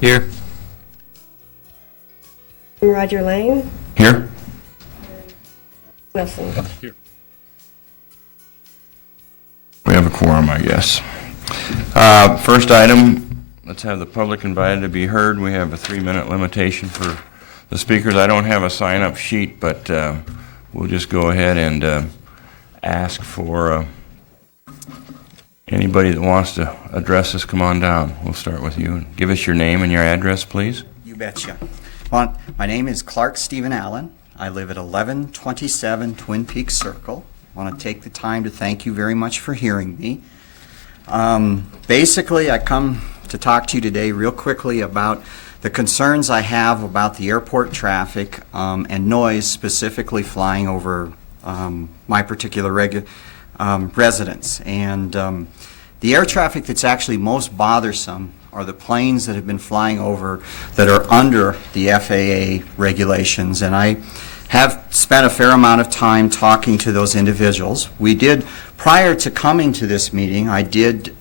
Here. Roger Lane. Here. Wilson. Here. We have a quorum, I guess. First item, let's have the public invited to be heard. We have a 3-minute limitation for the speakers. I don't have a sign-up sheet, but we'll just go ahead and ask for anybody that wants to address us, come on down. We'll start with you. Give us your name and your address, please. You betcha. Well, my name is Clark Stephen Allen. I live at 1127 Twin Peaks Circle. I want to take the time to thank you very much for hearing me. Basically, I come to talk to you today real quickly about the concerns I have about the airport traffic and noise, specifically flying over my particular residence. And the air traffic that's actually most bothersome are the planes that have been flying over that are under the FAA regulations. And I have spent a fair amount of time talking to those individuals. We did, prior to coming to this meeting, I did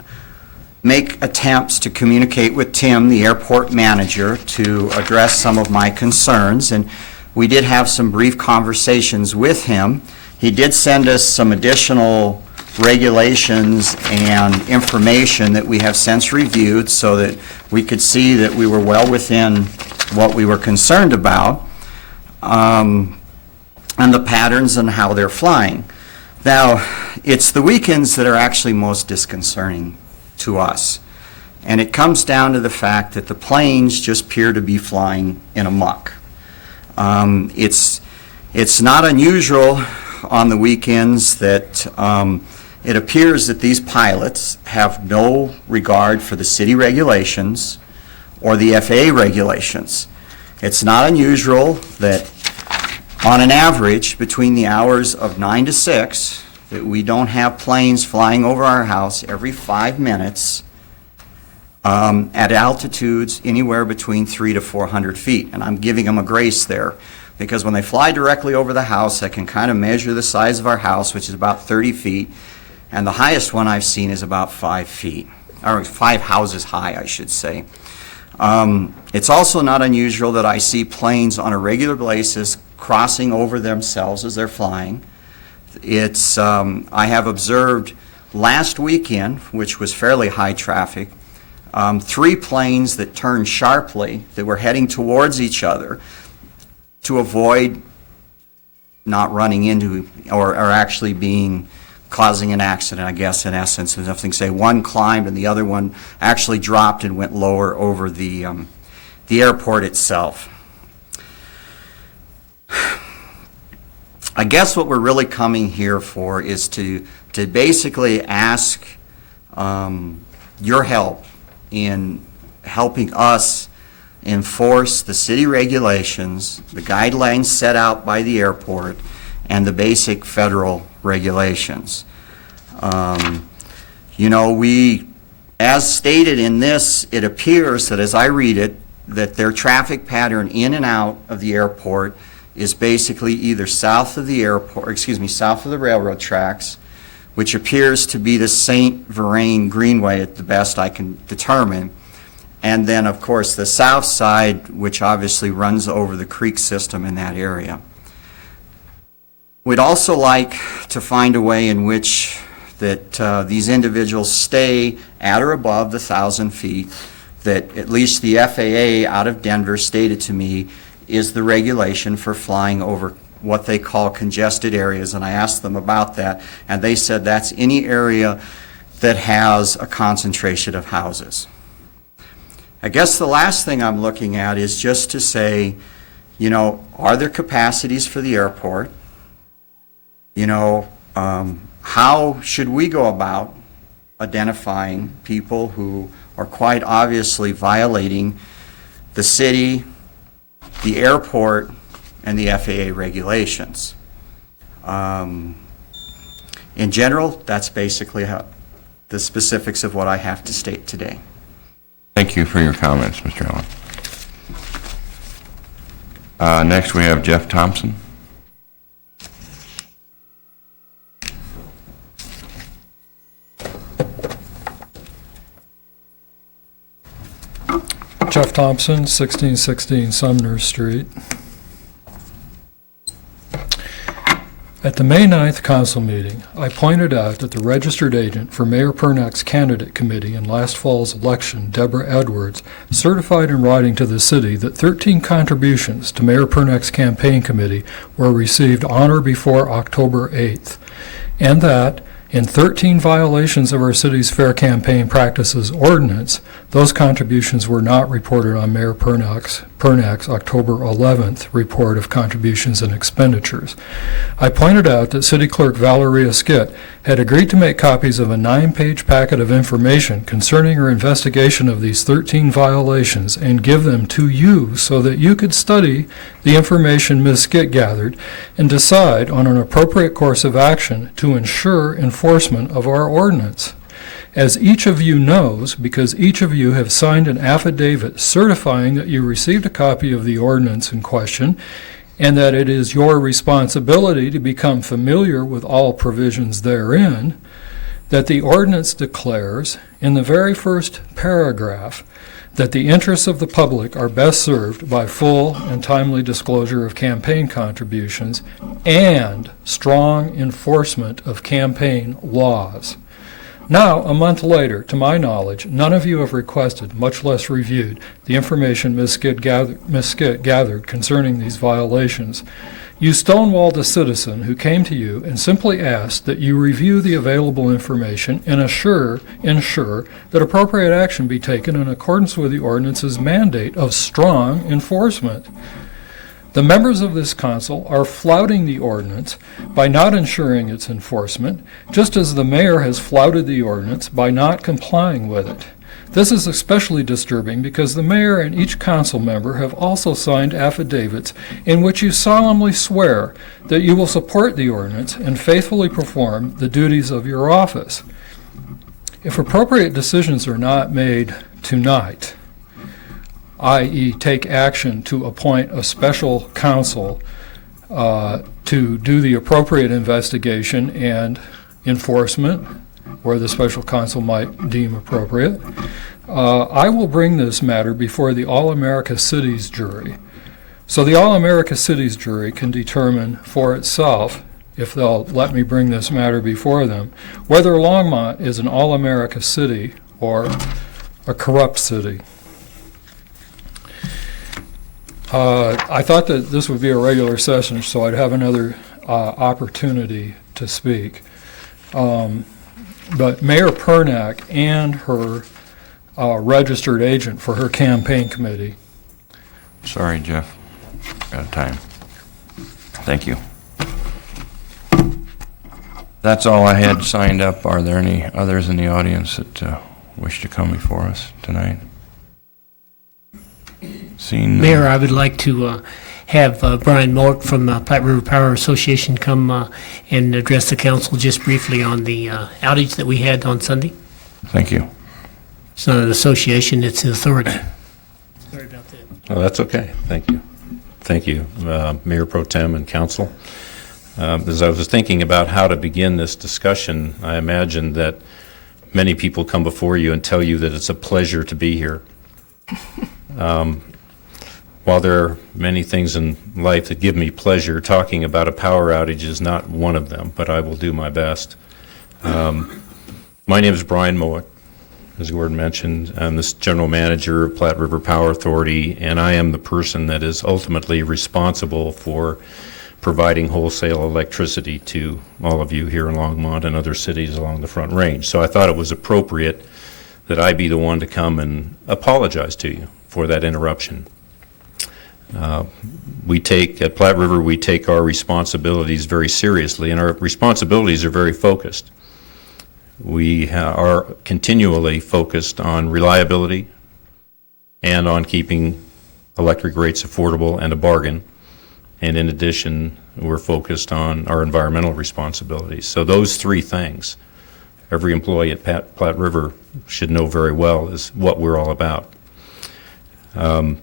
make attempts to communicate with Tim, the airport manager, to address some of my concerns. And we did have some brief conversations with him. He did send us some additional regulations and information that we have since reviewed so that we could see that we were well within what we were concerned about, and the patterns and how they're flying. Now, it's the weekends that are actually most disconcerting to us. And it comes down to the fact that the planes just appear to be flying in a muck. It's not unusual on the weekends that it appears that these pilots have no regard for the city regulations or the FAA regulations. It's not unusual that on an average between the hours of 9 to 6 that we don't have planes flying over our house every 5 minutes at altitudes anywhere between 300 to 400 feet. And I'm giving them a grace there, because when they fly directly over the house, I can kind of measure the size of our house, which is about 30 feet, and the highest one I've seen is about 5 feet, or 5 houses high, I should say. It's also not unusual that I see planes on a regular basis crossing over themselves as they're flying. It's I have observed last weekend, which was fairly high traffic, 3 planes that turned sharply, that were heading towards each other to avoid not running into or actually causing an accident, I guess, in essence. There's nothing to say. One climbed and the other one actually dropped and went lower over the airport itself. I guess what we're really coming here for is to basically ask your help in helping us enforce the city regulations, the guidelines set out by the airport, and the basic federal regulations. As stated in this, it appears that as I read it, that their traffic pattern in and out of the airport is basically either south of the railroad tracks, which appears to be the St. Vrain Greenway at the best I can determine, and then, of course, the south side, which obviously runs over the creek system in that area. We'd also like to find a way in which that these individuals stay at or above the 1,000 feet that at least the FAA out of Denver stated to me is the regulation for flying over what they call congested areas, and I asked them about that, and they said that's any area that has a concentration of houses. I guess the last thing I'm looking at is just to say, are there capacities for the airport? How should we go about identifying people who are quite obviously violating the city, the airport, and the FAA regulations? In general, that's basically the specifics of what I have to state today. Thank you for your comments, Mr. Allen. Next, we have Jeff Thompson. Jeff Thompson, 1616 Sumner Street. At the May 9th council meeting, I pointed out that the registered agent for Mayor Pernak's candidate committee in last fall's election, Deborah Edwards, certified in writing to the city that 13 contributions to Mayor Pernak's campaign committee were received on or before October 8th, and that in 13 violations of our city's Fair Campaign Practices Ordinance, those contributions were not reported on Mayor Pernak's October 11th report of contributions and expenditures. I pointed out that City Clerk Valeria Skitt had agreed to make copies of a 9-page packet of information concerning her investigation of these 13 violations and give them to you so that you could study the information Ms. Skitt gathered and decide on an appropriate course of action to ensure enforcement of our ordinance. As each of you knows, because each of you have signed an affidavit certifying that you received a copy of the ordinance in question and that it is your responsibility to become familiar with all provisions therein, that the ordinance declares in the very first paragraph that the interests of the public are best served by full and timely disclosure of campaign contributions and strong enforcement of campaign laws. Now, a month later, to my knowledge, none of you have requested, much less reviewed, the information Ms. Skitt gathered concerning these violations. You stonewalled a citizen who came to you and simply asked that you review the available information and ensure that appropriate action be taken in accordance with the ordinance's mandate of strong enforcement. The members of this council are flouting the ordinance by not ensuring its enforcement, just as the mayor has flouted the ordinance by not complying with it. This is especially disturbing because the mayor and each council member have also signed affidavits in which you solemnly swear that you will support the ordinance and faithfully perform the duties of your office. If appropriate decisions are not made tonight, i.e. take action to appoint a special counsel to do the appropriate investigation and enforcement where the special counsel might deem appropriate, I will bring this matter before the All-America Cities jury. So the All-America Cities jury can determine for itself, if they'll let me bring this matter before them, whether Longmont is an All-America city or a corrupt city. I thought that this would be a regular session, so I'd have another opportunity to speak. But Mayor Pernak and her registered agent for her campaign committee. Sorry, Jeff. Out of time. Thank you. That's all I had signed up. Are there any others in the audience that wish to come before us tonight? Seeing Mayor, I would like to have Brian Mort from Platte River Power Association come and address the council just briefly on the outage that we had on Sunday. Thank you. It's not an association, it's an authority. Sorry about that. Oh, that's okay. Thank you. Thank you, Mayor Pro Tem and Council. As I was thinking about how to begin this discussion, I imagined that many people come before you and tell you that it's a pleasure to be here. While there are many things in life that give me pleasure, talking about a power outage is not one of them, but I will do my best. My name is Brian Mowat, as Gordon mentioned. I'm the General Manager of Platte River Power Authority, and I am the person that is ultimately responsible for providing wholesale electricity to all of you here in Longmont and other cities along the Front Range. So I thought it was appropriate that I be the one to come and apologize to you for that interruption. At Platte River, we take our responsibilities very seriously, and our responsibilities are very focused. We are continually focused on reliability and on keeping electric rates affordable and a bargain. And in addition, we're focused on our environmental responsibilities. So those three things, every employee at Platte River should know very well, is what we're all about. An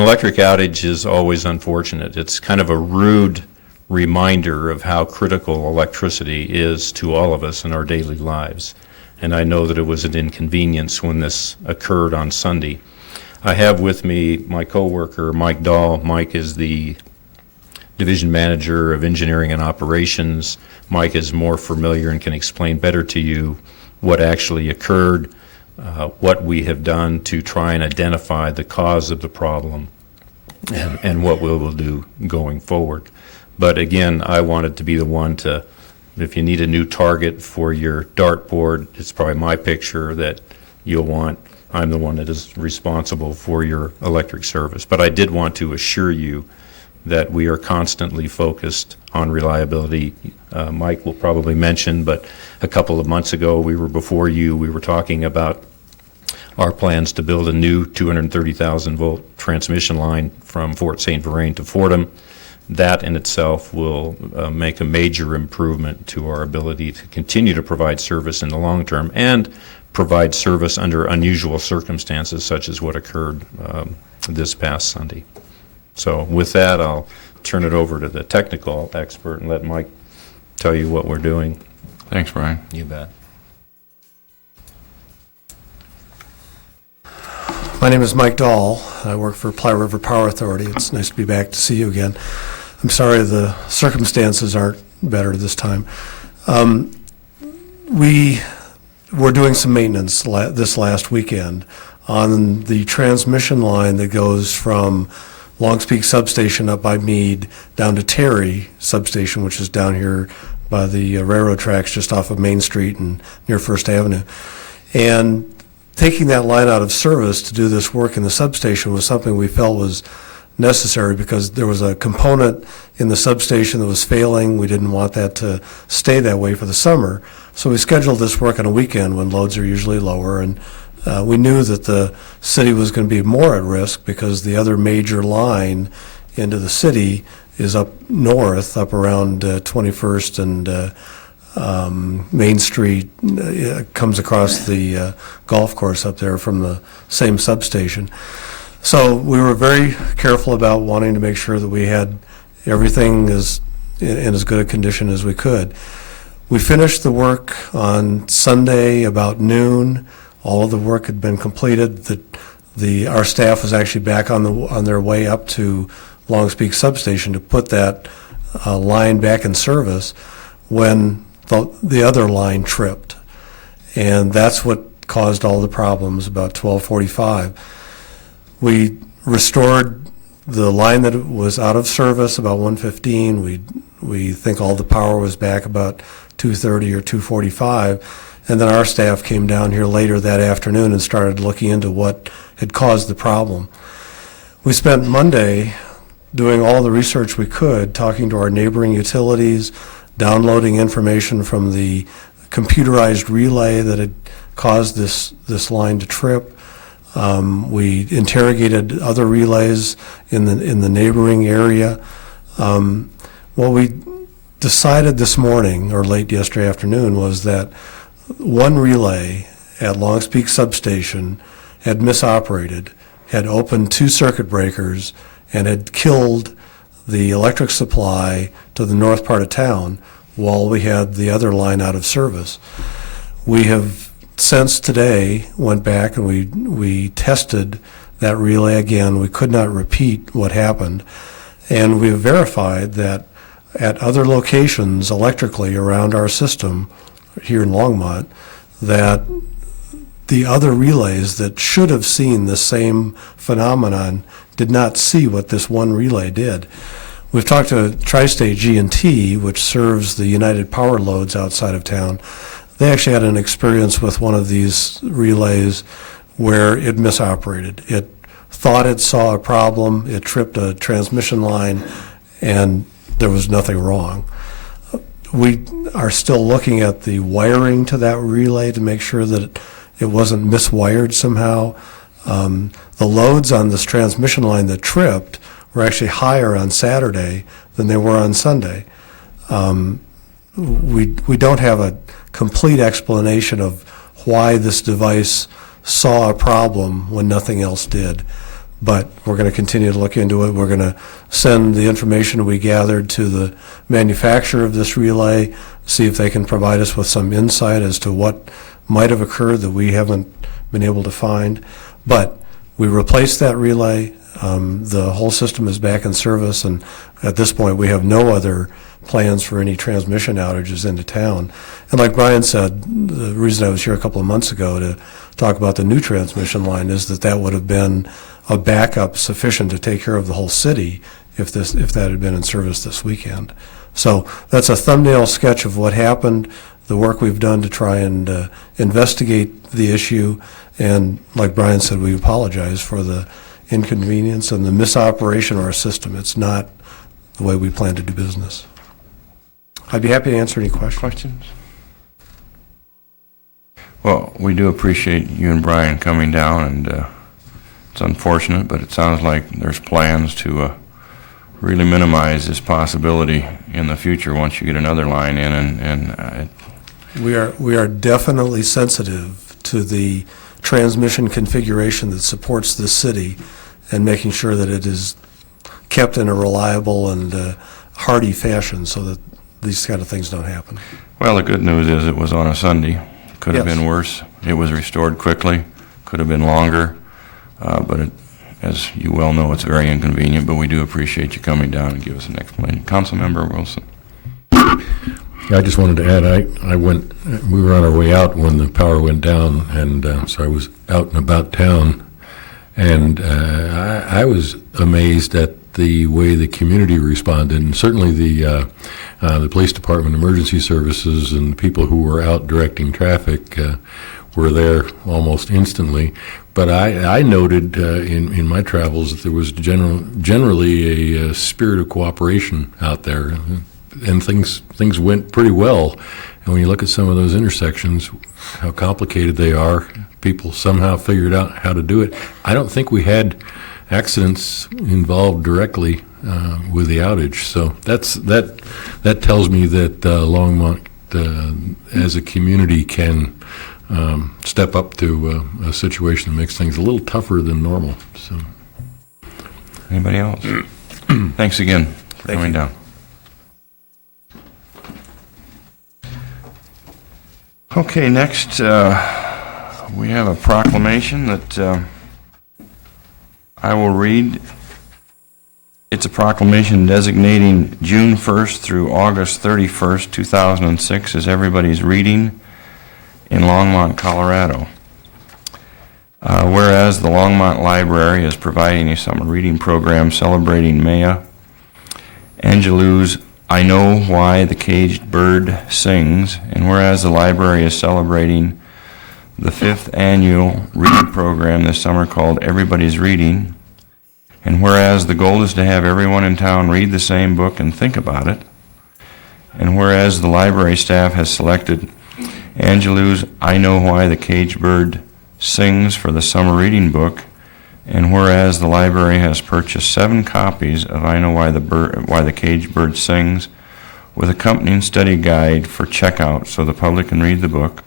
electric outage is always unfortunate. It's kind of a rude reminder of how critical electricity is to all of us in our daily lives. and I know that it was an inconvenience when this occurred on Sunday. I have with me my coworker, Mike Dahl. Mike is the Division Manager of Engineering and Operations. Mike is more familiar and can explain better to you what actually occurred, what we have done to try and identify the cause of the problem, and what we will do going forward. But again, I wanted to be the one to, if you need a new target for your dartboard, it's probably my picture that you'll want. I'm the one that is responsible for your electric service. But I did want to assure you that we are constantly focused on reliability. Mike will probably mention, but a couple of months ago, we were before you, we were talking about our plans to build a new 230,000 volt transmission line from Fort St. Vrain to Fordham. That in itself will make a major improvement to our ability to continue to provide service in the long term and provide service under unusual circumstances such as what occurred this past Sunday. So with that, I'll turn it over to the technical expert and let Mike tell you what we're doing. Thanks, Brian. You bet. My name is Mike Dahl. I work for Platte River Power Authority. It's nice to be back to see you again. I'm sorry the circumstances aren't better this time. We were doing some maintenance this last weekend on the transmission line that goes from Longs Peak Substation up by Meade down to Terry Substation, which is down here by the railroad tracks just off of Main Street and near First Avenue. And taking that line out of service to do this work in the substation was something we felt was necessary because there was a component in the substation that was failing. We didn't want that to stay that way for the summer. So we scheduled this work on a weekend when loads are usually lower, and we knew that the city was going to be more at risk because the other major line into the city is up north, up around 21st and Main Street, comes across the golf course up there from the same substation. So we were very careful about wanting to make sure that we had everything in as good a condition as we could. We finished the work on Sunday about noon. All of the work had been completed. Our staff was actually back on their way up to Longs Peak Substation to put that line back in service when the other line tripped. And that's what caused all the problems about 12:45. We restored the line that was out of service about 1:15. We think all the power was back about 2:30 or 2:45. And then our staff came down here later that afternoon and started looking into what had caused the problem. We spent Monday doing all the research we could, talking to our neighboring utilities, downloading information from the computerized relay that had caused this line to trip. We interrogated other relays in the neighboring area. What we decided this morning, or late yesterday afternoon, was that one relay at Longs Peak Substation had misoperated, had opened two circuit breakers, and had killed the electric supply to the north part of town while we had the other line out of service. We have since today went back and we tested that relay again. We could not repeat what happened, and we have verified that at other locations electrically around our system here in Longmont, that the other relays that should have seen the same phenomenon did not see what this one relay did. We've talked to Tri-State G&T, which serves the United Power loads outside of town. They actually had an experience with one of these relays where it misoperated. It thought it saw a problem, it tripped a transmission line, and there was nothing wrong. We are still looking at the wiring to that relay to make sure that it wasn't miswired somehow. The loads on this transmission line that tripped were actually higher on Saturday than they were on Sunday. We don't have a complete explanation of why this device saw a problem when nothing else did. But we're going to continue to look into it. We're going to send the information we gathered to the manufacturer of this relay see if they can provide us with some insight as to what might have occurred that we haven't been able to find. But we replaced that relay. The whole system is back in service, and at this point, we have no other plans for any transmission outages into town. And like Brian said, the reason I was here a couple of months ago to talk about the new transmission line is that that would have been a backup sufficient to take care of the whole city if that had been in service this weekend. So that's a thumbnail sketch of what happened, the work we've done to try and investigate the issue, and like Brian said, we apologize for the inconvenience and the misoperation of our system. It's not the way we plan to do business. I'd be happy to answer any questions. Questions? Well, we do appreciate you and Brian coming down, and it's unfortunate, but it sounds like there's plans to really minimize this possibility in the future once you get another line in, and We are definitely sensitive to the transmission configuration that supports the city and making sure that it is kept in a reliable and hardy fashion so that these kind of things don't happen. well, the good news is it was on a Sunday. Could have Yes. been worse. It was restored quickly. Could have been longer, but as you well know, it's very inconvenient, but we do appreciate you coming down and give us an explanation. Councilmember Wilson. I just wanted to add, we were on our way out when the power went down, and so I was out and about town, and I was amazed at the way the community responded, and certainly the police department, emergency services, and people who were out directing traffic were there almost instantly. But I noted in my travels that there was generally a spirit of cooperation out there, and things went pretty well. And when you look at some of those intersections, how complicated they are, people somehow figured out how to do it. I don't think we had accidents involved directly with the outage. So that tells me that Longmont, as a community, can step up to a situation that makes things a little tougher than normal. So, Anybody else? Thanks again for coming down. Okay, next we have a proclamation that I will read. It's a proclamation designating June 1st through August 31st, 2006 as everybody's reading in Longmont, Colorado. Whereas the Longmont Library is providing a summer reading program celebrating Maya Angelou's I Know Why the Caged Bird Sings, and whereas the library is celebrating the 5th annual reading program this summer called Everybody's Reading, and whereas the goal is to have everyone in town read the same book and think about it, and whereas the library staff has selected Angelou's I Know Why the Caged Bird Sings for the summer reading book, and whereas the library has purchased 7 copies of I Know Why the Caged Bird Sings with accompanying study guide for checkout so the public can read the book.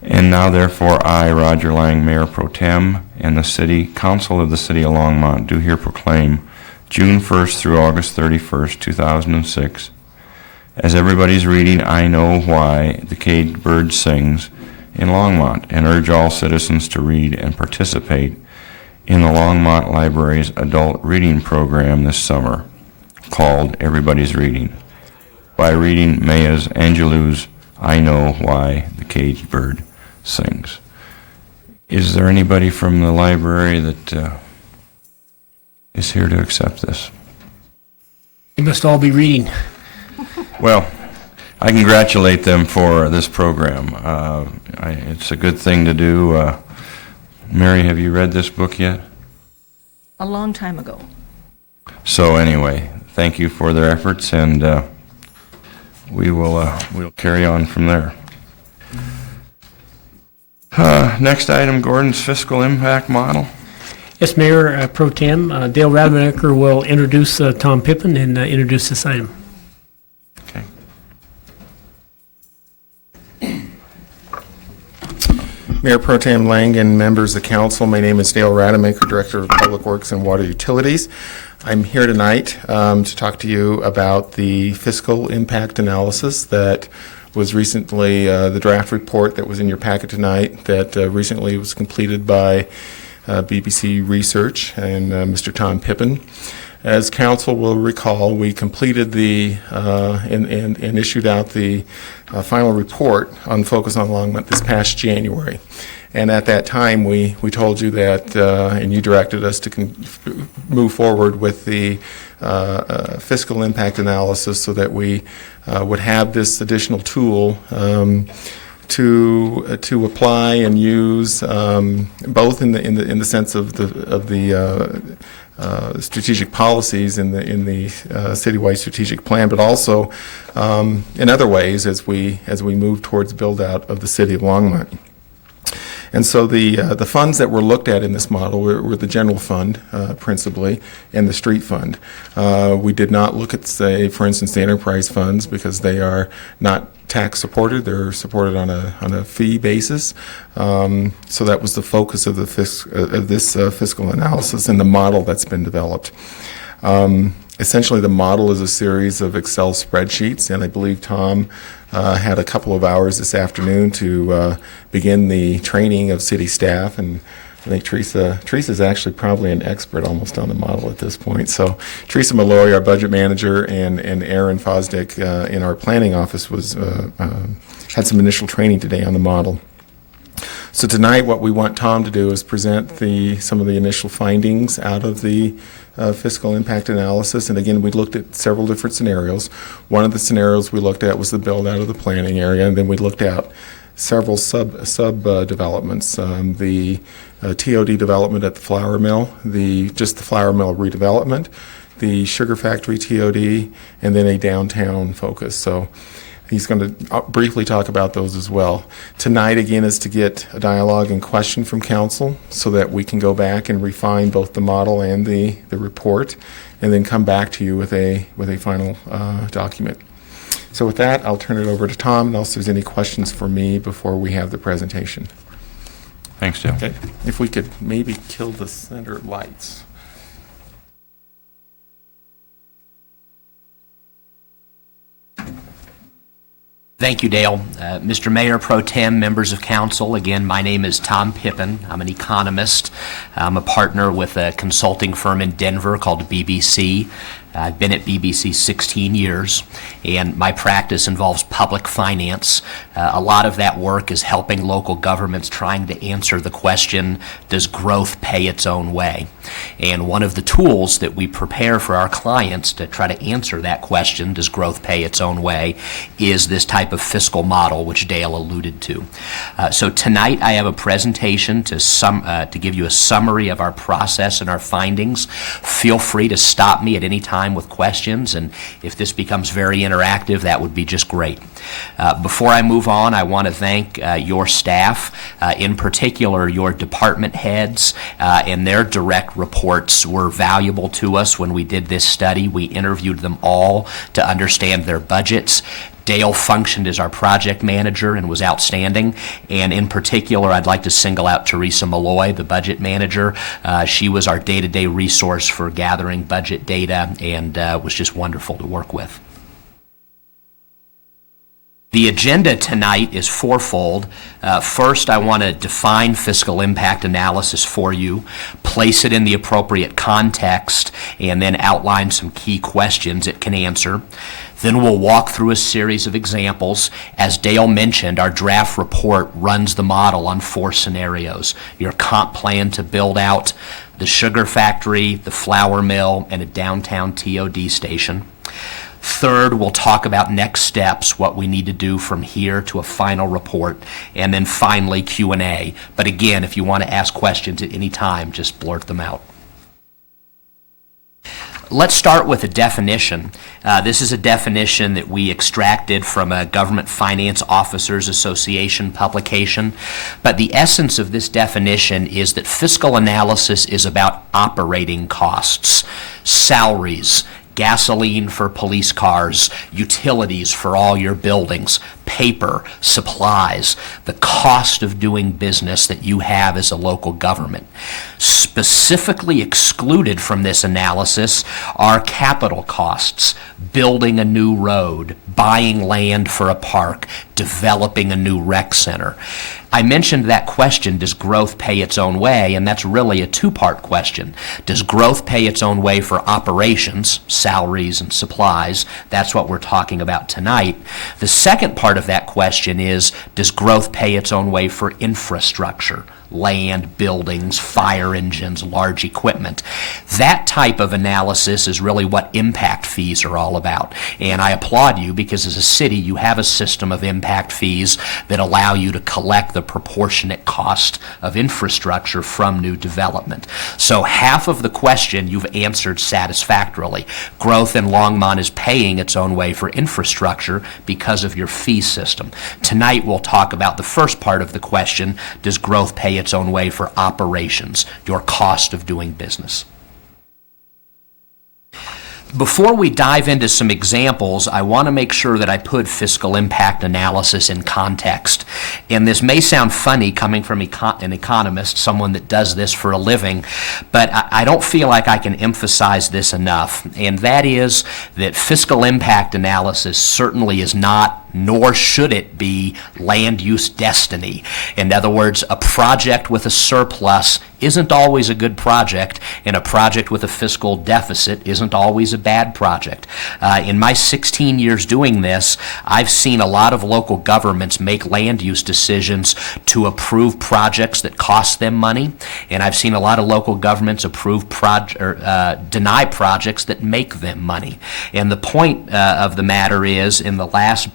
And now therefore I, Roger Lang, Mayor Pro Tem, and the City Council of the City of Longmont do here proclaim June 1st through August 31st, 2006 as everybody's reading I Know Why the Caged Bird Sings in Longmont, and urge all citizens to read and participate in the Longmont Library's adult reading program this summer called Everybody's Reading by reading Maya Angelou's I Know Why the Caged Bird Sings. Is there anybody from the library that is here to accept this? You must all be reading. Well, I congratulate them for this program. It's a good thing to do. Mary, have you read this book yet? A long time ago. So anyway, thank you for their efforts, and we'll carry on from there. Next item, Gordon's fiscal impact model. Yes, Mayor Pro Tem, Dale Rademacher will introduce Tom Pippin and introduce this item. Okay. Mayor Pro Tem Lang and members of council, my name is Dale Rademacher, Director of Public Works and Water Utilities. I'm here tonight to talk to you about the fiscal impact analysis that was recently, the draft report that was in your packet tonight that recently was completed by BBC Research and Mr. Tom Pippin. As council will recall, we completed and issued out the final report on Focus on Longmont this past January. And at that time, we told you that, and you directed us to move forward with the fiscal impact analysis so that we would have this additional tool to apply and use, both in the sense of the strategic policies in the citywide strategic plan, but also in other ways as we move towards build out of the city of Longmont. And so the funds that were looked at in this model were the general fund principally and the street fund. We did not look at, say, for instance, the enterprise funds because they are not tax supported. They're supported on a fee basis. So that was the focus of this fiscal analysis and the model that's been developed. Essentially, the model is a series of Excel spreadsheets, and I believe Tom had a couple of hours this afternoon to begin the training of city staff, and I think Teresa's actually probably an expert almost on the model at this point. So Teresa Malloy, our budget manager, and Aaron Fosdick in our planning office had some initial training today on the model. So tonight what we want Tom to do is present some of the initial findings out of the fiscal impact analysis. And again, we looked at several different scenarios. One of the scenarios we looked at was the build out of the planning area, and then we looked at several sub developments. The TOD development at the flour mill, just the flour mill redevelopment, the sugar factory TOD, and then a downtown focus. So he's going to briefly talk about those as well. Tonight, again, is to get a dialogue and question from council so that we can go back and refine both the model and the report, and then come back to you with a final document. So with that, I'll turn it over to Tom, and also if there's any questions for me before we have the presentation. Thanks, Dale. Okay. If we could maybe kill the center lights. Thank you, Dale. Mr. Mayor Pro Tem, members of council, again, my name is Tom Pippin. I'm an economist. I'm a partner with a consulting firm in Denver called BBC. I've been at BBC 16 years, and my practice involves public finance. A lot of that work is helping local governments trying to answer the question, does growth pay its own way? And one of the tools that we prepare for our clients to try to answer that question, does growth pay its own way, is this type of fiscal model, which Dale alluded to. So tonight I have a presentation to give you a summary of our process and our findings. Feel free to stop me at any time with questions, and if this becomes very interactive, that would be just great. Before I move on, I want to thank your staff, in particular your department heads, and their direct reports were valuable to us when we did this study. We interviewed them all to understand their budgets. Dale functioned as our project manager and was outstanding. And in particular, I'd like to single out Teresa Malloy, the budget manager. She was our day-to-day resource for gathering budget data and was just wonderful to work with. The agenda tonight is fourfold. First, I want to define fiscal impact analysis for you, place it in the appropriate context, and then outline some key questions it can answer. Then we'll walk through a series of examples. As Dale mentioned, our draft report runs the model on 4 scenarios. Your comp plan to build out the sugar factory, the flour mill, and a downtown TOD station. Third, we'll talk about next steps, what we need to do from here to a final report, and then finally Q&A. But again, if you want to ask questions at any time, just blurt them out. Let's start with a definition. This is a definition that we extracted from a Government Finance Officers Association publication. But the essence of this definition is that fiscal analysis is about operating costs, salaries, gasoline for police cars, utilities for all your buildings, paper, supplies, the cost of doing business that you have as a local government. Specifically excluded from this analysis are capital costs, building a new road, buying land for a park, developing a new rec center. I mentioned that question, does growth pay its own way? And that's really a two-part question. Does growth pay its own way for operations, salaries and supplies? That's what we're talking about tonight. The second part of that question is, does growth pay its own way for infrastructure? Land, buildings, fire engines, large equipment. That type of analysis is really what impact fees are all about. And I applaud you because as a city, you have a system of impact fees that allow you to collect the proportionate cost of infrastructure from new development. So half of the question you've answered satisfactorily. Growth in Longmont is paying its own way for infrastructure because of your fee system. Tonight we'll talk about the first part of the question, does growth pay its own way for operations, your cost of doing business? Before we dive into some examples, I want to make sure that I put fiscal impact analysis in context. And this may sound funny coming from an economist, someone that does this for a living, but I don't feel like I can emphasize this enough. And that is that fiscal impact analysis certainly is not, nor should it be, land use destiny. In other words, a project with a surplus isn't always a good project, and a project with a fiscal deficit isn't always a bad project. In my 16 years doing this, I've seen a lot of local governments make land use decisions to approve projects that cost them money, and I've seen a lot of local governments approve deny projects that make them money. And the point of the matter is, in the last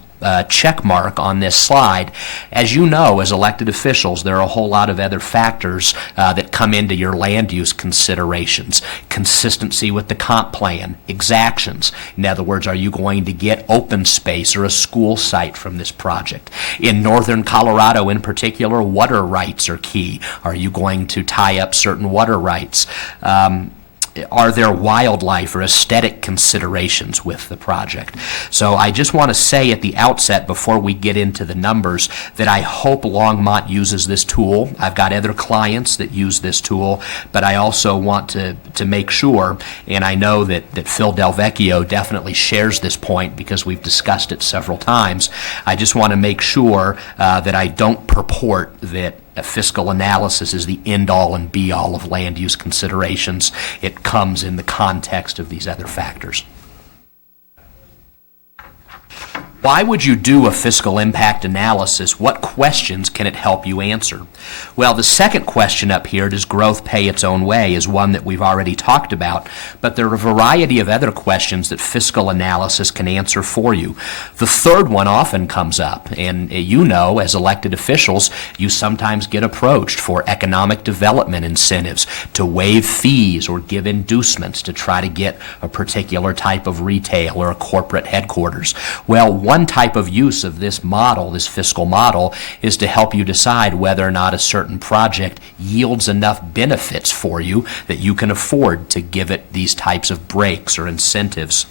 check mark on this slide, as you know, as elected officials, there are a whole lot of other factors that come into your land use considerations. Consistency with the comp plan, exactions. In other words, are you going to get open space or a school site from this project? In northern Colorado in particular, water rights are key. Are you going to tie up certain water rights? Are there wildlife or aesthetic considerations with the project? So I just want to say at the outset, before we get into the numbers, that I hope Longmont uses this tool. I've got other clients that use this tool, but I also want to make sure, and I know that Phil Delvecchio definitely shares this point because we've discussed it several times. I just want to make sure that I don't purport that a fiscal analysis is the end-all and be-all of land use considerations. It comes in the context of these other factors. Why would you do a fiscal impact analysis? What questions can it help you answer? Well, the second question up here, does growth pay its own way, is one that we've already talked about, but there are a variety of other questions that fiscal analysis can answer for you. The third one often comes up, and you know, as elected officials, you sometimes get approached for economic development incentives, to waive fees or give inducements to try to get a particular type of retail or a corporate headquarters. Well, one type of use of this model, this fiscal model, is to help you decide whether or not a certain project yields enough benefits for you that you can afford to give it these types of breaks or incentives.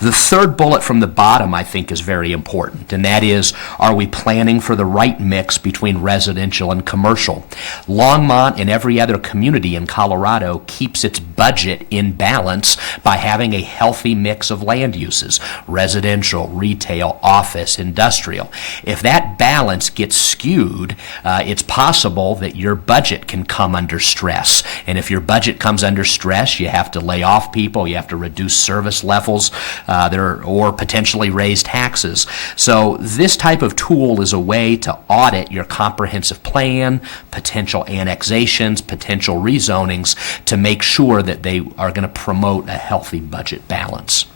The third bullet from the bottom, I think, is very important, and that is, are we planning for the right mix between residential and commercial? Longmont and every other community in Colorado keeps its budget in balance by having a healthy mix of land uses, residential, retail, office, industrial. If that balance gets skewed, it's possible that your budget can come under stress, and if your budget comes under stress, you have to lay off people, you have to reduce service levels, or potentially raise taxes. So this type of tool is a way to audit your comprehensive plan, potential annexations, potential rezonings, to make sure that they are going to promote a healthy budget balance.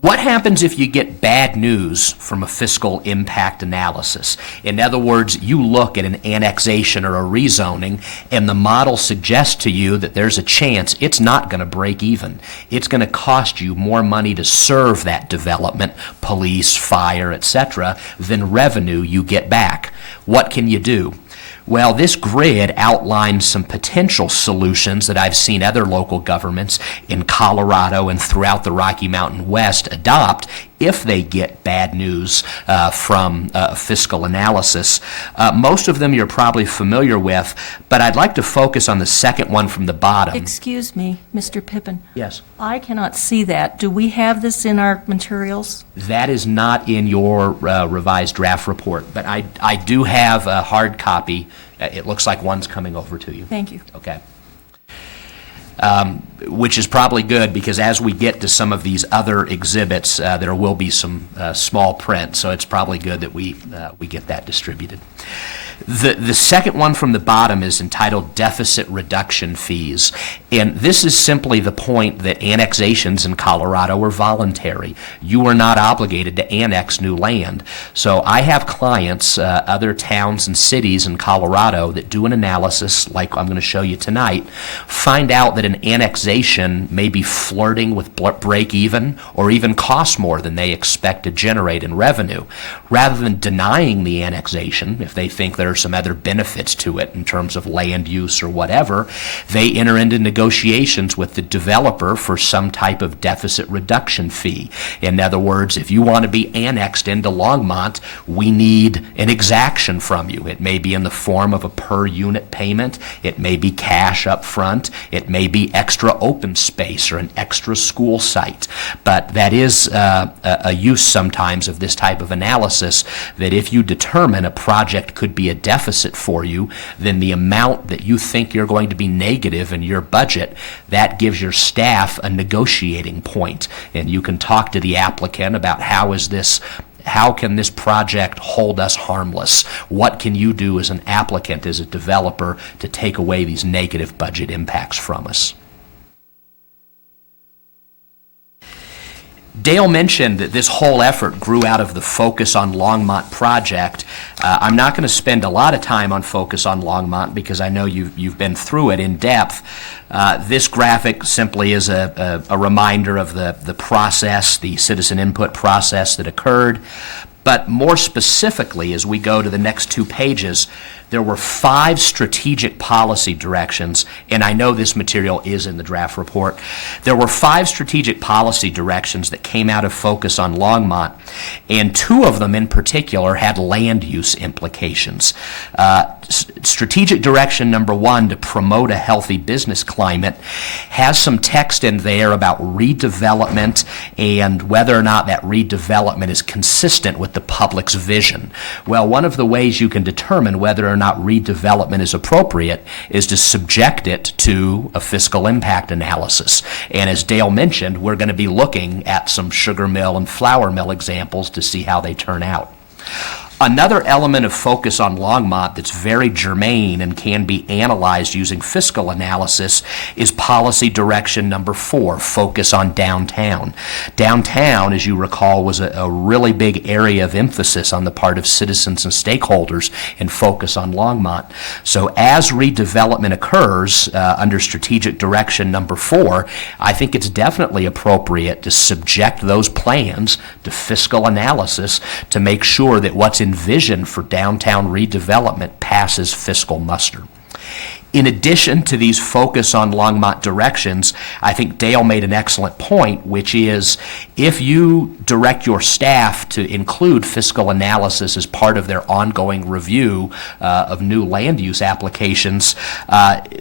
What happens if you get bad news from a fiscal impact analysis? In other words, you look at an annexation or a rezoning, and the model suggests to you that there's a chance it's not going to break even. It's going to cost you more money to serve that development, police, fire, etc., than revenue you get back. What can you do? Well, this grid outlines some potential solutions that I've seen other local governments in Colorado and throughout the Rocky Mountain West adopt if they get bad news from fiscal analysis. Most of them you're probably familiar with, but I'd like to focus on the second one from the bottom. Excuse me, Mr. Pippin. Yes. I cannot see that. Do we have this in our materials? That is not in your revised draft report, but I do have a hard copy. It looks like one's coming over to you. Thank you. Okay. Which is probably good, because as we get to some of these other exhibits, there will be some small print, so it's probably good that we get that distributed. The second one from the bottom is entitled Deficit Reduction Fees, and this is simply the point that annexations in Colorado are voluntary. You are not obligated to annex new land. So I have clients, other towns and cities in Colorado, that do an analysis like I'm going to show you tonight, find out that an annexation may be flirting with break even or even cost more than they expect to generate in revenue. Rather than denying the annexation, if they think there are some other benefits to it in terms of land use or whatever, they enter into negotiations with the developer for some type of deficit reduction fee. In other words, if you want to be annexed into Longmont, we need an exaction from you. It may be in the form of a per unit payment, it may be cash up front, it may be extra open space or an extra school site. But that is a use sometimes of this type of analysis, that if you determine a project could be a deficit for you, then the amount that you think you're going to be negative in your budget, that gives your staff a negotiating point. And you can talk to the applicant about how can this project hold us harmless? What can you do as an applicant, as a developer, to take away these negative budget impacts from us? Dale mentioned that this whole effort grew out of the Focus on Longmont project. I'm not going to spend a lot of time on Focus on Longmont because I know you've been through it in depth. This graphic simply is a reminder of the process, the citizen input process that occurred. But more specifically, as we go to the next 2 pages, there were 5 strategic policy directions, and I know this material is in the draft report. There were 5 strategic policy directions that came out of Focus on Longmont, and 2 of them in particular had land use implications. Strategic direction number 1, to promote a healthy business climate, has some text in there about redevelopment and whether or not that redevelopment is consistent with the public's vision. Well, one of the ways you can determine whether or not redevelopment is appropriate is to subject it to a fiscal impact analysis. And as Dale mentioned, we're going to be looking at some sugar mill and flour mill examples to see how they turn out. Another element of Focus on Longmont that's very germane and can be analyzed using fiscal analysis is policy direction number 4, focus on downtown. Downtown, as you recall, was a really big area of emphasis on the part of citizens and stakeholders in Focus on Longmont. So as redevelopment occurs under strategic direction number 4, I think it's definitely appropriate to subject those plans to fiscal analysis to make sure that what's envisioned for downtown redevelopment passes fiscal muster. In addition to these Focus on Longmont directions, I think Dale made an excellent point, which is if you direct your staff to include fiscal analysis as part of their ongoing review of new land use applications,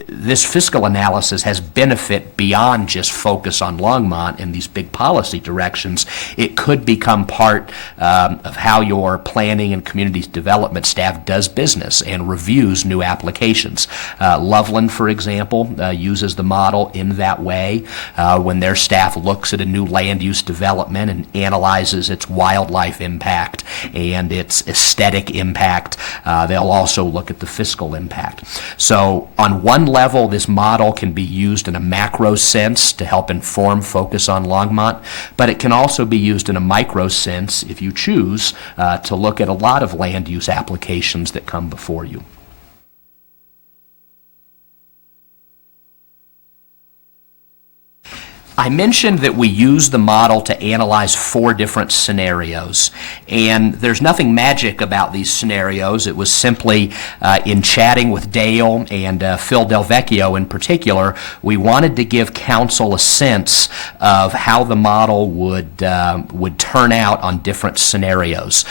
this fiscal analysis has benefit beyond just Focus on Longmont and these big policy directions. It could become part of how your planning and community development staff does business and reviews new applications. Loveland, for example, uses the model in that way. When their staff looks at a new land use development and analyzes its wildlife impact and its aesthetic impact, they'll also look at the fiscal impact. So on one level, this model can be used in a macro sense to help inform Focus on Longmont, but it can also be used in a micro sense if you choose to look at a lot of land use applications that come before you. I mentioned that we used the model to analyze 4 different scenarios, and there's nothing magic about these scenarios. It was simply in chatting with Dale and Phil Del Vecchio in particular, we wanted to give council a sense of how the model would turn out on different scenarios.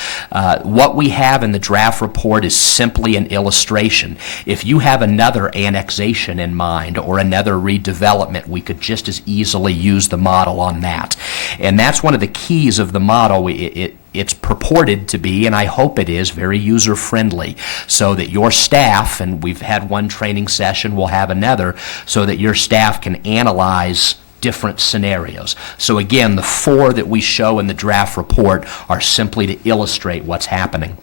What we have in the draft report is simply an illustration. If you have another annexation in mind or another redevelopment, we could just as easily use the model on that. And that's one of the keys of the model. It's purported to be, and I hope it is, very user-friendly, so that your staff, and we've had one training session, we'll have another, so that your staff can analyze different scenarios. So again, the 4 that we show in the draft report are simply to illustrate what's happening.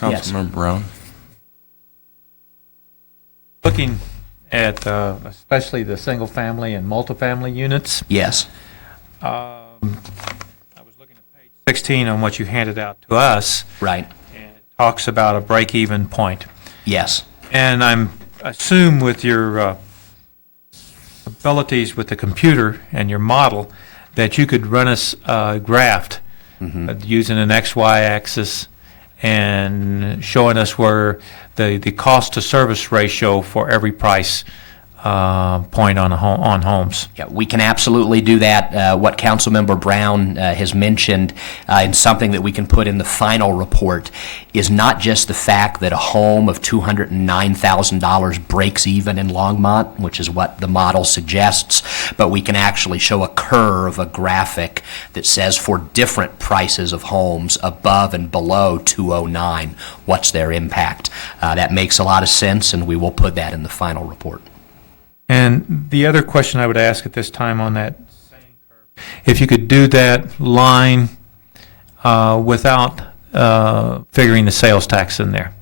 Yes. Councilmember Brown? Looking at especially the single-family and multifamily units, Yes. I was looking at page 16 on what you handed out to us, Right. and it talks about a break-even point. Yes. And I assume with your abilities with the computer and your model that you could run us a graph using an XY axis and showing us where the cost to service ratio for every price point on homes. Yeah, we can absolutely do that. What Councilmember Brown has mentioned, and something that we can put in the final report, is not just the fact that a home of $209,000 breaks even in Longmont, which is what the model suggests, but we can actually show a curve, a graphic that says for different prices of homes above and below 209, what's their impact. That makes a lot of sense, and we will put that in the final report. And the other question I would ask at this time on that same curve, if you could do that line without figuring the sales tax in there.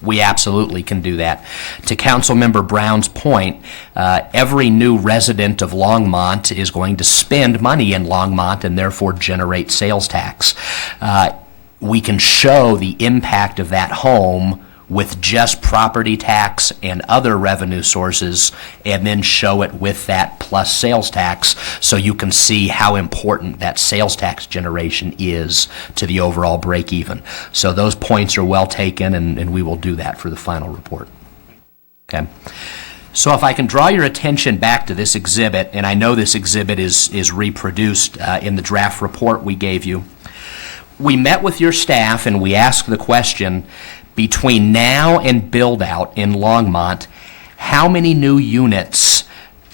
We absolutely can do that. To Councilmember Brown's point, every new resident of Longmont is going to spend money in Longmont and therefore generate sales tax. We can show the impact of that home with just property tax and other revenue sources, and then show it with that plus sales tax, so you can see how important that sales tax generation is to the overall break even. So those points are well taken, and we will do that for the final report. Okay. So if I can draw your attention back to this exhibit, and I know this exhibit is reproduced in the draft report we gave you. We met with your staff and we asked the question, between now and build-out in Longmont, how many new units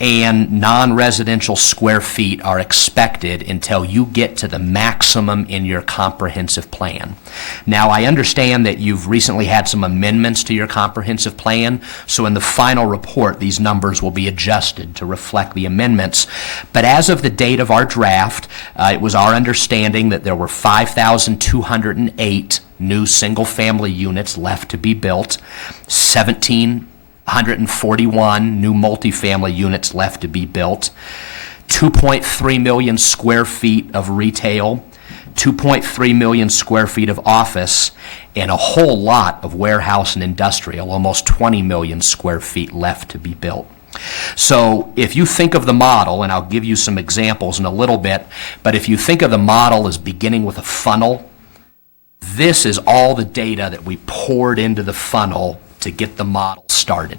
and non-residential square feet are expected until you get to the maximum in your comprehensive plan? Now, I understand that you've recently had some amendments to your comprehensive plan, so in the final report, these numbers will be adjusted to reflect the amendments. But as of the date of our draft, it was our understanding that there were 5,208 new single-family units left to be built, 1,741 new multifamily units left to be built, 2.3 million square feet of retail, 2.3 million square feet of office, and a whole lot of warehouse and industrial, almost 20 million square feet left to be built. So if you think of the model, and I'll give you some examples in a little bit, but if you think of the model as beginning with a funnel, this is all the data that we poured into the funnel to get the model started.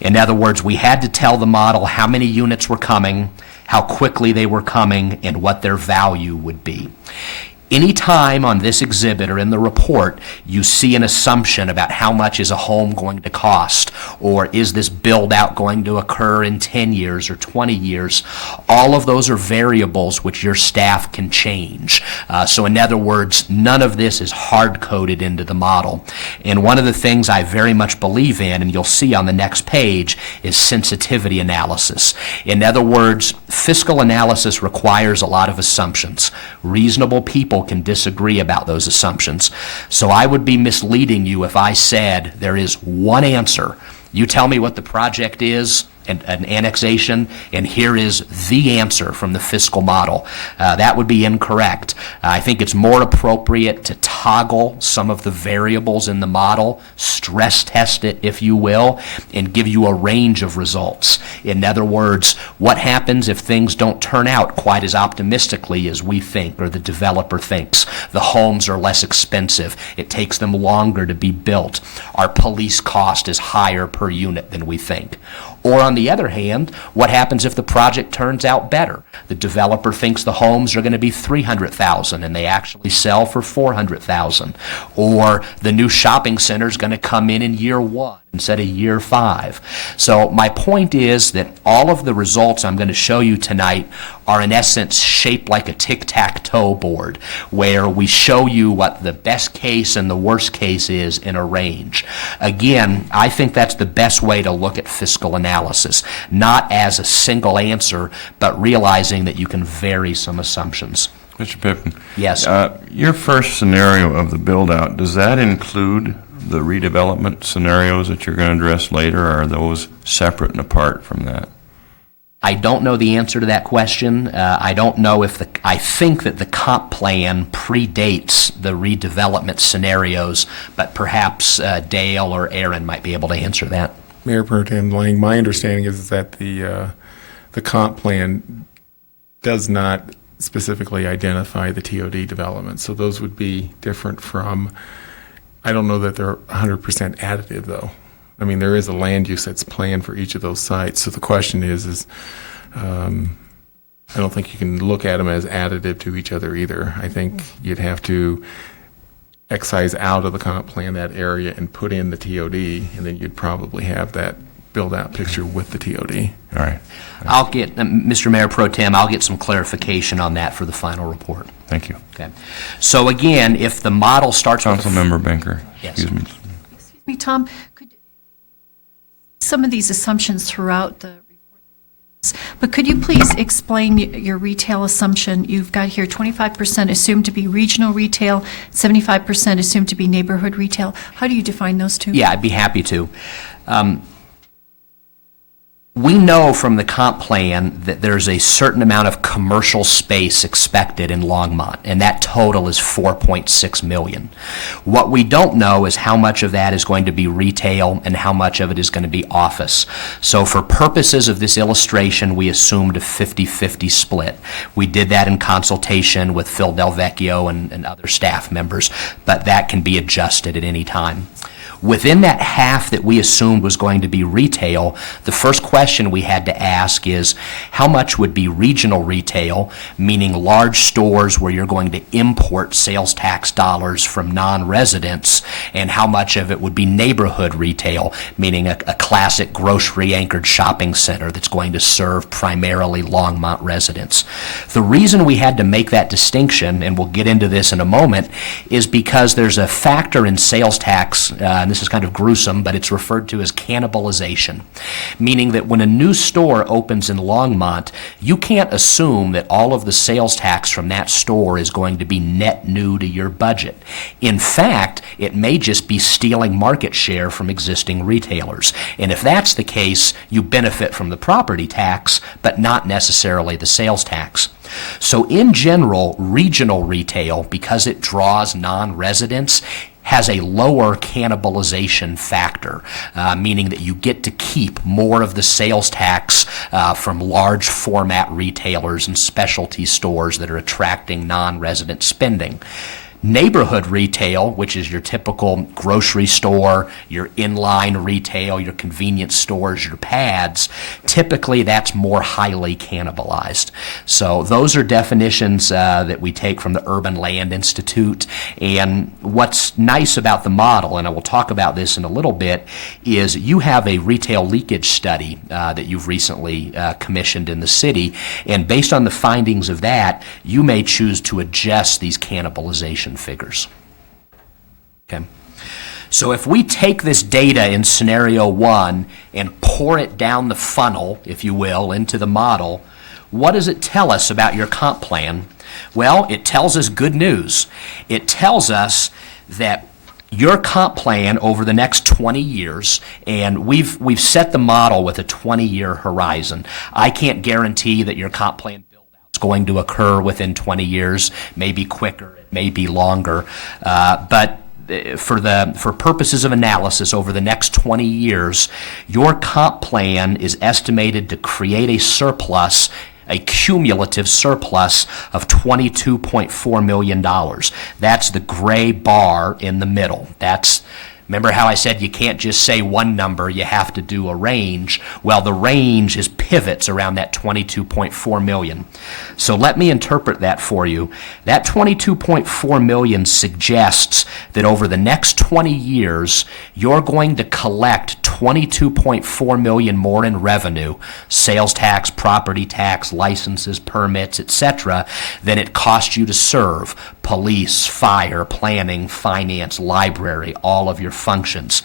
In other words, we had to tell the model how many units were coming, how quickly they were coming, and what their value would be. Any time on this exhibit or in the report you see an assumption about how much is a home going to cost, or is this build out going to occur in 10 years or 20 years, all of those are variables which your staff can change. So in other words, none of this is hard-coded into the model. And one of the things I very much believe in, and you'll see on the next page, is sensitivity analysis. In other words, fiscal analysis requires a lot of assumptions. Reasonable people can disagree about those assumptions. So I would be misleading you if I said there is one answer. You tell me what the project is, an annexation, and here is the answer from the fiscal model. That would be incorrect. I think it's more appropriate to toggle some of the variables in the model, stress test it, if you will, and give you a range of results. In other words, what happens if things don't turn out quite as optimistically as we think or the developer thinks? The homes are less expensive. It takes them longer to be built. Our police cost is higher per unit than we think. Or on the other hand, what happens if the project turns out better? The developer thinks the homes are going to be $300,000 and they actually sell for $400,000. Or the new shopping center is going to come in year 1 instead of year 5. So my point is that all of the results I'm going to show you tonight are in essence shaped like a tic-tac-toe board, where we show you what the best case and the worst case is in a range. Again, I think that's the best way to look at fiscal analysis, not as a single answer, but realizing that you can vary some assumptions. Mr. Pippin? Yes. Your first scenario of the build-out, does that include the redevelopment scenarios that you're going to address later, or are those separate and apart from that? I don't know the answer to that question. I don't know if I think that the comp plan predates the redevelopment scenarios, but perhaps Dale or Aaron might be able to answer that. Mayor Pro Tem Lang, my understanding is that the comp plan does not specifically identify the TOD development, so those would be different from. I don't know that they're 100% additive, though. I mean, there is a land use that's planned for each of those sites. So the question is I don't think you can look at them as additive to each other either. I think you'd have to excise out of the comp plan that area and put in the TOD, and then you'd probably have that build-out picture with the TOD. All right. I'll get, Mr. Mayor Pro Tem, I'll get some clarification on that for the final report. Thank you. Okay. So again, if the model starts with Councilmember Banker, Yes. excuse me. Excuse me, Tom, could some of these assumptions throughout the report, but could you please explain your retail assumption? You've got here 25% assumed to be regional retail, 75% assumed to be neighborhood retail. How do you define those two? Yeah, I'd be happy to. We know from the comp plan that there's a certain amount of commercial space expected in Longmont, and that total is 4.6 million. What we don't know is how much of that is going to be retail and how much of it is going to be office. So for purposes of this illustration, we assumed a 50-50 split. We did that in consultation with Phil Del Vecchio and other staff members, but that can be adjusted at any time. Within that half that we assumed was going to be retail, the first question we had to ask is how much would be regional retail, meaning large stores where you're going to import sales tax dollars from non-residents, and how much of it would be neighborhood retail, meaning a classic grocery-anchored shopping center that's going to serve primarily Longmont residents. The reason we had to make that distinction, and we'll get into this in a moment, is because there's a factor in sales tax, and this is kind of gruesome, but it's referred to as cannibalization, meaning that when a new store opens in Longmont, you can't assume that all of the sales tax from that store is going to be net new to your budget. In fact, it may just be stealing market share from existing retailers. And if that's the case, you benefit from the property tax, but not necessarily the sales tax. So in general, regional retail, because it draws non-residents, has a lower cannibalization factor, meaning that you get to keep more of the sales tax from large format retailers and specialty stores that are attracting non-resident spending. Neighborhood retail, which is your typical grocery store, your inline retail, your convenience stores, your pads, typically that's more highly cannibalized. So those are definitions that we take from the Urban Land Institute. And what's nice about the model, and I will talk about this in a little bit, is you have a retail leakage study that you've recently commissioned in the city. And based on the findings of that, you may choose to adjust these cannibalization figures. Okay. So if we take this data in scenario 1 and pour it down the funnel, if you will, into the model, what does it tell us about your comp plan? Well, it tells us good news. It tells us that your comp plan over the next 20 years, and we've set the model with a 20-year horizon. I can't guarantee that your comp plan build-out is going to occur within 20 years, maybe quicker, it may be longer, but for purposes of analysis over the next 20 years, your comp plan is estimated to create a surplus, a cumulative surplus of $22.4 million. That's the gray bar in the middle. Remember how I said you can't just say one number, you have to do a range? Well, the range pivots around that 22.4 million. So let me interpret that for you. That 22.4 million suggests that over the next 20 years, you're going to collect 22.4 million more in revenue, sales tax, property tax, licenses, permits, etc., than it cost you to serve police, fire, planning, finance, library, all of your functions.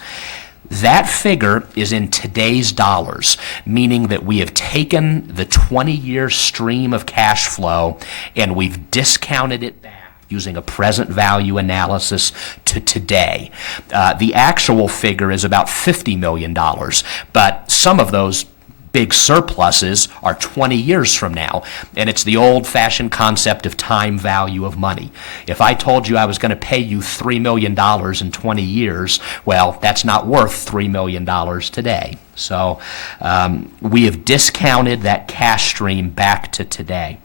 That figure is in today's dollars, meaning that we have taken the 20-year stream of cash flow and we've discounted it back using a present value analysis to today. The actual figure is about $50 million, but some of those big surpluses are 20 years from now, and it's the old-fashioned concept of time value of money. If I told you I was going to pay you $3 million in 20 years, well, that's not worth $3 million today. So we have discounted that cash stream back to today.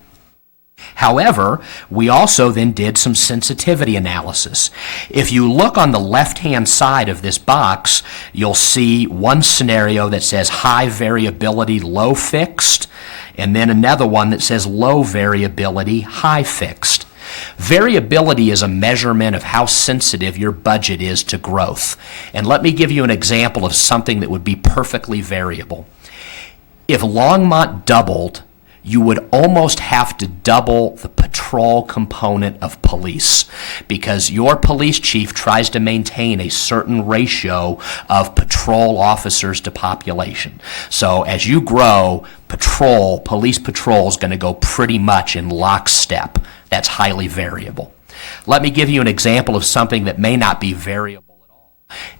However, we also then did some sensitivity analysis. If you look on the left-hand side of this box, you'll see one scenario that says high variability, low fixed, and then another one that says low variability, high fixed. Variability is a measurement of how sensitive your budget is to growth. And let me give you an example of something that would be perfectly variable. If Longmont doubled, you would almost have to double the patrol component of police, because your police chief tries to maintain a certain ratio of patrol officers to population. So as you grow, police patrol is going to go pretty much in lockstep. That's highly variable. Let me give you an example of something that may not be variable.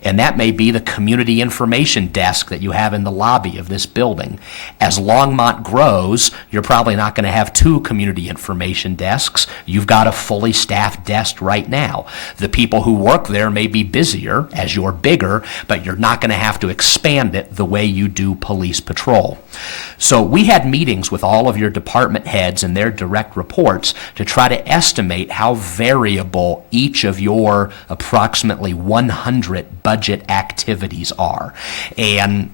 And that may be the community information desk that you have in the lobby of this building. As Longmont grows, you're probably not going to have 2 community information desks. You've got a fully staffed desk right now. The people who work there may be busier as you're bigger, but you're not going to have to expand it the way you do police patrol. So we had meetings with all of your department heads and their direct reports to try to estimate how variable each of your approximately 100 budget activities are. And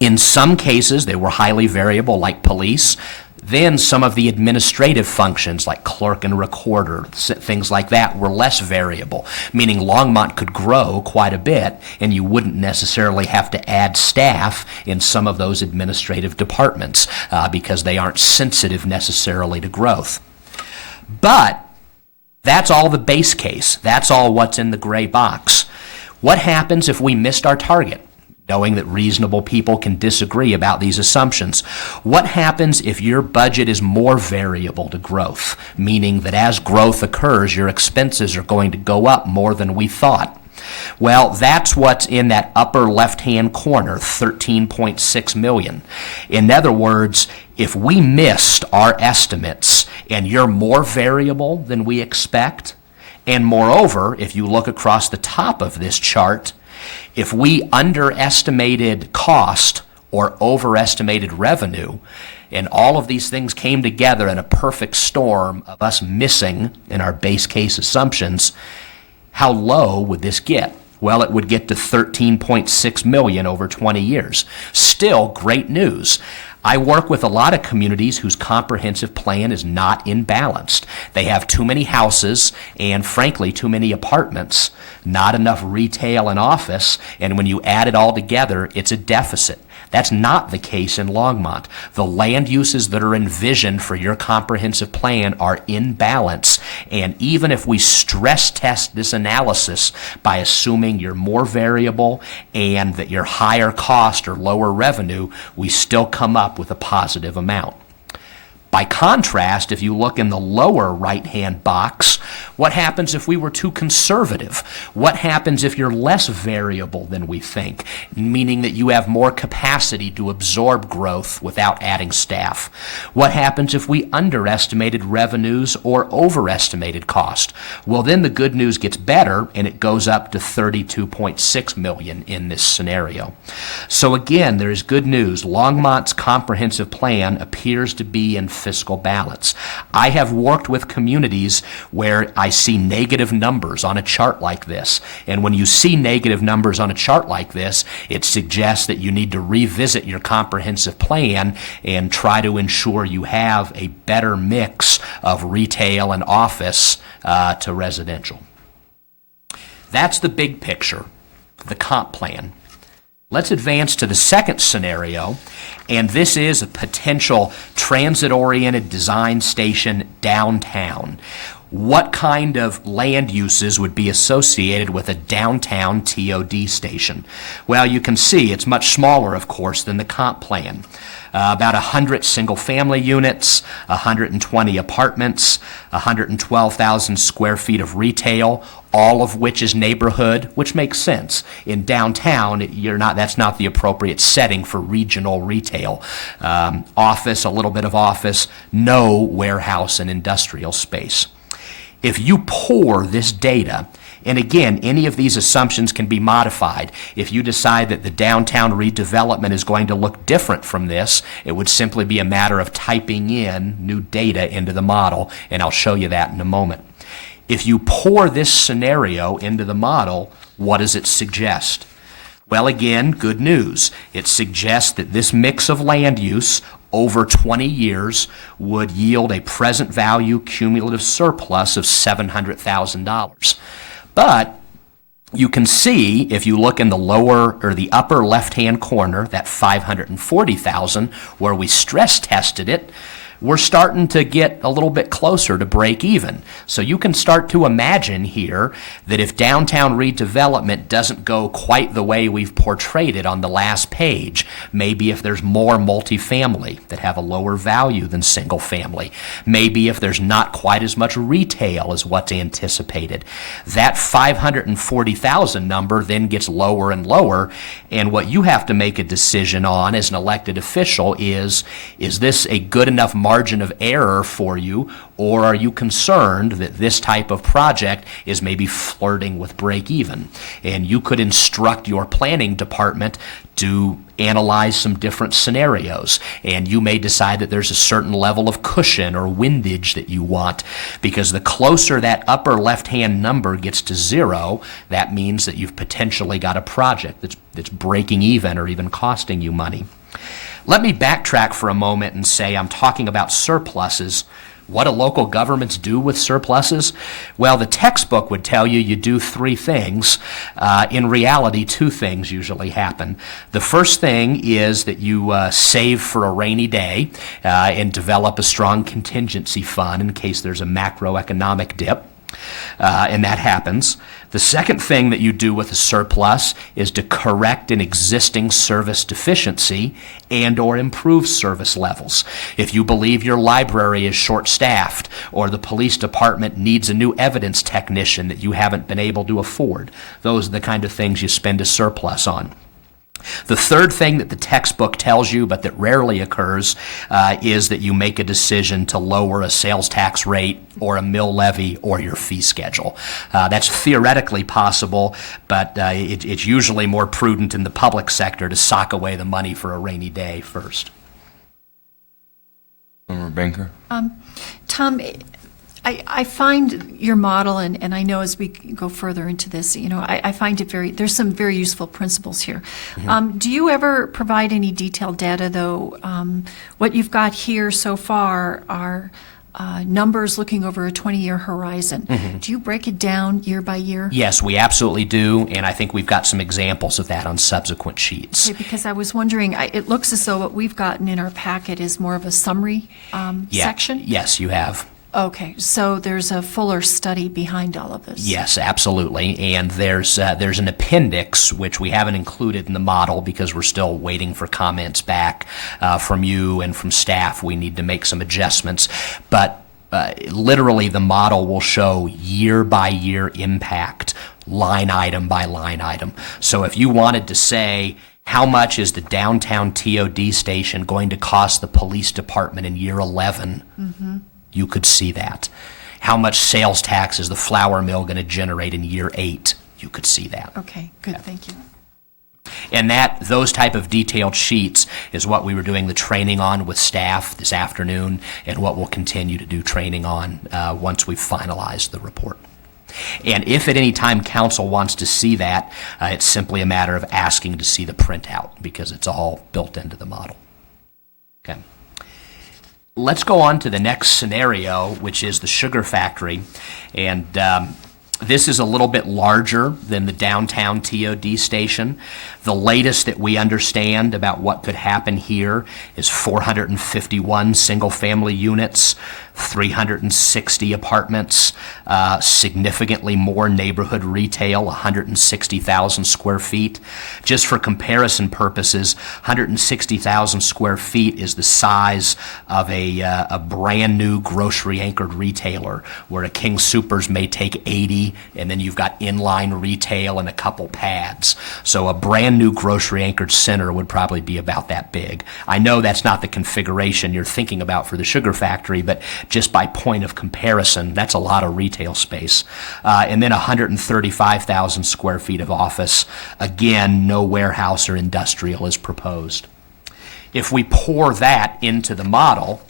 in some cases, they were highly variable, like police. Then some of the administrative functions, like clerk and recorder, things like that, were less variable, meaning Longmont could grow quite a bit, and you wouldn't necessarily have to add staff in some of those administrative departments because they aren't sensitive necessarily to growth. But that's all the base case. That's all what's in the gray box. What happens if we missed our target? Knowing that reasonable people can disagree about these assumptions. What happens if your budget is more variable to growth, meaning that as growth occurs, your expenses are going to go up more than we thought? Well, that's what's in that upper left-hand corner, 13.6 million. In other words, if we missed our estimates and you're more variable than we expect, and moreover, if you look across the top of this chart, if we underestimated cost or overestimated revenue, and all of these things came together in a perfect storm of us missing in our base case assumptions, how low would this get? Well, it would get to 13.6 million over 20 years. Still great news. I work with a lot of communities whose comprehensive plan is not imbalanced. They have too many houses and, frankly, too many apartments, not enough retail and office, and when you add it all together, it's a deficit. That's not the case in Longmont. The land uses that are envisioned for your comprehensive plan are in balance, and even if we stress test this analysis by assuming you're more variable and that you're higher cost or lower revenue, we still come up with a positive amount. By contrast, if you look in the lower right-hand box, what happens if we were too conservative? What happens if you're less variable than we think, meaning that you have more capacity to absorb growth without adding staff? What happens if we underestimated revenues or overestimated cost? Well, then the good news gets better, and it goes up to $32.6 million in this scenario. So again, there is good news. Longmont's comprehensive plan appears to be in fiscal balance. I have worked with communities where I see negative numbers on a chart like this. And when you see negative numbers on a chart like this, it suggests that you need to revisit your comprehensive plan and try to ensure you have a better mix of retail and office to residential. That's the big picture, the comp plan. Let's advance to the second scenario, and this is a potential transit-oriented design station downtown. What kind of land uses would be associated with a downtown TOD station? Well, you can see it's much smaller, of course, than the comp plan. About 100 single-family units, 120 apartments, 112,000 square feet of retail, all of which is neighborhood, which makes sense. In downtown, that's not the appropriate setting for regional retail. Office, a little bit of office, no warehouse and industrial space. If you pour this data, and again, any of these assumptions can be modified. If you decide that the downtown redevelopment is going to look different from this, it would simply be a matter of typing in new data into the model, and I'll show you that in a moment. If you pour this scenario into the model, what does it suggest? Well, again, good news. It suggests that this mix of land use over 20 years would yield a present value cumulative surplus of $700,000. But you can see, if you look in the lower or the upper left-hand corner, that $540,000, where we stress tested it, we're starting to get a little bit closer to break even. So you can start to imagine here that if downtown redevelopment doesn't go quite the way we've portrayed it on the last page, maybe if there's more multifamily that have a lower value than single family, maybe if there's not quite as much retail as what's anticipated, that $540,000 number then gets lower and lower, and what you have to make a decision on as an elected official is this a good enough margin of error for you, or are you concerned that this type of project is maybe flirting with break even? And you could instruct your planning department to analyze some different scenarios, and you may decide that there's a certain level of cushion or windage that you want, because the closer that upper left-hand number gets to zero, that means that you've potentially got a project that's breaking even or even costing you money. Let me backtrack for a moment and say I'm talking about surpluses. What do local governments do with surpluses? Well, the textbook would tell you you do three things. In reality, two things usually happen. The first thing is that you save for a rainy day and develop a strong contingency fund in case there's a macroeconomic dip. And that happens. The second thing that you do with a surplus is to correct an existing service deficiency and or improve service levels. If you believe your library is short-staffed or the police department needs a new evidence technician that you haven't been able to afford, those are the kind of things you spend a surplus on. The third thing that the textbook tells you, but that rarely occurs, is that you make a decision to lower a sales tax rate or a mill levy or your fee schedule. That's theoretically possible, but it's usually more prudent in the public sector to sock away the money for a rainy day first. Member Banker? Tom, I find your model, and I know as we go further into this, I find it there's some very useful principles here. Mm-hmm. Do you ever provide any detailed data, though? What you've got here so far are numbers looking over a 20-year horizon. Mm-hmm. Do you break it down year by year? Yes, we absolutely do, and I think we've got some examples of that on subsequent sheets. Okay, because I was wondering, it looks as though what we've gotten in our packet is more of a summary section. Yes, you have. Okay, so there's a fuller study behind all of this? Yes, absolutely. And there's an appendix, which we haven't included in the model because we're still waiting for comments back from you and from staff. We need to make some adjustments. But literally, the model will show year-by-year impact, line item by line item. So if you wanted to say, how much is the downtown TOD station going to cost the police department in year 11? You could see that. How much sales tax is the flour mill going to generate in year 8? You could see that. Okay, good, thank you. And those type of detailed sheets is what we were doing the training on with staff this afternoon, and what we'll continue to do training on once we've finalized the report. And if at any time council wants to see that, it's simply a matter of asking to see the printout, because it's all built into the model. Okay. Let's go on to the next scenario, which is the sugar factory. And this is a little bit larger than the downtown TOD station. The latest that we understand about what could happen here is 451 single-family units, 360 apartments, significantly more neighborhood retail, 160,000 square feet. Just for comparison purposes, 160,000 square feet is the size of a brand new grocery anchored retailer, where a King Soopers may take 80, and then you've got inline retail and a couple pads. So a brand new grocery anchored center would probably be about that big. I know that's not the configuration you're thinking about for the sugar factory, but just by point of comparison, that's a lot of retail space. And then 135,000 square feet of office. Again, no warehouse or industrial is proposed. If we pour that into the model,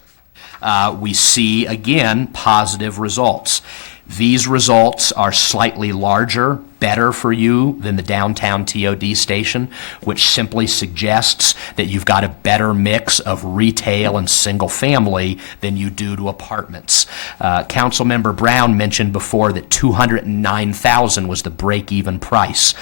we see, again, positive results. These results are slightly larger, better for you than the downtown TOD station, which simply suggests that you've got a better mix of retail and single family than you do to apartments. Councilmember Brown mentioned before that $209,000 was the break-even price,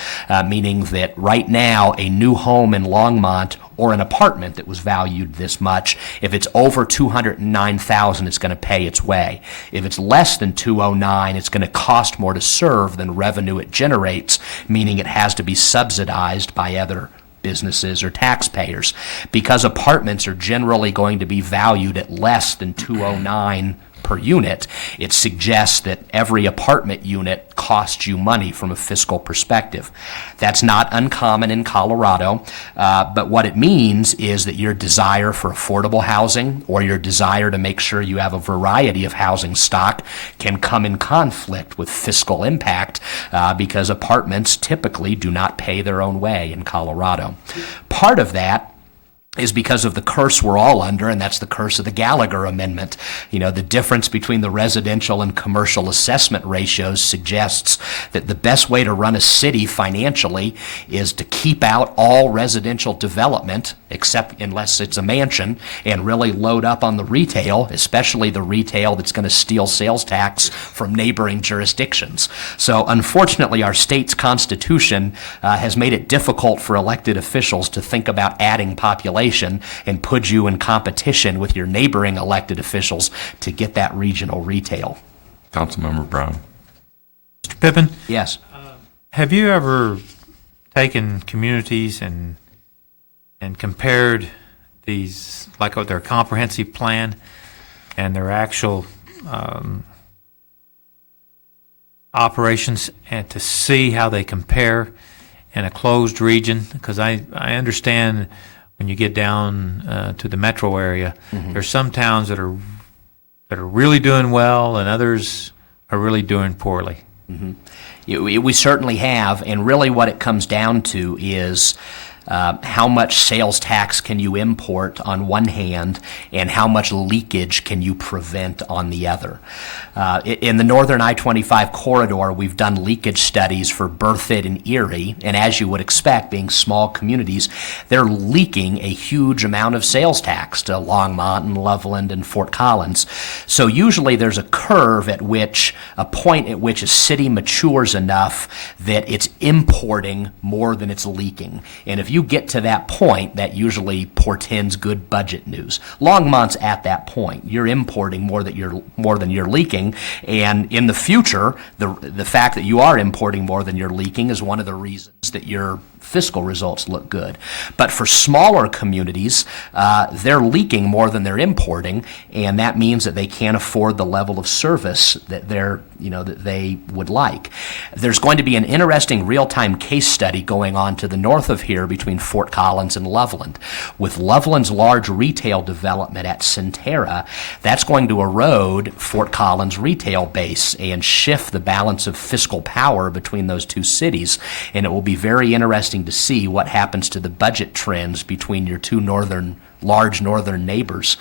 meaning that right now a new home in Longmont or an apartment that was valued this much, if it's over $209,000, it's going to pay its way. If it's less than $209,000, it's going to cost more to serve than revenue it generates, meaning it has to be subsidized by other businesses or taxpayers. Because apartments are generally going to be valued at less than $209,000 per unit, it suggests that every apartment unit costs you money from a fiscal perspective. That's not uncommon in Colorado, but what it means is that your desire for affordable housing, or your desire to make sure you have a variety of housing stock, can come in conflict with fiscal impact, because apartments typically do not pay their own way in Colorado. Part of that is because of the curse we're all under, and that's the curse of the Gallagher Amendment. You know, the difference between the residential and commercial assessment ratios suggests that the best way to run a city financially is to keep out all residential development, except unless it's a mansion, and really load up on the retail, especially the retail that's going to steal sales tax from neighboring jurisdictions. So unfortunately, our state's constitution has made it difficult for elected officials to think about adding population and put you in competition with your neighboring elected officials to get that regional retail. Councilmember Brown. Mr. Pippin, Yes. have you ever taken communities and compared these, like their comprehensive plan and their actual operations, and to see how they compare in a closed region? Because I understand when you get down to the metro area, there's some towns that are really doing well, and others are really doing poorly. We certainly have, and really what it comes down to is how much sales tax can you import on one hand, and how much leakage can you prevent on the other. In the northern I-25 corridor, we've done leakage studies for Berthoud and Erie, and as you would expect, being small communities, they're leaking a huge amount of sales tax to Longmont and Loveland and Fort Collins. So usually there's a curve at which, a point at which a city matures enough that it's importing more than it's leaking. And if you get to that point, that usually portends good budget news. Longmont's at that point. You're importing more than you're leaking, and in the future, the fact that you are importing more than you're leaking is one of the reasons that your fiscal results look good. But for smaller communities, they're leaking more than they're importing, and that means that they can't afford the level of service that that they would like. There's going to be an interesting real-time case study going on to the north of here between Fort Collins and Loveland. With Loveland's large retail development at Centera, that's going to erode Fort Collins' retail base and shift the balance of fiscal power between those two cities. And it will be very interesting to see what happens to the budget trends between your two large northern neighbors,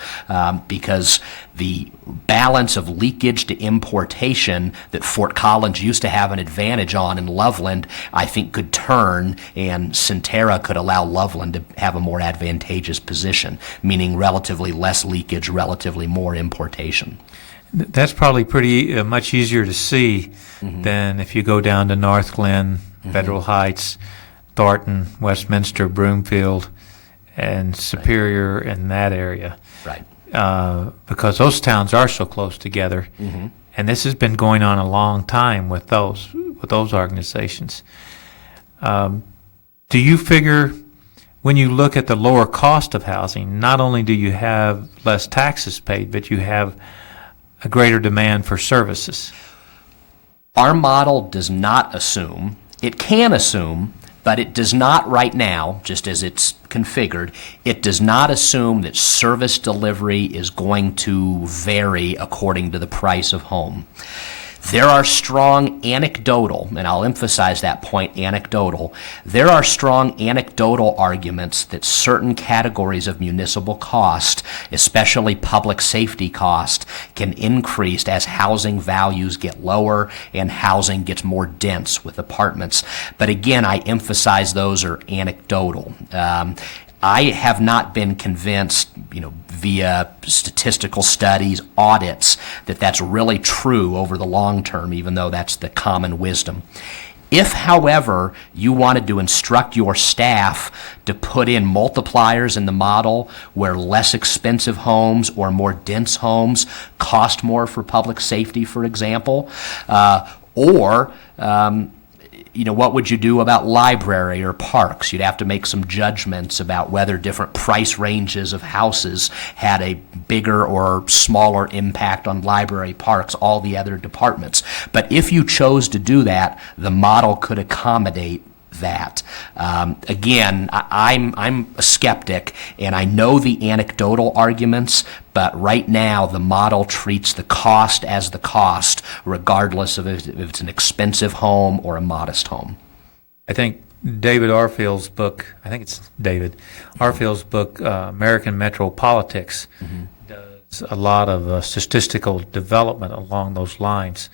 because the balance of leakage to importation that Fort Collins used to have an advantage on in Loveland, I think could turn, and Centera could allow Loveland to have a more advantageous position, meaning relatively less leakage, relatively more importation. That's probably pretty much easier to see than if you go down to North Glen, Federal Heights, Thornton, Westminster, Broomfield, and Superior in that area. Right. Because those towns are so close together. And this has been going on a long time with those organizations. Do you figure, when you look at the lower cost of housing, not only do you have less taxes paid, but you have a greater demand for services? Our model does not assume, it can assume, but it does not right now, just as it's configured, it does not assume that service delivery is going to vary according to the price of home. There are strong anecdotal, and I'll emphasize that point, anecdotal, there are strong anecdotal arguments that certain categories of municipal cost, especially public safety cost, can increase as housing values get lower and housing gets more dense with apartments. But again, I emphasize those are anecdotal. I have not been convinced, via statistical studies, audits, that that's really true over the long term, even though that's the common wisdom. If, however, you wanted to instruct your staff to put in multipliers in the model where less expensive homes or more dense homes cost more for public safety, for example, what would you do about library or parks? You'd have to make some judgments about whether different price ranges of houses had a bigger or smaller impact on library, parks, all the other departments. But if you chose to do that, the model could accommodate that. Again, I'm a skeptic, and I know the anecdotal arguments, but right now the model treats the cost as the cost, regardless of if it's an expensive home or a modest home. I think David Arfield's book, American Metropolitics, does a lot of statistical development along those lines.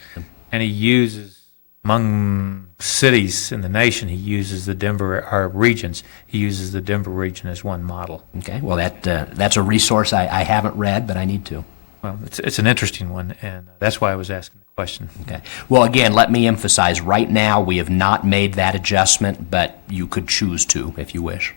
And he uses, among cities in the nation, he uses the Denver region as one model. Okay, well, that's a resource I haven't read, but I need to. Well, it's an interesting one, and that's why I was asking the question. Okay. Well, again, let me emphasize, right now we have not made that adjustment, but you could choose to if you wish.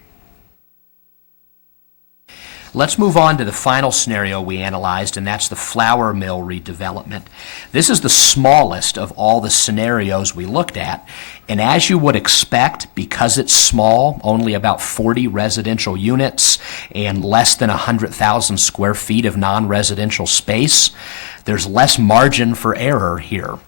Let's move on to the final scenario we analyzed, and that's the flour mill redevelopment. This is the smallest of all the scenarios we looked at, and as you would expect, because it's small, only about 40 residential units and less than 100,000 square feet of non-residential space, there's less margin for error here.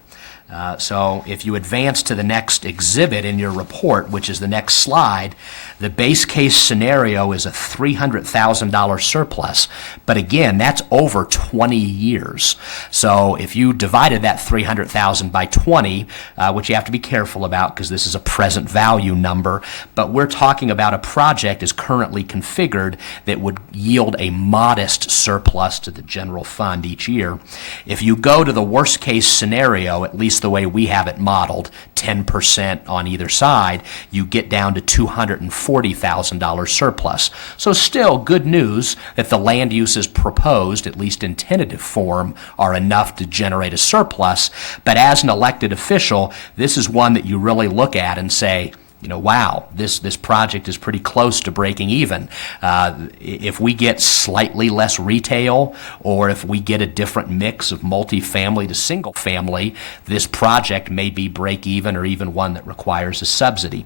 So if you advance to the next exhibit in your report, which is the next slide, the base case scenario is a $300,000 surplus. But again, that's over 20 years. So if you divided that $300,000 by 20, which you have to be careful about because this is a present value number, but we're talking about a project as currently configured that would yield a modest surplus to the general fund each year. If you go to the worst case scenario, at least the way we have it modeled, 10% on either side, you get down to $240,000 surplus. So still good news that the land uses proposed, at least in tentative form, are enough to generate a surplus. But as an elected official, this is one that you really look at and say, wow, this project is pretty close to breaking even. If we get slightly less retail, or if we get a different mix of multifamily to single family, this project may be break even, or even one that requires a subsidy.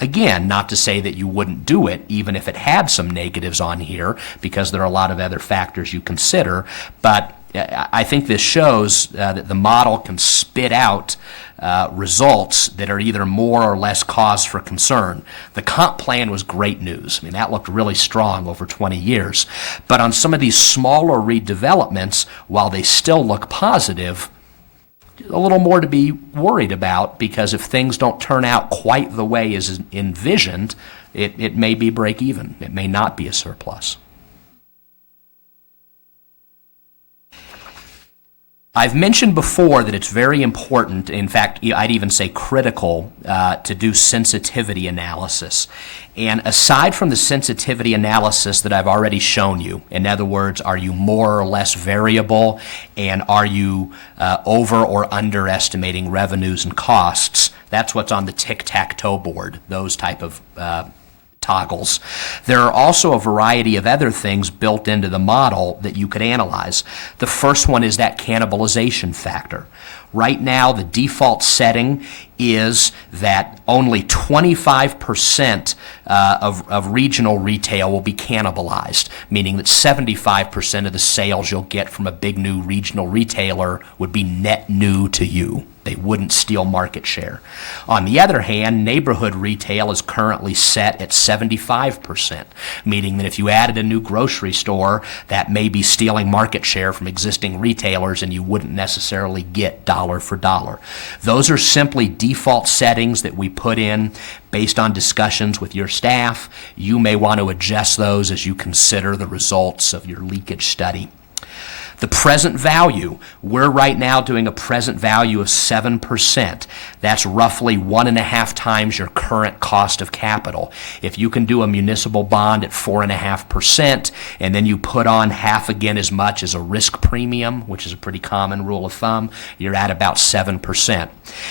Again, not to say that you wouldn't do it, even if it had some negatives on here, because there are a lot of other factors you consider, but I think this shows that the model can spit out results that are either more or less cause for concern. The comp plan was great news. I mean, that looked really strong over 20 years. But on some of these smaller redevelopments, while they still look positive, a little more to be worried about, because if things don't turn out quite the way as envisioned, it may be break even. It may not be a surplus. I've mentioned before that it's very important, in fact, I'd even say critical, to do sensitivity analysis. And aside from the sensitivity analysis that I've already shown you, in other words, are you more or less variable, and are you over or underestimating revenues and costs? That's what's on the tic-tac-toe board, those type of toggles. There are also a variety of other things built into the model that you could analyze. The first one is that cannibalization factor. Right now, the default setting is that only 25% of regional retail will be cannibalized, meaning that 75% of the sales you'll get from a big new regional retailer would be net new to you. They wouldn't steal market share. On the other hand, neighborhood retail is currently set at 75%, meaning that if you added a new grocery store, that may be stealing market share from existing retailers, and you wouldn't necessarily get dollar for dollar. Those are simply default settings that we put in based on discussions with your staff. You may want to adjust those as you consider the results of your leakage study. The present value, we're right now doing a present value of 7%. That's roughly 1.5 times your current cost of capital. If you can do a municipal bond at 4.5%, and then you put on half again as much as a risk premium, which is a pretty common rule of thumb, you're at about 7%.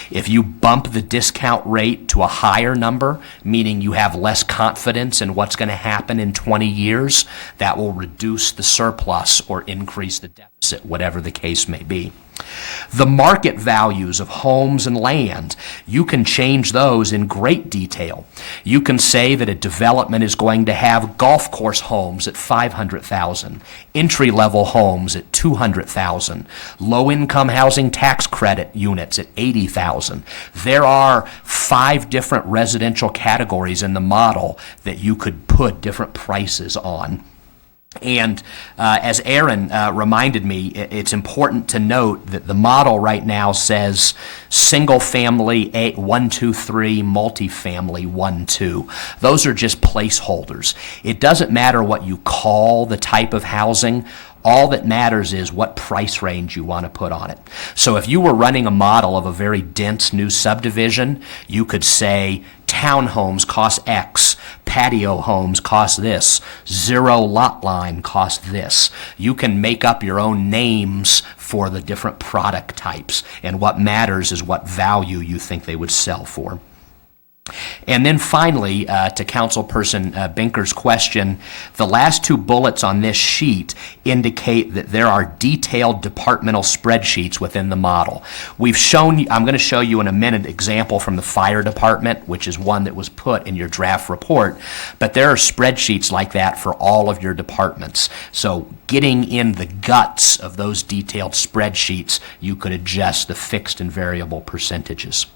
If you bump the discount rate to a higher number, meaning you have less confidence in what's going to happen in 20 years, that will reduce the surplus or increase the deficit, whatever the case may be. The market values of homes and land, you can change those in great detail. You can say that a development is going to have golf course homes at $500,000, entry-level homes at $200,000, low-income housing tax credit units at $80,000. There are 5 different residential categories in the model that you could put different prices on. And as Aaron reminded me, it's important to note that the model right now says single family 1, 2, 3, multifamily 1, 2. Those are just placeholders. It doesn't matter what you call the type of housing. All that matters is what price range you want to put on it. So if you were running a model of a very dense new subdivision, you could say townhomes cost X, patio homes cost this, zero lot line cost this. You can make up your own names for the different product types, and what matters is what value you think they would sell for. And then finally, to Councilperson Binker's question, the last 2 bullets on this sheet indicate that there are detailed departmental spreadsheets within the model. I'm going to show you in a minute an example from the fire department, which is one that was put in your draft report, but there are spreadsheets like that for all of your departments. So getting in the guts of those detailed spreadsheets, you could adjust the fixed and variable percentages.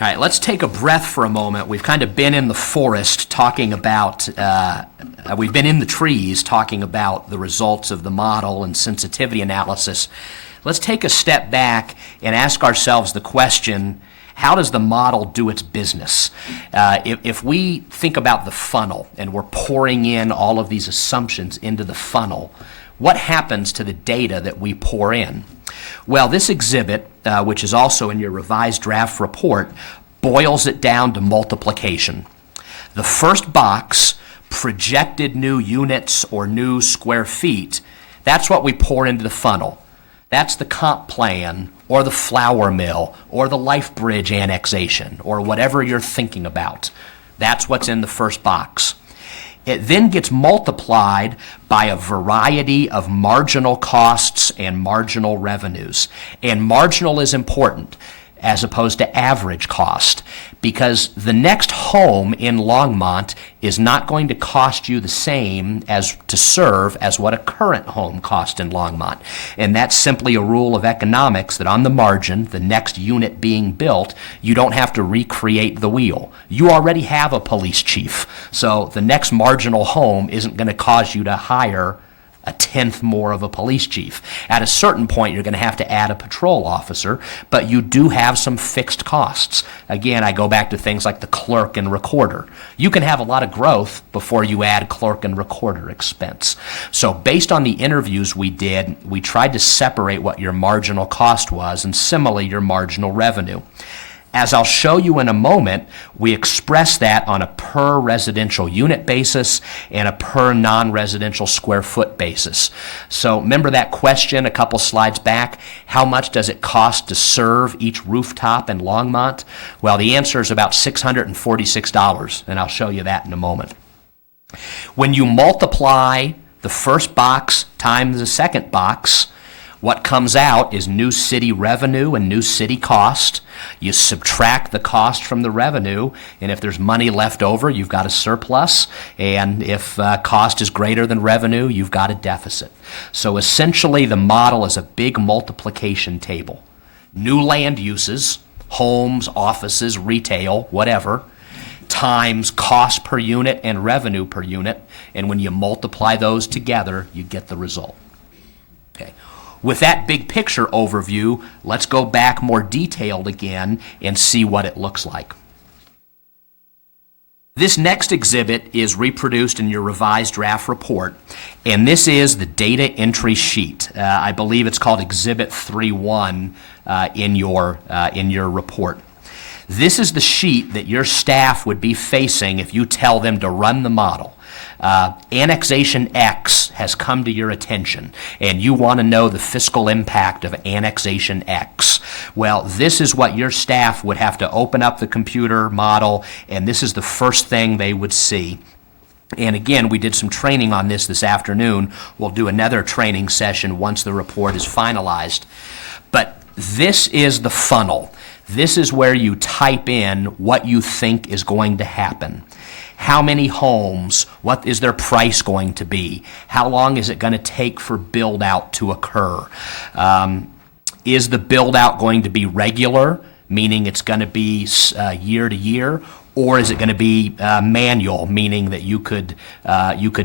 All right, let's take a breath for a moment. We've kind of been in the forest talking about, we've been in the trees talking about the results of the model and sensitivity analysis. Let's take a step back and ask ourselves the question, how does the model do its business? If we think about the funnel and we're pouring in all of these assumptions into the funnel, what happens to the data that we pour in? Well, this exhibit, which is also in your revised draft report, boils it down to multiplication. The first box, projected new units or new square feet, that's what we pour into the funnel. That's the comp plan or the flour mill, or the Life Bridge annexation, or whatever you're thinking about. That's what's in the first box. It then gets multiplied by a variety of marginal costs and marginal revenues. And marginal is important as opposed to average cost, because the next home in Longmont is not going to cost you the same as to serve as what a current home cost in Longmont. And that's simply a rule of economics that on the margin, the next unit being built, you don't have to recreate the wheel. You already have a police chief, so the next marginal home isn't going to cause you to hire a tenth more of a police chief. At a certain point, you're going to have to add a patrol officer, but you do have some fixed costs. Again, I go back to things like the clerk and recorder. You can have a lot of growth before you add clerk and recorder expense. So based on the interviews we did, we tried to separate what your marginal cost was and similarly your marginal revenue. As I'll show you in a moment, we express that on a per residential unit basis and a per non-residential square foot basis. So remember that question a couple slides back, how much does it cost to serve each rooftop in Longmont? Well, the answer is about $646, and I'll show you that in a moment. When you multiply the first box times the second box, what comes out is new city revenue and new city cost. You subtract the cost from the revenue, and if there's money left over, you've got a surplus, and if cost is greater than revenue, you've got a deficit. So essentially, the model is a big multiplication table. New land uses, homes, offices, retail, whatever, times cost per unit and revenue per unit, and when you multiply those together, you get the result. Okay. With that big picture overview, let's go back more detailed again and see what it looks like. This next exhibit is reproduced in your revised draft report, and this is the data entry sheet. I believe it's called Exhibit 3.1 in your report. This is the sheet that your staff would be facing if you tell them to run the model. Annexation X has come to your attention, and you want to know the fiscal impact of Annexation X. Well, this is what your staff would have to open up the computer model, and this is the first thing they would see. And again, we did some training on this afternoon. We'll do another training session once the report is finalized. But this is the funnel. This is where you type in what you think is going to happen. How many homes? What is their price going to be? How long is it going to take for build out to occur? Is the build out going to be regular, meaning it's going to be year to year, or is it going to be manual, meaning that you could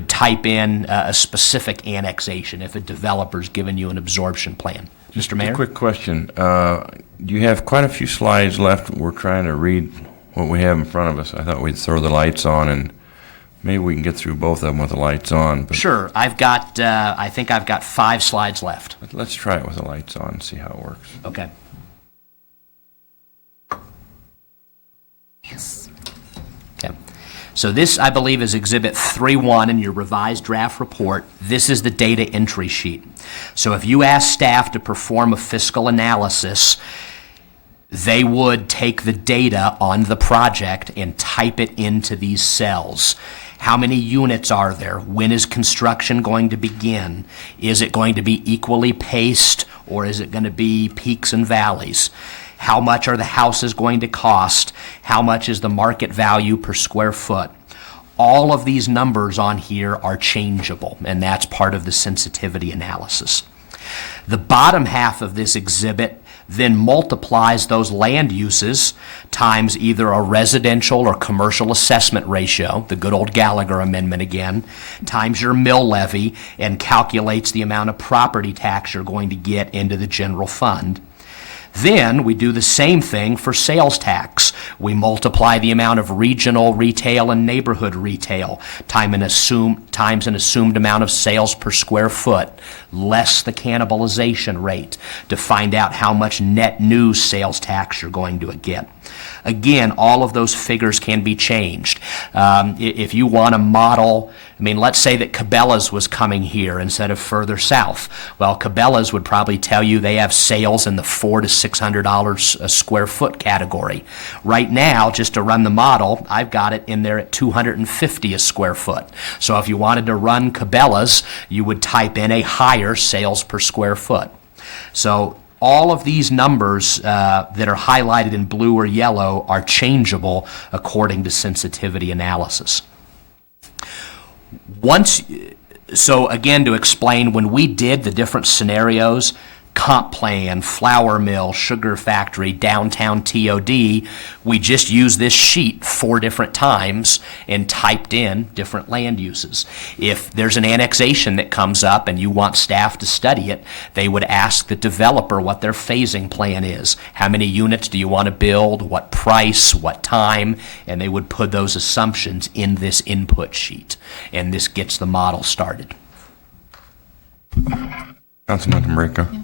type in a specific annexation if a developer's given you an absorption plan? Mr. Mayor? A quick question. You have quite a few slides left. We're trying to read what we have in front of us. I thought we'd throw the lights on, and maybe we can get through both of them with the lights on. But Sure. I think I've got 5 slides left. let's try it with the lights on and see how it works. Okay. Yes. Okay. So this, I believe, is Exhibit 3.1 in your revised draft report. This is the data entry sheet. So if you ask staff to perform a fiscal analysis, they would take the data on the project and type it into these cells. How many units are there? When is construction going to begin? Is it going to be equally paced, or is it going to be peaks and valleys? How much are the houses going to cost? How much is the market value per square foot? All of these numbers on here are changeable, and that's part of the sensitivity analysis. The bottom half of this exhibit then multiplies those land uses times either a residential or commercial assessment ratio, the good old Gallagher Amendment again, times your mill levy, and calculates the amount of property tax you're going to get into the general fund. Then we do the same thing for sales tax. We multiply the amount of regional retail and neighborhood retail times an assumed amount of sales per square foot, less the cannibalization rate, to find out how much net new sales tax you're going to get. Again, all of those figures can be changed. If you want to model I mean, let's say that Cabela's was coming here instead of further south. Well, Cabela's would probably tell you they have sales in the $400 to $600 a square foot category. Right now, just to run the model, I've got it in there at $250 a square foot. So if you wanted to run Cabela's, you would type in a higher sales per square foot. So all of these numbers that are highlighted in blue or yellow are changeable according to sensitivity analysis. So again, to explain, when we did the different scenarios, comp plan, flour mill, sugar factory, downtown TOD, we just used this sheet 4 different times and typed in different land uses. If there's an annexation that comes up and you want staff to study it, they would ask the developer what their phasing plan is. How many units do you want to build? What price? What time? And they would put those assumptions in this input sheet. And this gets the model started. Councilman Marika.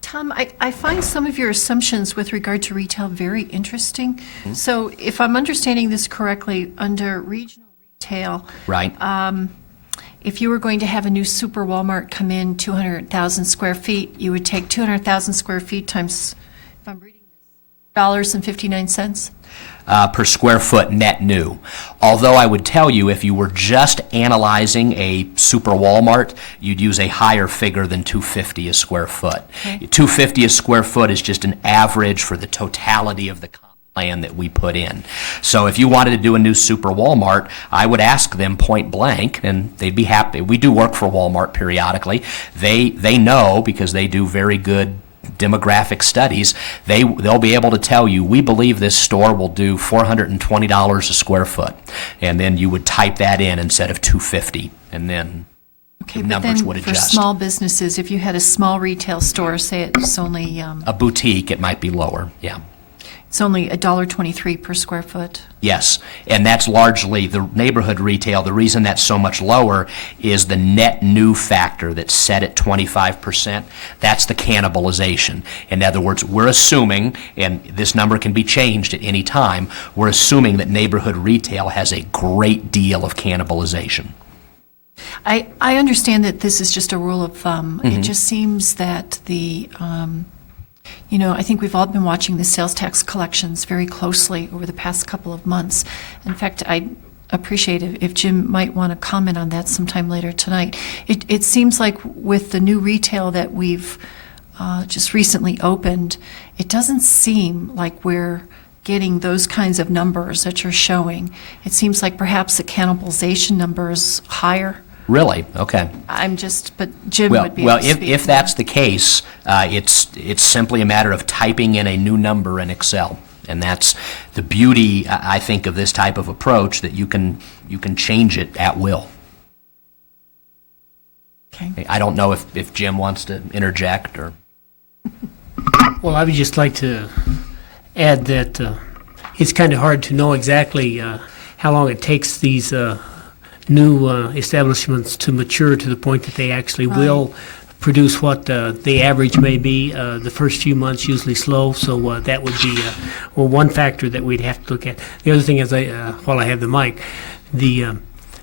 Tom, I find some of your assumptions with regard to retail very interesting. So if I'm understanding this correctly, under regional retail, Right. if you were going to have a new super Walmart come in 200,000 square feet, you would take 200,000 square feet times, if I'm reading this, $0.59? Per square foot net new. Although I would tell you, if you were just analyzing a super Walmart, you'd use a higher figure than $250 a square foot. Okay. $250 a square foot is just an average for the totality of the comp plan that we put in. So if you wanted to do a new super Walmart, I would ask them point blank, and they'd be happy. We do work for Walmart periodically. They know, because they do very good demographic studies, they'll be able to tell you, we believe this store will do $420 a square foot, and then you would type that in instead of $250, and then Okay, the but numbers then would for adjust. small businesses, if you had a small retail store, say it's only A boutique, it might be lower, yeah. it's only $1.23 per square foot. Yes, and that's largely the neighborhood retail. The reason that's so much lower is the net new factor that's set at 25%. That's the cannibalization. In other words, we're assuming, and this number can be changed at any time, we're assuming that neighborhood retail has a great deal of cannibalization. I understand that this is just a rule of thumb. It just seems that I think we've all been watching the sales tax collections very closely over the past couple of months. In fact, I'd appreciate it if Jim might want to comment on that sometime later tonight. It seems like with the new retail that we've just recently opened, it doesn't seem like we're getting those kinds of numbers that you're showing. It seems like perhaps the cannibalization number is higher. Really? Okay. But Jim Well, would be able to speak if to that's that. the case, it's simply a matter of typing in a new number in Excel. And that's the beauty, I think, of this type of approach, that you can change it at will. Okay. I don't know if Jim wants to interject or. Well, I would just like to add that it's kind of hard to know exactly how long it takes these new establishments to mature to the point that they actually will produce what the average may be. The first few months usually slow, so that would be one factor that we'd have to look at. The other thing is, while I have the mic, the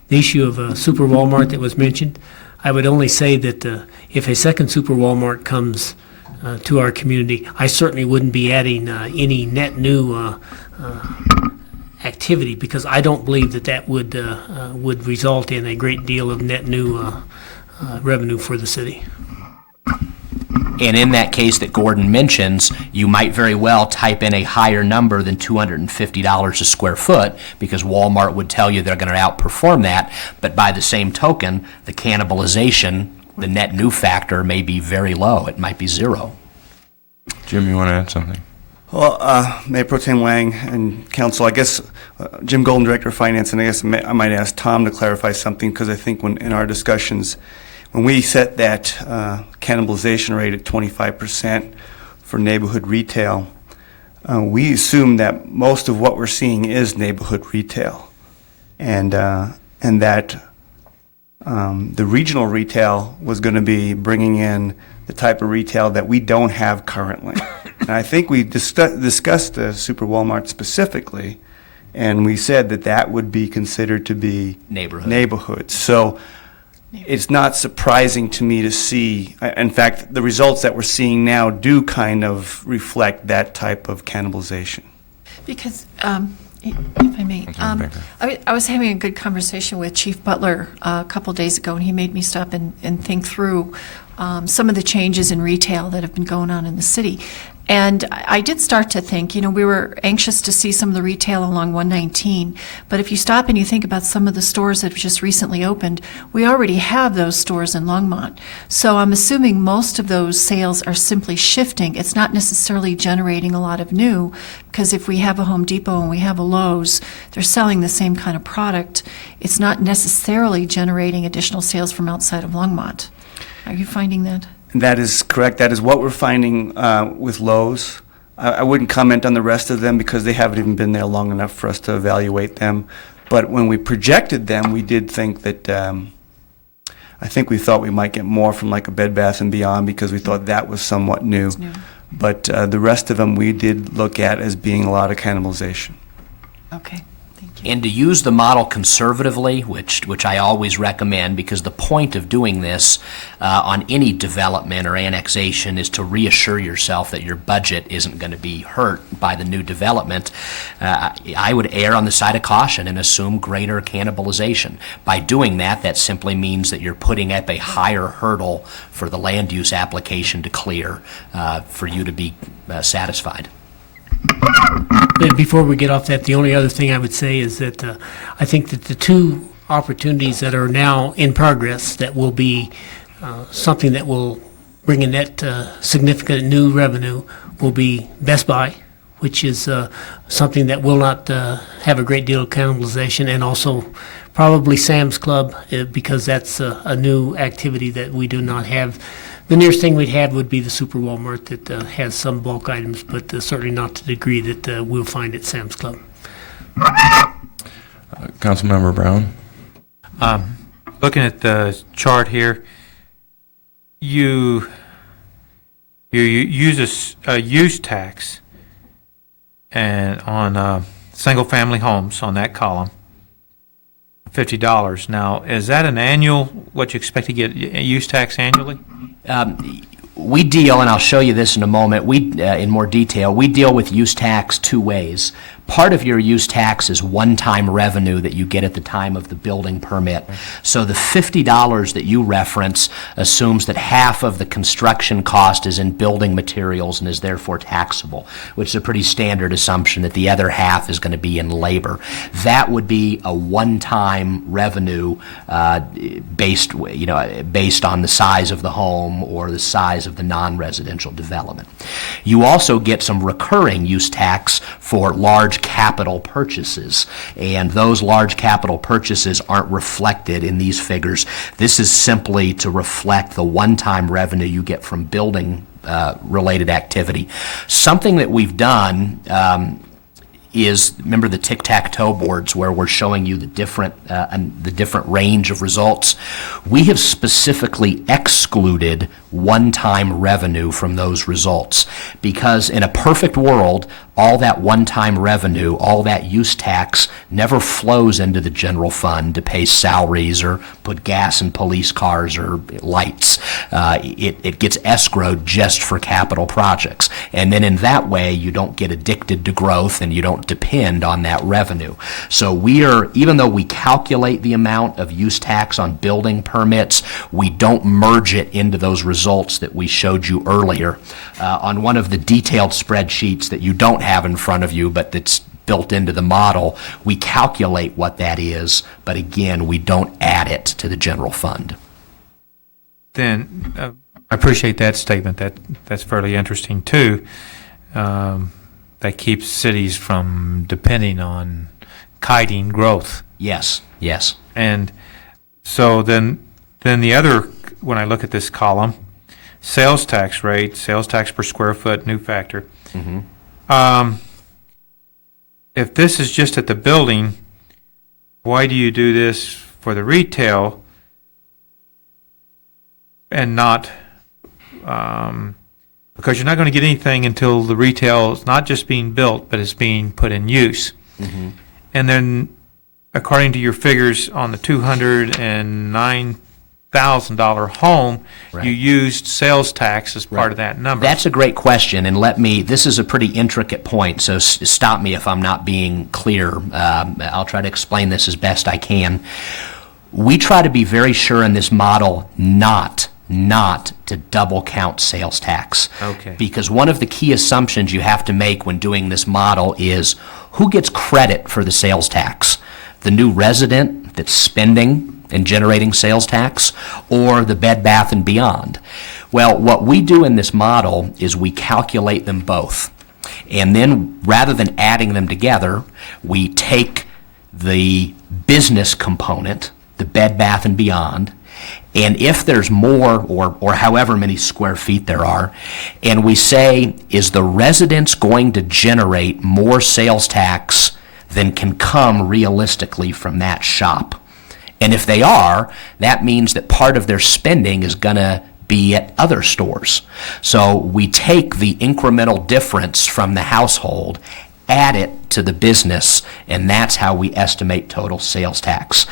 issue of Super Walmart that was mentioned, I would only say that if a second Super Walmart comes to our community, I certainly wouldn't be adding any net new activity, because I don't believe that would result in a great deal of net new revenue for the city. And in that case that Gordon mentions, you might very well type in a higher number than $250 a square foot, because Walmart would tell you they're going to outperform that. But by the same token, the cannibalization, the net new factor, may be very low. It might be zero. Jim, you want to add something? Well, Mayor Pro Tem Wang and Council, I guess Jim Golden, Director of Finance, and I guess I might ask Tom to clarify something, because I think in our discussions, when we set that cannibalization rate at 25% for neighborhood retail, we assume that most of what we're seeing is neighborhood retail, and that the regional retail was going to be bringing in the type of retail that we don't have currently. And I think we discussed the Super Walmart specifically, And we said that that would be considered to be neighborhoods. So it's not surprising to me to see, in fact, the results that we're seeing now do kind of reflect that type of cannibalization. Because, if I may, I was having a good conversation with Chief Butler a couple days ago, and he made me stop and think through some of the changes in retail that have been going on in the city. And I did start to think, we were anxious to see some of the retail along 119, but if you stop and you think about some of the stores that have just recently opened, we already have those stores in Longmont. So I'm assuming most of those sales are simply shifting. It's not necessarily generating a lot of new, because if we have a Home Depot and we have a Lowe's, they're selling the same kind of product. It's not necessarily generating additional sales from outside of Longmont. Are you finding that? That is correct. That is what we're finding with Lowe's. I wouldn't comment on the rest of them because they haven't even been there long enough for us to evaluate them. But when we projected them, we did think that, I think we thought we might get more from like a Bed Bath & Beyond because we thought that was somewhat new. But the rest of them we did look at as being a lot of cannibalization. Okay. And to use the model conservatively, which I always recommend, because the point of doing this on any development or annexation is to reassure yourself that your budget isn't going to be hurt by the new development. I would err on the side of caution and assume greater cannibalization. By doing that, that simply means that you're putting up a higher hurdle for the land use application to clear for you to be satisfied. Before we get off that, the only other thing I would say is that I think that the two opportunities that are now in progress that will be something that will bring in net significant new revenue will be Best Buy, which is something that will not have a great deal of cannibalization, and also probably Sam's Club, because that's a new activity that we do not have. The nearest thing we'd have would be the Super Walmart that has some bulk items, but certainly not to the degree that we'll find at Sam's Club. Councilmember Brown? Looking at the chart here, you use a use tax and on single-family homes on that column, $50. Now, is that an annual, what you expect to get a use tax annually? We deal, and I'll show you this in a moment, in more detail, we deal with use tax two ways. Part of your use tax is one-time revenue that you get at the time of the building permit. So the $50 that you reference assumes that half of the construction cost is in building materials and is therefore taxable, which is a pretty standard assumption that the other half is going to be in labor. That would be a one-time revenue based on the size of the home or the size of the non-residential development. You also get some recurring use tax for large capital purchases, and those large capital purchases aren't reflected in these figures. This is simply to reflect the one-time revenue you get from building related activity. Something that we've done is, remember the tic-tac-toe boards where we're showing you the different range of results? We have specifically excluded one-time revenue from those results, because in a perfect world, all that one-time revenue, all that use tax never flows into the general fund to pay salaries or put gas in police cars or lights. It gets escrowed just for capital projects. And then in that way, you don't get addicted to growth and you don't depend on that revenue. So even though we calculate the amount of use tax on building permits, we don't merge it into those results that we showed you earlier. On one of the detailed spreadsheets that you don't have in front of you, but that's built into the model, we calculate what that is, but again, we don't add it to the general fund. Then I appreciate that statement. That's fairly interesting too. That keeps cities from depending on kiting growth. Yes, yes. And so then the other, when I look at this column, sales tax rate, sales tax per square foot, new factor. Mm-hmm. If this is just at the building, why do you do this for the retail and not, because you're not going to get anything until the retail is not just being built, but it's being put in use. Mm-hmm. And then, according to your figures on the $209,000 home, Right. you used sales tax as part of that number. That's a great question, and this is a pretty intricate point, so stop me if I'm not being clear. I'll try to explain this as best I can. We try to be very sure in this model not to double count sales tax. Okay. Because one of the key assumptions you have to make when doing this model is who gets credit for the sales tax? The new resident that's spending and generating sales tax, or the Bed Bath & Beyond? Well, what we do in this model is we calculate them both. And then rather than adding them together, we take the business component, the Bed Bath & Beyond, and if there's more or however many square feet there are, and we say, is the residence going to generate more sales tax than can come realistically from that shop? And if they are, that means that part of their spending is going to be at other stores. So we take the incremental difference from the household, add it to the business, and that's how we estimate total sales tax.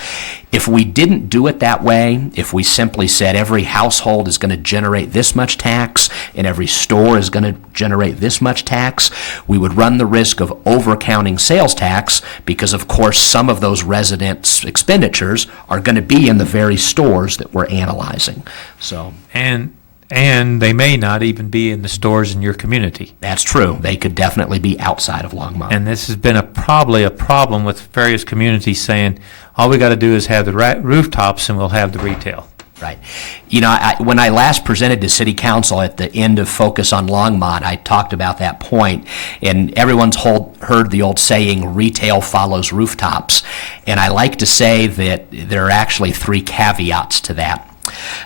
If we didn't do it that way, if we simply said every household is going to generate this much tax and every store is going to generate this much tax, we would run the risk of overcounting sales tax because, of course, some of those residents' expenditures are going to be in the very stores that we're analyzing. So, And they may not even be in the stores in your community. that's true. They could definitely be outside of Longmont. And this has been probably a problem with various communities saying, all we got to do is have the rooftops and we'll have the retail. Right. You know, when I last presented to City Council at the end of Focus on Longmont, I talked about that point, and everyone's heard the old saying, retail follows rooftops. And I like to say that there are actually three caveats to that.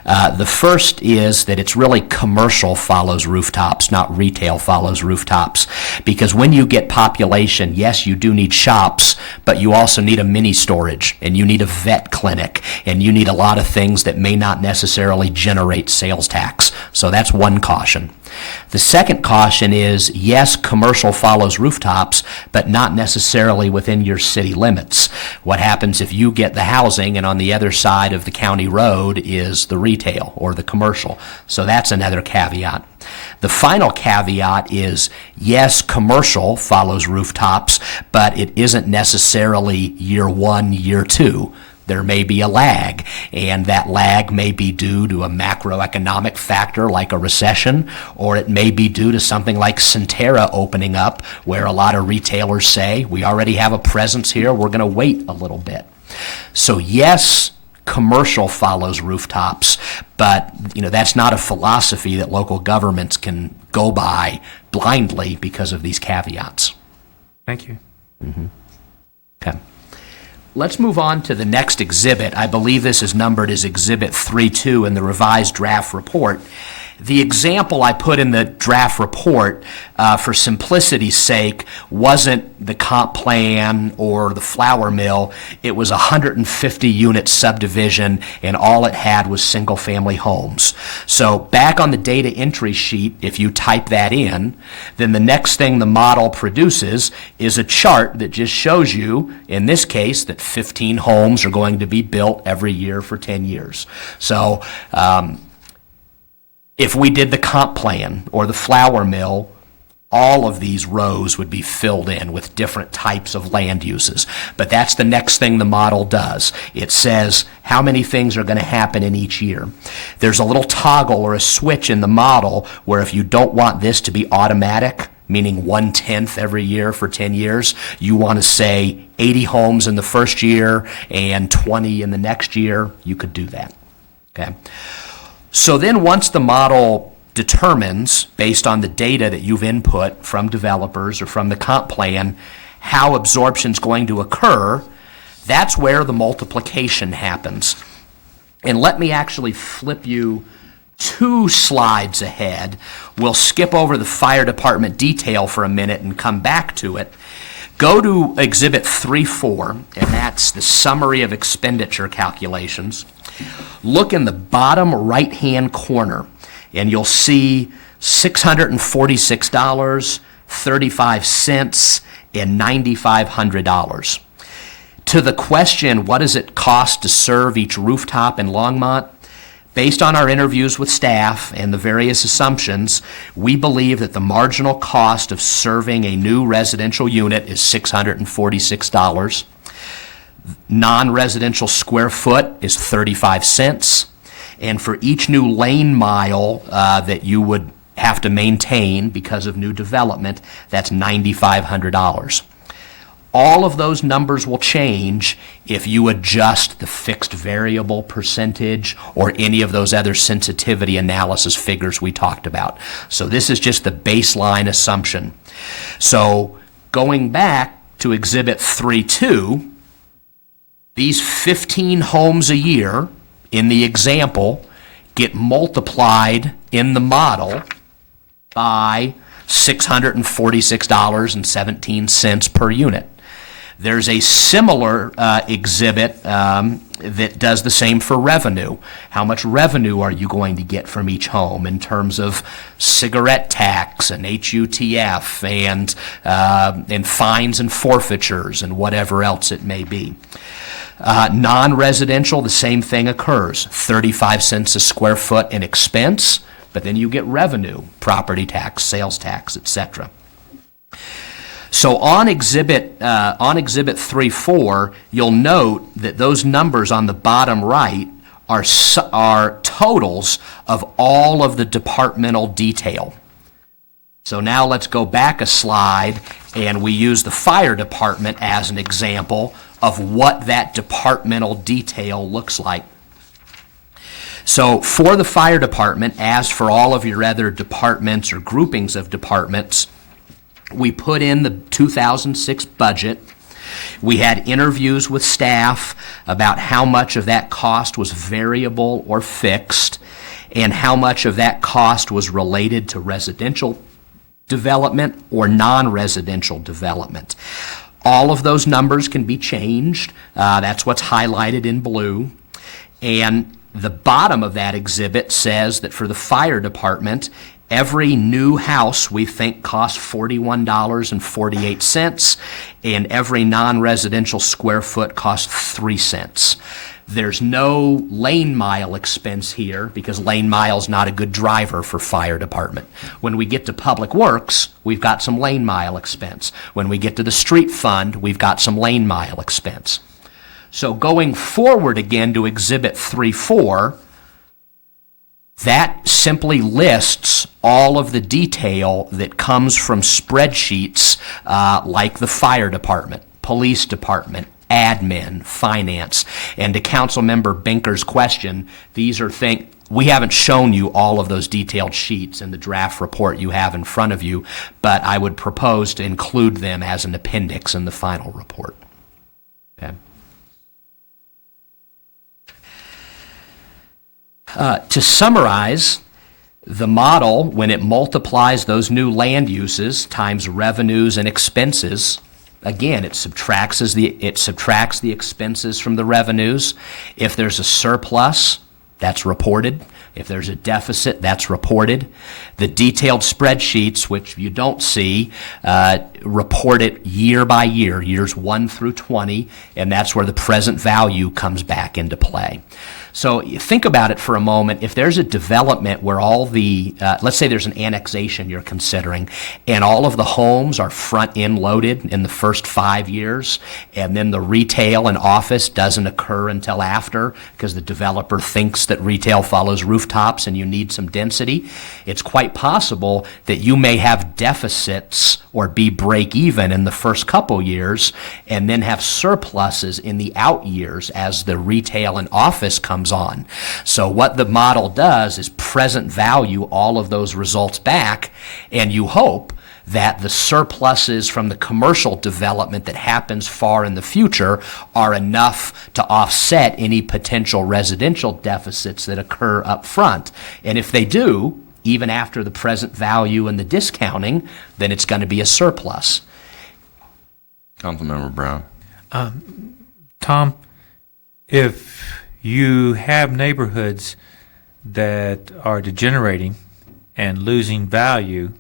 The first is that it's really commercial follows rooftops, not retail follows rooftops. Because when you get population, yes, you do need shops, but you also need a mini storage, and you need a vet clinic, and you need a lot of things that may not necessarily generate sales tax. So that's one caution. The second caution is, yes, commercial follows rooftops, but not necessarily within your city limits. What happens if you get the housing and on the other side of the county road is the retail or the commercial? So that's another caveat. The final caveat is, yes, commercial follows rooftops, but it isn't necessarily year one, year two. There may be a lag, and that lag may be due to a macroeconomic factor like a recession, or it may be due to something like Centera opening up, where a lot of retailers say, we already have a presence here, we're going to wait a little bit. So yes, commercial follows rooftops, but that's not a philosophy that local governments can go by blindly because of these caveats. Thank you. Okay. Let's move on to the next exhibit. I believe this is numbered as Exhibit 3-2 in the revised draft report. The example I put in the draft report, for simplicity's sake, wasn't the comp plan or the flour mill. It was a 150-unit subdivision, and all it had was single-family homes. So back on the data entry sheet, if you type that in, then the next thing the model produces is a chart that just shows you, in this case, that 15 homes are going to be built every year for 10 years. So if we did the comp plan or the flour mill, all of these rows would be filled in with different types of land uses. But that's the next thing the model does. It says how many things are going to happen in each year. There's a little toggle or a switch in the model where if you don't want this to be automatic, meaning 1/10 every year for 10 years, you want to say 80 homes in the first year and 20 in the next year, you could do that. Okay. So then once the model determines, based on the data that you've input from developers or from the comp plan, how absorption is going to occur, that's where the multiplication happens. And let me actually flip you 2 slides ahead. We'll skip over the fire department detail for a minute and come back to it. Go to Exhibit 3-4, and that's the summary of expenditure calculations. Look in the bottom right-hand corner, and you'll see $646, 35 cents, and $9,500. To the question, what does it cost to serve each rooftop in Longmont? Based on our interviews with staff and the various assumptions, we believe that the marginal cost of serving a new residential unit is $646. Non-residential square foot is 35 cents. And for each new lane mile that you would have to maintain because of new development, that's $9,500. All of those numbers will change if you adjust the fixed variable percentage or any of those other sensitivity analysis figures we talked about. So this is just the baseline assumption. So going back to Exhibit 3.2, these 15 homes a year in the example get multiplied in the model by $646.17 per unit. There's a similar exhibit that does the same for revenue. How much revenue are you going to get from each home in terms of cigarette tax and HUTF and fines and forfeitures and whatever else it may be. Non-residential, the same thing occurs. 35 cents a square foot in expense, but then you get revenue, property tax, sales tax, etc. So on Exhibit 3.4, you'll note that those numbers on the bottom right are totals of all of the departmental detail. So now let's go back a slide, and we use the fire department as an example of what that departmental detail looks like. So for the fire department, as for all of your other departments or groupings of departments, we put in the 2006 budget. We had interviews with staff about how much of that cost was variable or fixed, and how much of that cost was related to residential development or non-residential development. All of those numbers can be changed. That's what's highlighted in blue. And the bottom of that exhibit says that for the fire department, every new house we think costs $41.48, and every non-residential square foot costs 3 cents. There's no lane mile expense here because lane mile's not a good driver for fire department. When we get to public works, we've got some lane mile expense. When we get to the street fund, we've got some lane mile expense. So going forward again to Exhibit 3.4, that simply lists all of the detail that comes from spreadsheets like the fire department, police department, admin, finance. And to Councilmember Binker's question, these are things, we haven't shown you all of those detailed sheets in the draft report you have in front of you, but I would propose to include them as an appendix in the final report. Okay. To summarize, the model, when it multiplies those new land uses times revenues and expenses, again, it subtracts the expenses from the revenues. If there's a surplus, that's reported. If there's a deficit, that's reported. The detailed spreadsheets, which you don't see, report it year by year, years 1 through 20, and that's where the present value comes back into play. So you think about it for a moment. If there's a development where all the, let's say there's an annexation you're considering, and all of the homes are front-end loaded in the first 5 years, and then the retail and office doesn't occur until after because the developer thinks that retail follows rooftops and you need some density, it's quite possible that you may have deficits or be break-even in the first couple years and then have surpluses in the out years as the retail and office comes on. So what the model does is present value all of those results back, and you hope that the surpluses from the commercial development that happens far in the future are enough to offset any potential residential deficits that occur up front. And if they do, even after the present value and the discounting, then it's going to be a surplus. Councilmember Brown. Tom, if you have neighborhoods that are degenerating and losing value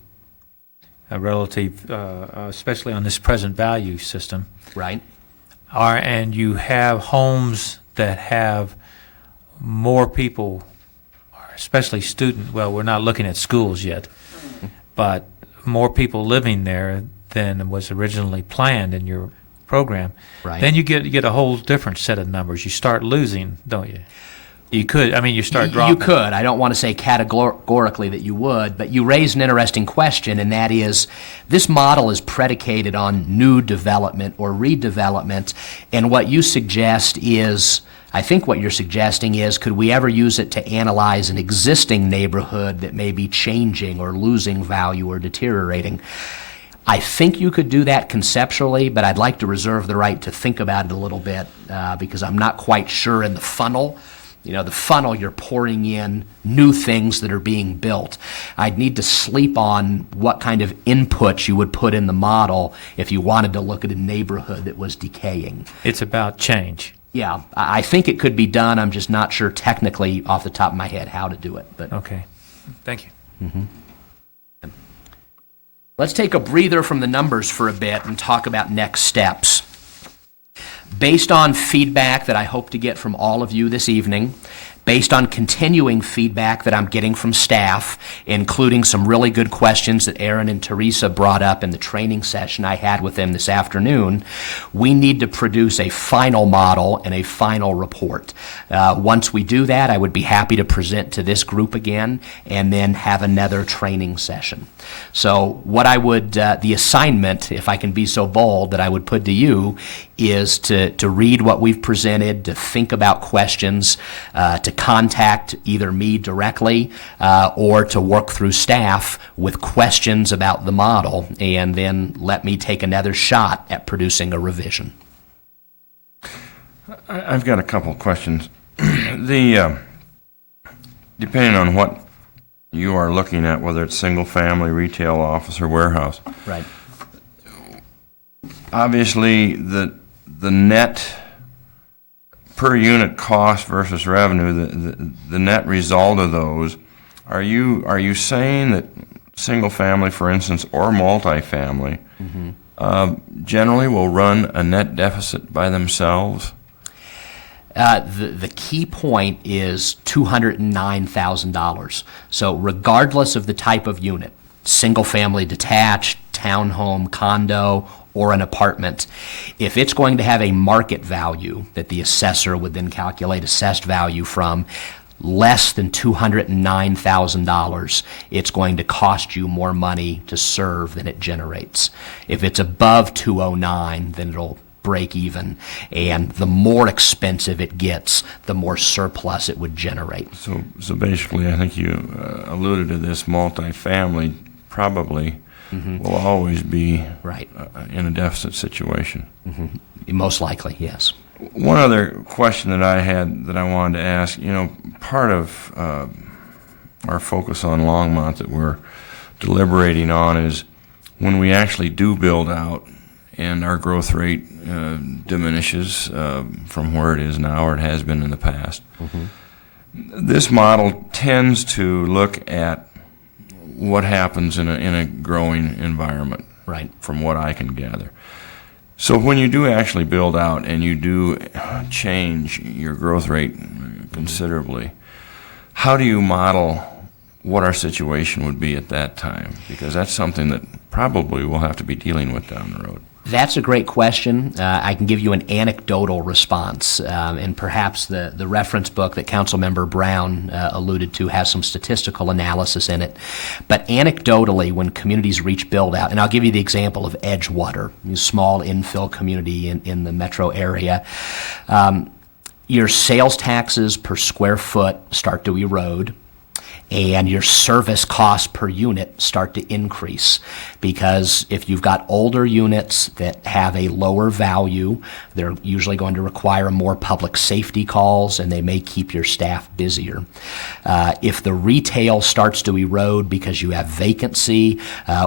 relative, especially on this present value system. Right. and you have homes that have more people, especially student, well, we're not looking at schools yet, but more people living there than was originally planned in your program, Right. then you get a whole different set of numbers. You start losing, don't you? You could. I mean, you start dropping. You could. I don't want to say categorically that you would, but you raise an interesting question, and that is, this model is predicated on new development or redevelopment, and what you suggest is, I think what you're suggesting is, could we ever use it to analyze an existing neighborhood that may be changing or losing value or deteriorating? I think you could do that conceptually, but I'd like to reserve the right to think about it a little bit because I'm not quite sure in the funnel. You know, the funnel, you're pouring in new things that are being built. I'd need to sleep on what kind of inputs you would put in the model if you wanted to look at a neighborhood that was decaying. It's about change. Yeah, I think it could be done. I'm just not sure technically off the top of my head how to do it. But Okay. Thank you. let's take a breather from the numbers for a bit and talk about next steps. Based on feedback that I hope to get from all of you this evening, based on continuing feedback that I'm getting from staff, including some really good questions that Aaron and Teresa brought up in the training session I had with them this afternoon, we need to produce a final model and a final report. Once we do that, I would be happy to present to this group again and then have another training session. So what I would, the assignment, if I can be so bold, that I would put to you is to read what we've presented, to think about questions, to contact either me directly or to work through staff with questions about the model, and then let me take another shot at producing a revision. I've got a couple of questions. Depending on what you are looking at, whether it's single-family, retail, office, or warehouse, Right. obviously the net per unit cost versus revenue, the net result of those, are you saying that single family, for instance, or multifamily, generally will run a net deficit by themselves? The key point is $209,000. So regardless of the type of unit, single-family detached, townhome, condo, or an apartment, if it's going to have a market value that the assessor would then calculate assessed value from, less than $209,000, it's going to cost you more money to serve than it generates. If it's above 209, then it'll break even, and the more expensive it gets, the more surplus it would generate. So basically, I think you alluded to this, multifamily probably will always be Right. In a deficit situation. Most likely, yes. One other question that I had that I wanted to ask, part of our focus on Longmont that we're deliberating on is when we actually do build out and our growth rate diminishes from where it is now or it has been in the past. This model tends to look at what happens in a growing environment, Right. from what I can gather. So when you do actually build out and you do change your growth rate considerably, how do you model what our situation would be at that time? Because that's something that probably we'll have to be dealing with down the road. That's a great question. I can give you an anecdotal response, and perhaps the reference book that Councilmember Brown alluded to has some statistical analysis in it. But anecdotally, when communities reach build-out, and I'll give you the example of Edgewater, a small infill community in the metro area, your sales taxes per square foot start to erode, and your service costs per unit start to increase. Because if you've got older units that have a lower value, they're usually going to require more public safety calls, and they may keep your staff busier. If the retail starts to erode because you have vacancy,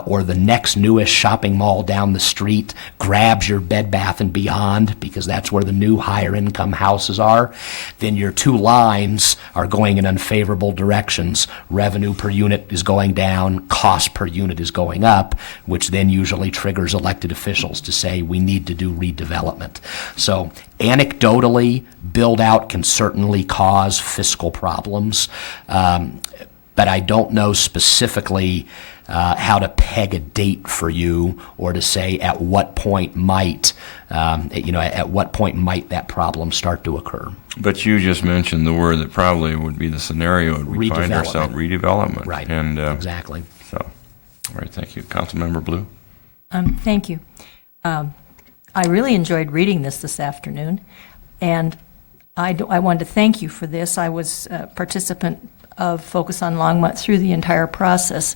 or the next newest shopping mall down the street grabs your Bed Bath & Beyond because that's where the new higher income houses are, then your two lines are going in unfavorable directions. Revenue per unit is going down, cost per unit is going up, which then usually triggers elected officials to say we need to do redevelopment. So anecdotally, build-out can certainly cause fiscal problems, but I don't know specifically how to peg a date for you, or to say at what point might, at what point might that problem start to occur. But you just mentioned the word that probably would be the scenario we find ourselves, redevelopment. Right, and exactly. So, all right, thank you. Councilmember Blue? Thank you. I really enjoyed reading this afternoon, and I wanted to thank you for this. I was a participant of Focus on Longmont through the entire process,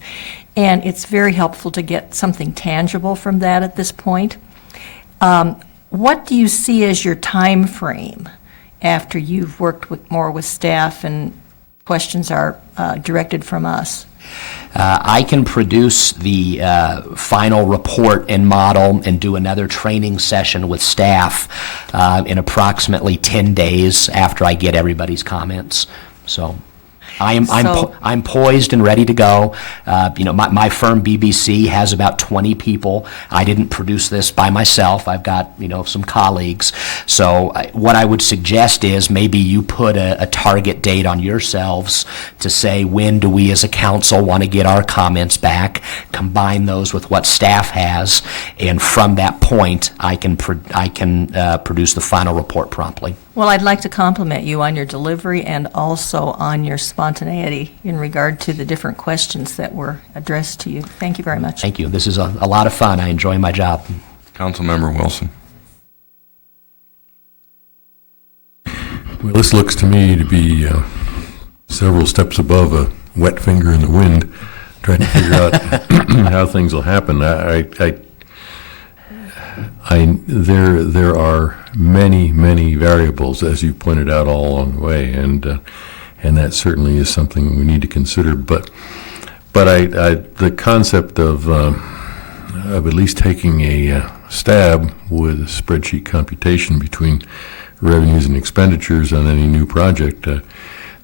and it's very helpful to get something tangible from that at this point. What do you see as your time frame after you've worked more with staff and questions are directed from us? I can produce the final report and model and do another training session with staff in approximately 10 days after I get everybody's comments. So I'm poised and ready to go. My firm BBC has about 20 people. I didn't produce this by myself. I've got some colleagues. So what I would suggest is maybe you put a target date on yourselves to say, when do we as a council want to get our comments back? Combine those with what staff has, and from that point, I can produce the final report promptly. Well, I'd like to compliment you on your delivery and also on your spontaneity in regard to the different questions that were addressed to you. Thank you very much. Thank you. This is a lot of fun. I enjoy my job. Councilmember Wilson? Well, this looks to me to be several steps above a wet finger in the wind, trying to figure out how things will happen. There are many variables, as you pointed out, all along the way, and that certainly is something we need to consider. But the concept of at least taking a stab with a spreadsheet computation between revenues and expenditures on any new project,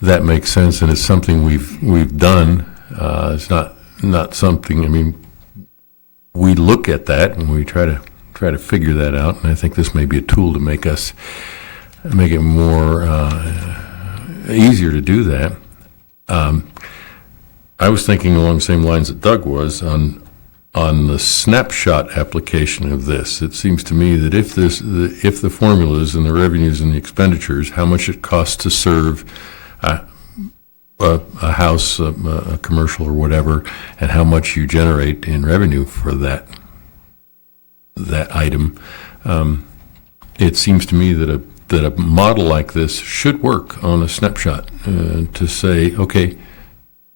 that makes sense, and it's something we've done. It's not something. I mean, we look at that and we try to figure that out, and I think this may be a tool to make it more easier to do that. I was thinking along the same lines that Doug was on the snapshot application of this. It seems to me that if the formulas and the revenues and the expenditures, how much it costs to serve a house, a commercial or whatever, and how much you generate in revenue for that item, it seems to me that a model like this should work on a snapshot to say, okay,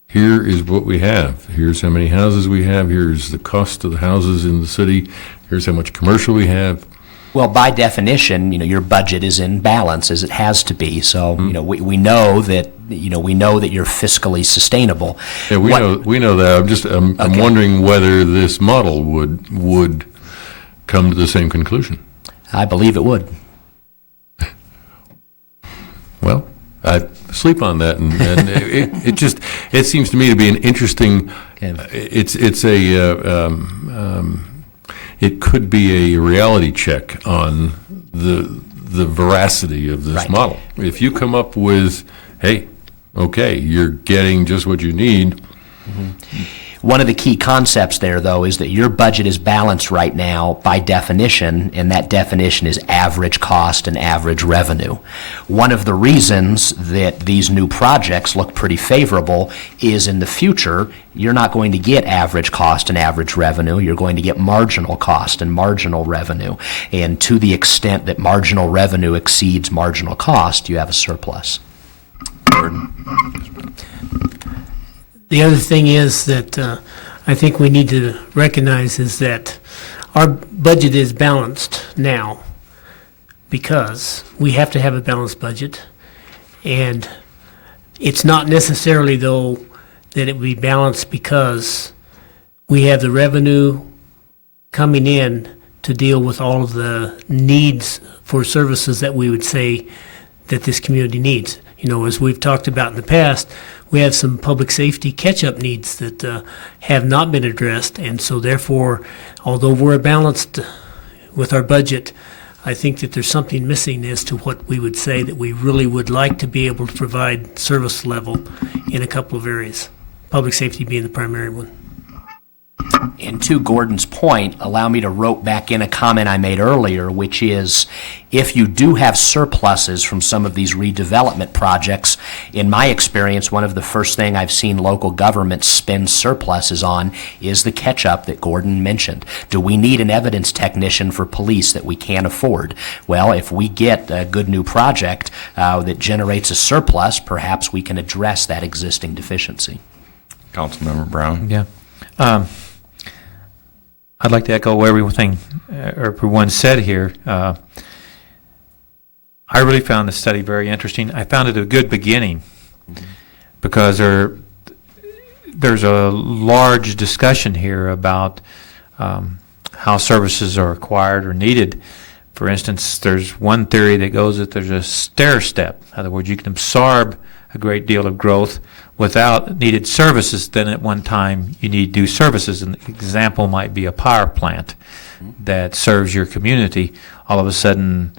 here is what we have. Here's how many houses we have. Here's the cost of the houses in the city. Here's how much commercial we have. Well, by definition, your budget is in balance, as it has to be. So, we know that you're fiscally sustainable. Yeah, we know that. I'm wondering whether this model would come to the same conclusion. I believe it would. Well, I sleep on that, and it seems to me to be an interesting. It could be a reality check on the veracity of this model. If you come up with, hey, okay, you're getting just what you need. Mm-hmm. One of the key concepts there, though, is that your budget is balanced right now by definition, and that definition is average cost and average revenue. One of the reasons that these new projects look pretty favorable is in the future, you're not going to get average cost and average revenue. You're going to get marginal cost and marginal revenue. And to the extent that marginal revenue exceeds marginal cost, you have a surplus. The other thing is that I think we need to recognize is that our budget is balanced now because we have to have a balanced budget. And it's not necessarily, though, that it would be balanced because we have the revenue coming in to deal with all of the needs for services that we would say that this community needs. As we've talked about in the past, we have some public safety catch-up needs that have not been addressed, and so therefore, although we're balanced with our budget, I think that there's something missing as to what we would say that we really would like to be able to provide service level in a couple of areas, public safety being the primary one. And to Gordon's point, allow me to rope back in a comment I made earlier, which is if you do have surpluses from some of these redevelopment projects, in my experience, one of the first thing I've seen local governments spend surpluses on is the catch-up that Gordon mentioned. Do we need an evidence technician for police that we can't afford? Well, if we get a good new project that generates a surplus, perhaps we can address that existing deficiency. Councilmember Brown? Yeah. I'd like to echo everything everyone said here. I really found the study very interesting. I found it a good beginning because there's a large discussion here about how services are acquired or needed. For instance, there's one theory that goes that there's a stair step. In other words, you can absorb a great deal of growth without needed services. Then at one time you need to do services. An example might be a power plant that serves your community. All of a sudden,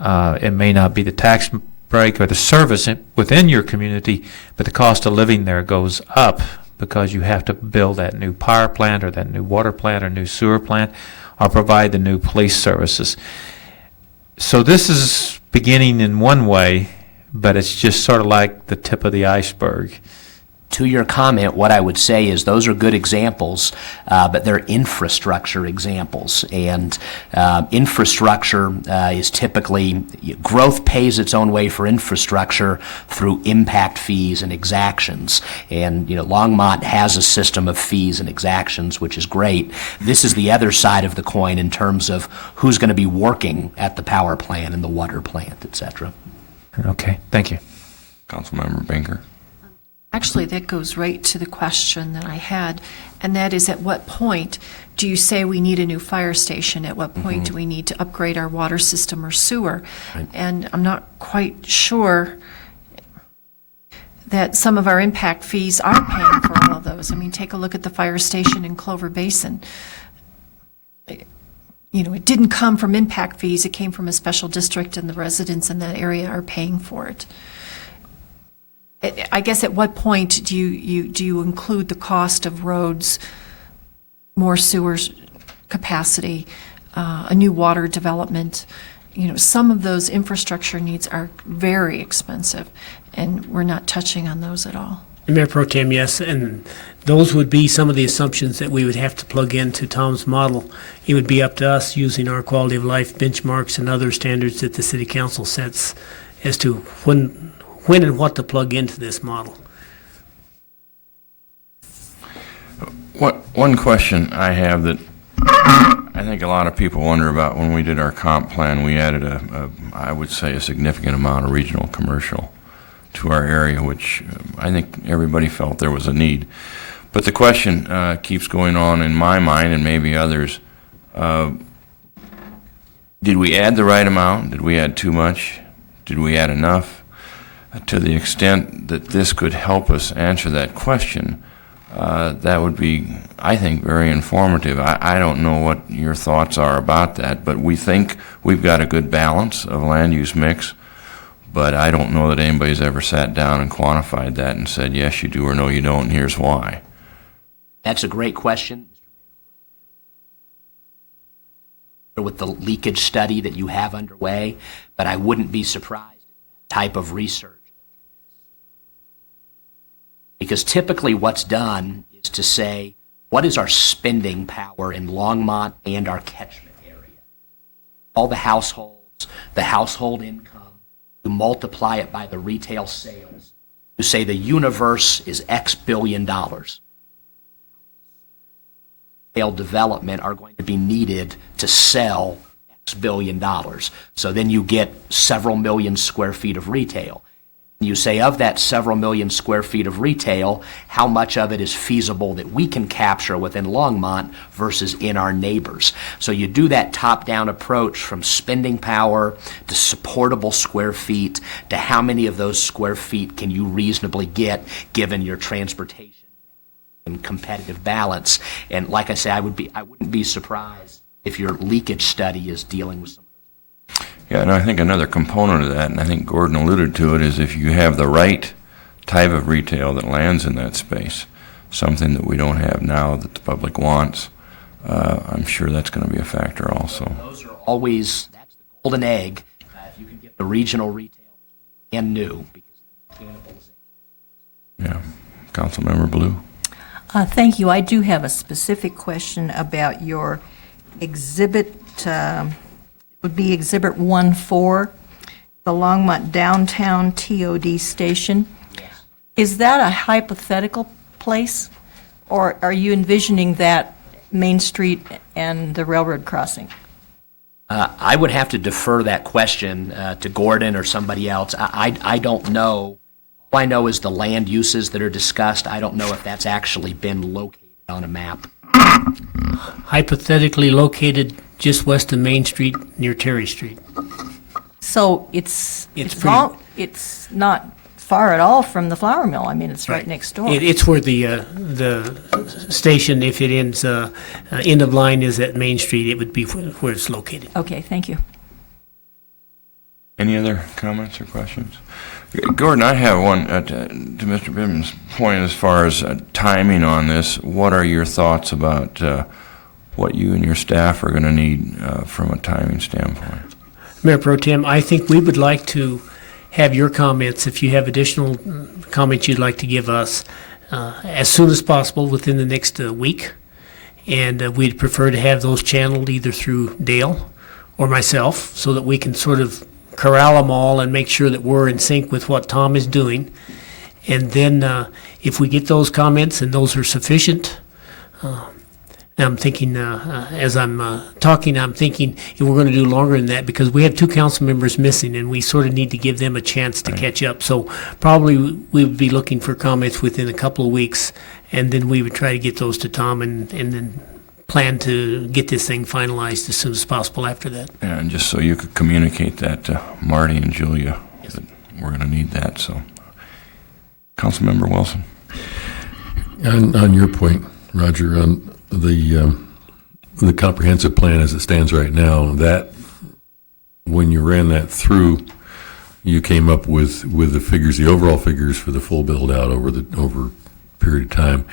it may not be the tax break or the service within your community, but the cost of living there goes up because you have to build that new power plant or that new water plant or new sewer plant or provide the new police services. So this is beginning in one way, but it's just sort of like the tip of the iceberg. To your comment, what I would say is those are good examples, but they're infrastructure examples. And infrastructure is typically, growth pays its own way for infrastructure through impact fees and exactions. And, Longmont has a system of fees and exactions, which is great. This is the other side of the coin in terms of who's going to be working at the power plant and the water plant, et cetera. Okay, thank you. Councilmember Binker? Actually, that goes right to the question that I had, and that is, at what point do you say we need a new fire station? At what point do we need to upgrade our water system or sewer? Right. And I'm not quite sure that some of our impact fees are paying for all of those. I mean, take a look at the fire station in Clover Basin. It didn't come from impact fees, it came from a special district, and the residents in that area are paying for it. I guess at what point do you include the cost of roads, more sewers capacity, a new water development? Some of those infrastructure needs are very expensive, and we're not touching on those at all. Mayor Pro Tem, yes, and those would be some of the assumptions that we would have to plug into Tom's model. It would be up to us using our quality of life benchmarks and other standards that the City Council sets as to when and what to plug into this model. One question I have that I think a lot of people wonder about: when we did our comp plan, we added I would say a significant amount of regional commercial to our area, which I think everybody felt there was a need. But the question keeps going on in my mind, and maybe others, did we add the right amount? Did we add too much? Did we add enough? To the extent that this could help us answer that question, that would be, I think, very informative. I don't know what your thoughts are about that, but we think we've got a good balance of land use mix, but I don't know that anybody's ever sat down and quantified that and said, yes, you do, or no, you don't, and here's why. That's a great question. With the leakage study that you have underway, but I wouldn't be surprised at that type of research. Because typically what's done is to say, what is our spending power in Longmont and our catchment area? All the households, the household income, you multiply it by the retail sales. You say the universe is X billion dollars. Retail development are going to be needed to sell X billion dollars. So then you get several million square feet of retail. You say, of that several million square feet of retail, how much of it is feasible that we can capture within Longmont versus in our neighbors? So you do that top-down approach from spending power to supportable square feet to how many of those square feet can you reasonably get given your transportation and competitive balance. And like I say, I wouldn't be surprised if your leakage study is dealing with some. Yeah, and I think another component of that, and I think Gordon alluded to it, is if you have the right type of retail that lands in that space, something that we don't have now that the public wants, I'm sure that's going to be a factor also. Those are always, that's the golden egg, if you can get the regional retail and new. Yeah. Councilmember Blue? Thank you. I do have a specific question about your exhibit, would be Exhibit 1-4, the Longmont Downtown TOD Station. Is that a hypothetical place, or are you envisioning that Main Street and the railroad crossing? I would have to defer that question to Gordon or somebody else. I don't know. All I know is the land uses that are discussed. I don't know if that's actually been located on a map. Hypothetically located just west of Main Street near Terry Street. So it's pretty- it's not far at all from the flour mill. I mean, it's right next door. It's where the station, if it ends, end of line is at Main Street, it would be where it's located. Okay, thank you. Any other comments or questions? Gordon, I have one to Mr. Bivens' point as far as timing on this. What are your thoughts about what you and your staff are going to need from a timing standpoint? Mayor Pro Tem, I think we would like to have your comments, if you have additional comments you'd like to give us, as soon as possible within the next week. And we'd prefer to have those channeled either through Dale or myself so that we can sort of corral them all and make sure that we're in sync with what Tom is doing. And then if we get those comments and those are sufficient, I'm thinking, as I'm talking, I'm thinking if we're going to do longer than that because we have 2 council members missing and we sort of need to give them a chance to catch up. So probably we would be looking for comments within a couple of weeks, and then we would try to get those to Tom and then plan to get this thing finalized as soon as possible after that. Yeah, and just so you could communicate that to Marty and Julia, that we're going to need that. So, Councilmember Wilson. On your point, Roger, on the comprehensive plan as it stands right now, that when you ran that through, you came up with the figures, the overall figures for the full build out over a period of time.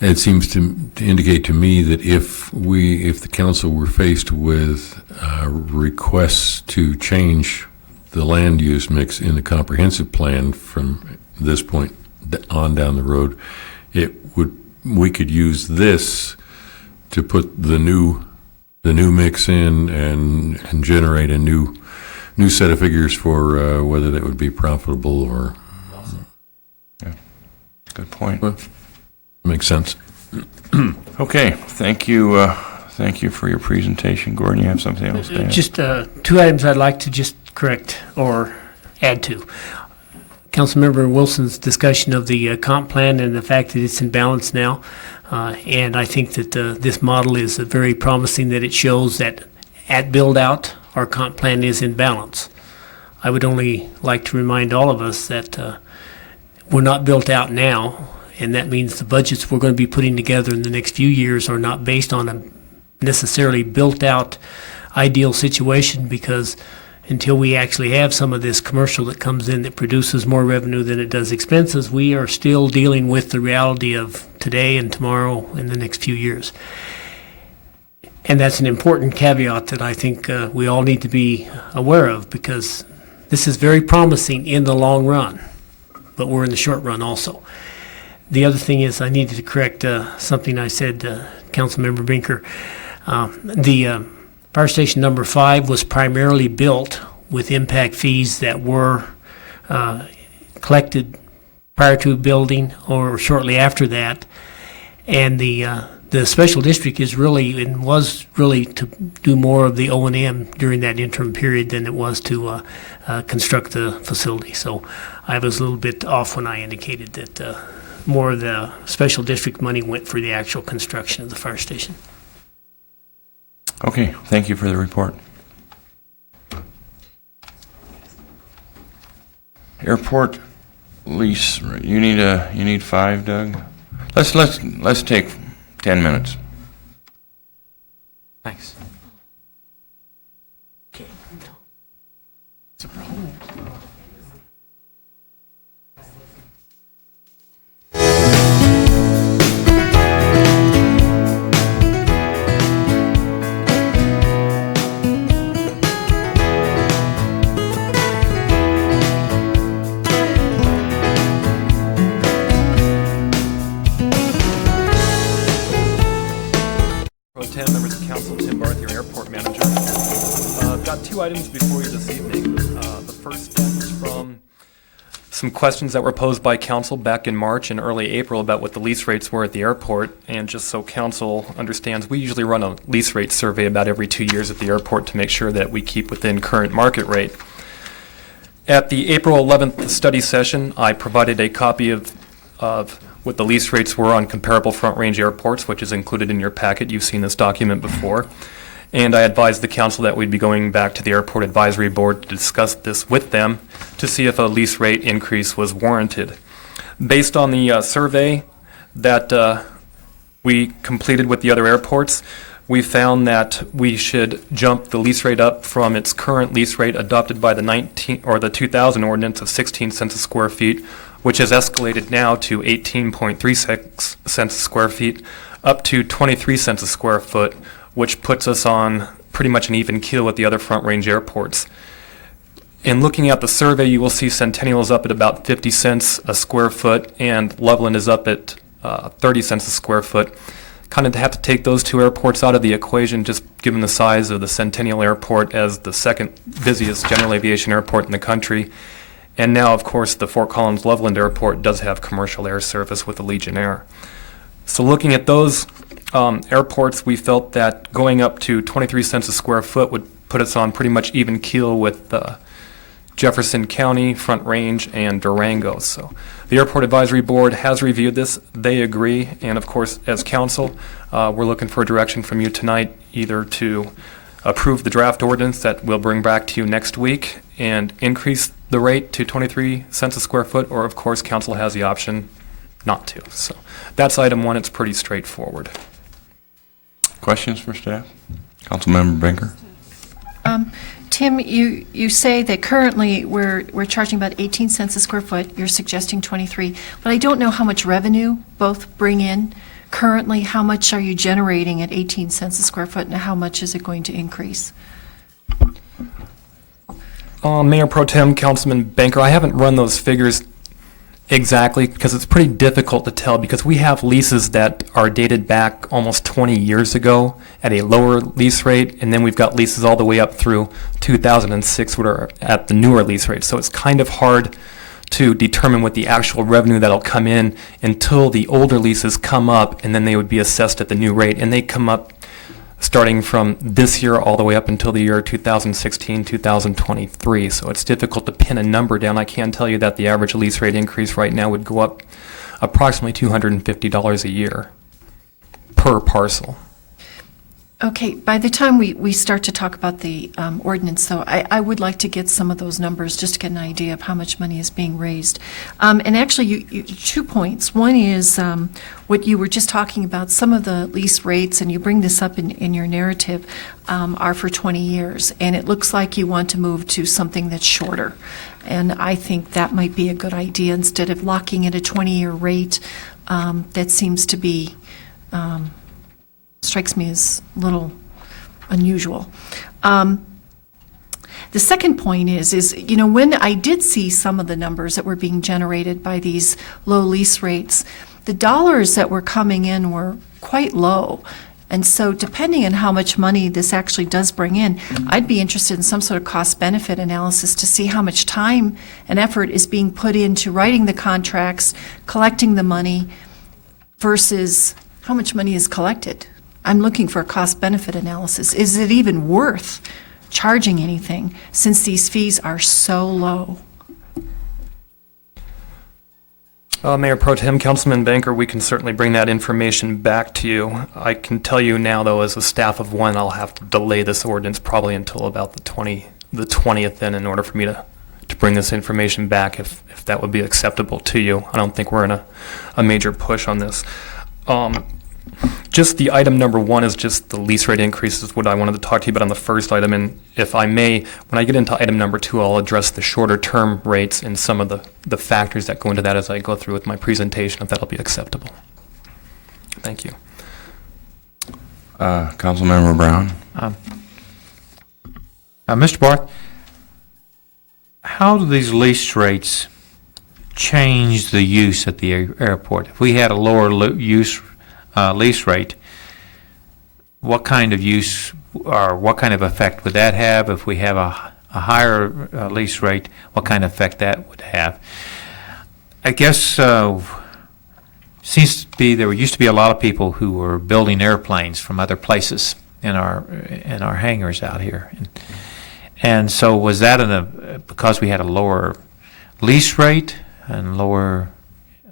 It seems to indicate to me that if the council were faced with requests to change the land use mix in the comprehensive plan from this point on down the road, we could use this to put the new mix in and generate a new set of figures for whether that would be profitable or. Yeah, good point. Makes sense. Okay, thank you. Thank you for your presentation. Gordon, you have something else to add? Just 2 items I'd like to just correct or add to. Councilmember Wilson's discussion of the comp plan and the fact that it's in balance now. And I think that this model is very promising, that it shows that at build-out, our comp plan is in balance. I would only like to remind all of us that we're not built out now, and that means the budgets we're going to be putting together in the next few years are not based on a necessarily built-out ideal situation, because until we actually have some of this commercial that comes in that produces more revenue than it does expenses, we are still dealing with the reality of today and tomorrow in the next few years. And that's an important caveat that I think we all need to be aware of, because this is very promising in the long run, but we're in the short run also. The other thing is I needed to correct something I said, Councilmember Binker. The Fire Station number 5 was primarily built with impact fees that were collected prior to building or shortly after that. And the The special district is really, and was really, to do more of the O&M during that interim period than it was to construct the facility. So I was a little bit off when I indicated that more of the special district money went for the actual construction of the fire station. Okay, thank you for the report. Airport lease, you need 5, Doug? Let's take 10 minutes. Thanks. Pro Tem, members of council, Tim Barth, your airport manager. I've got 2 items before you this evening. The first stems from some questions that were posed by council back in March and early April about what the lease rates were at the airport. And just so council understands, we usually run a lease rate survey about every 2 years at the airport to make sure that we keep within current market rate. At the April 11th study session, I provided a copy of what the lease rates were on comparable Front Range airports, which is included in your packet. You've seen this document before. And I advised the council that we'd be going back to the Airport Advisory Board to discuss this with them to see if a lease rate increase was warranted. Based on the survey that we completed with the other airports, we found that we should jump the lease rate up from its current lease rate adopted by the 2000 ordinance of 16 cents a square feet, which has escalated now to 18.36 cents a square feet, up to 23 cents a square foot, which puts us on pretty much an even keel with the other Front Range airports. In looking at the survey, you will see Centennial is up at about 50 cents a square foot, and Loveland is up at 30 cents a square foot. Kind of have to take those 2 airports out of the equation, just given the size of the Centennial Airport as the second busiest general aviation airport in the country. And now, of course, the Fort Collins Loveland Airport does have commercial air service with the Legion Air. So looking at those airports, we felt that going up to 23 cents a square foot would put us on pretty much even keel with Jefferson County, Front Range, and Durango. So the Airport Advisory Board has reviewed this. They agree. And of course, as council, we're looking for a direction from you tonight, either to approve the draft ordinance that we'll bring back to you next week and increase the rate to 23 cents a square foot, or of course, council has the option not to. So that's item 1. It's pretty straightforward. Questions for staff? Councilmember Banker? Tim, you say that currently we're charging about 18 cents a square foot. You're suggesting 23, but I don't know how much revenue both bring in. Currently, how much are you generating at 18 cents a square foot, and how much is it going to increase? Mayor Pro Tem, Councilman Banker, I haven't run those figures exactly because it's pretty difficult to tell, because we have leases that are dated back almost 20 years ago at a lower lease rate, and then we've got leases all the way up through 2006 which are at the newer lease rate. So it's kind of hard to determine what the actual revenue that'll come in until the older leases come up, and then they would be assessed at the new rate, and they come up starting from this year all the way up until the year 2016, 2023. So it's difficult to pin a number down. I can tell you that the average lease rate increase right now would go up approximately $250 a year per parcel. Okay, by the time we start to talk about the ordinance, though, I would like to get some of those numbers just to get an idea of how much money is being raised. And actually, you 2 points. One is what you were just talking about, some of the lease rates, and you bring this up in your narrative, are for 20 years. And it looks like you want to move to something that's shorter. And I think that might be a good idea instead of locking in a 20-year rate. That seems to be... strikes me as a little unusual. The second point is, you know, when I did see some of the numbers that were being generated by these low lease rates, the dollars that were coming in were quite low. And so depending on how much money this actually does bring in, I'd be interested in some sort of cost-benefit analysis to see how much time and effort is being put into writing the contracts, collecting the money, versus how much money is collected? I'm looking for a cost-benefit analysis. Is it even worth charging anything since these fees are so low? Mayor Pro Tem, Councilman Banker, we can certainly bring that information back to you. I can tell you now, though, as a staff of one, I'll have to delay this ordinance probably until about the 20th then in order for me to bring this information back if that would be acceptable to you. I don't think we're in a major push on this. Just the item number one is just the lease rate increases, what I wanted to talk to you about on the first item. And if I may, when I get into item number two, I'll address the shorter term rates and some of the factors that go into that as I go through with my presentation, if that'll be acceptable. Thank you. Councilmember Brown? Mr. Barth, how do these lease rates change the use at the airport? If we had a lower lease rate, what kind of use or what kind of effect would that have? If we have a higher lease rate, what kind of effect that would have? I guess seems to be there used to be a lot of people who were building airplanes from other places in our hangars out here, and so was that because we had a lower lease rate and lower?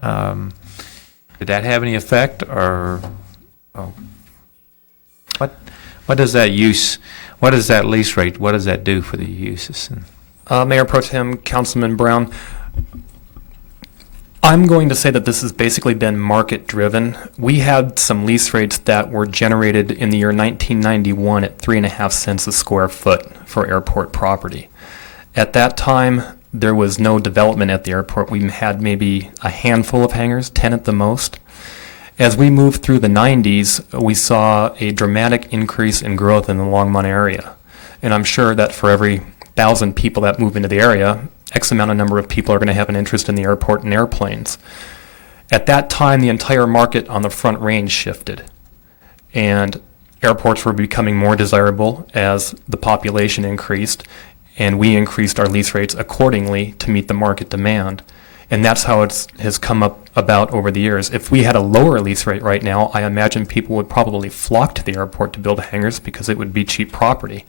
Did that have any effect, or what does that use? What does that lease rate? What does that do for the uses? Mayor Pro Tem, Councilman Brown, I'm going to say that this has basically been market-driven. We had some lease rates that were generated in the year 1991 at 3.5 cents a square foot for airport property. At that time, there was no development at the airport. We had maybe a handful of hangars, 10 at the most. As we moved through the 90s, we saw a dramatic increase in growth in the Longmont area. And I'm sure that for every 1,000 people that move into the area, X amount of number of people are going to have an interest in the airport and airplanes. At that time, the entire market on the Front Range shifted. And airports were becoming more desirable as the population increased, and we increased our lease rates accordingly to meet the market demand. And that's how it has come about over the years. If we had a lower lease rate right now, I imagine people would probably flock to the airport to build hangars because it would be cheap property.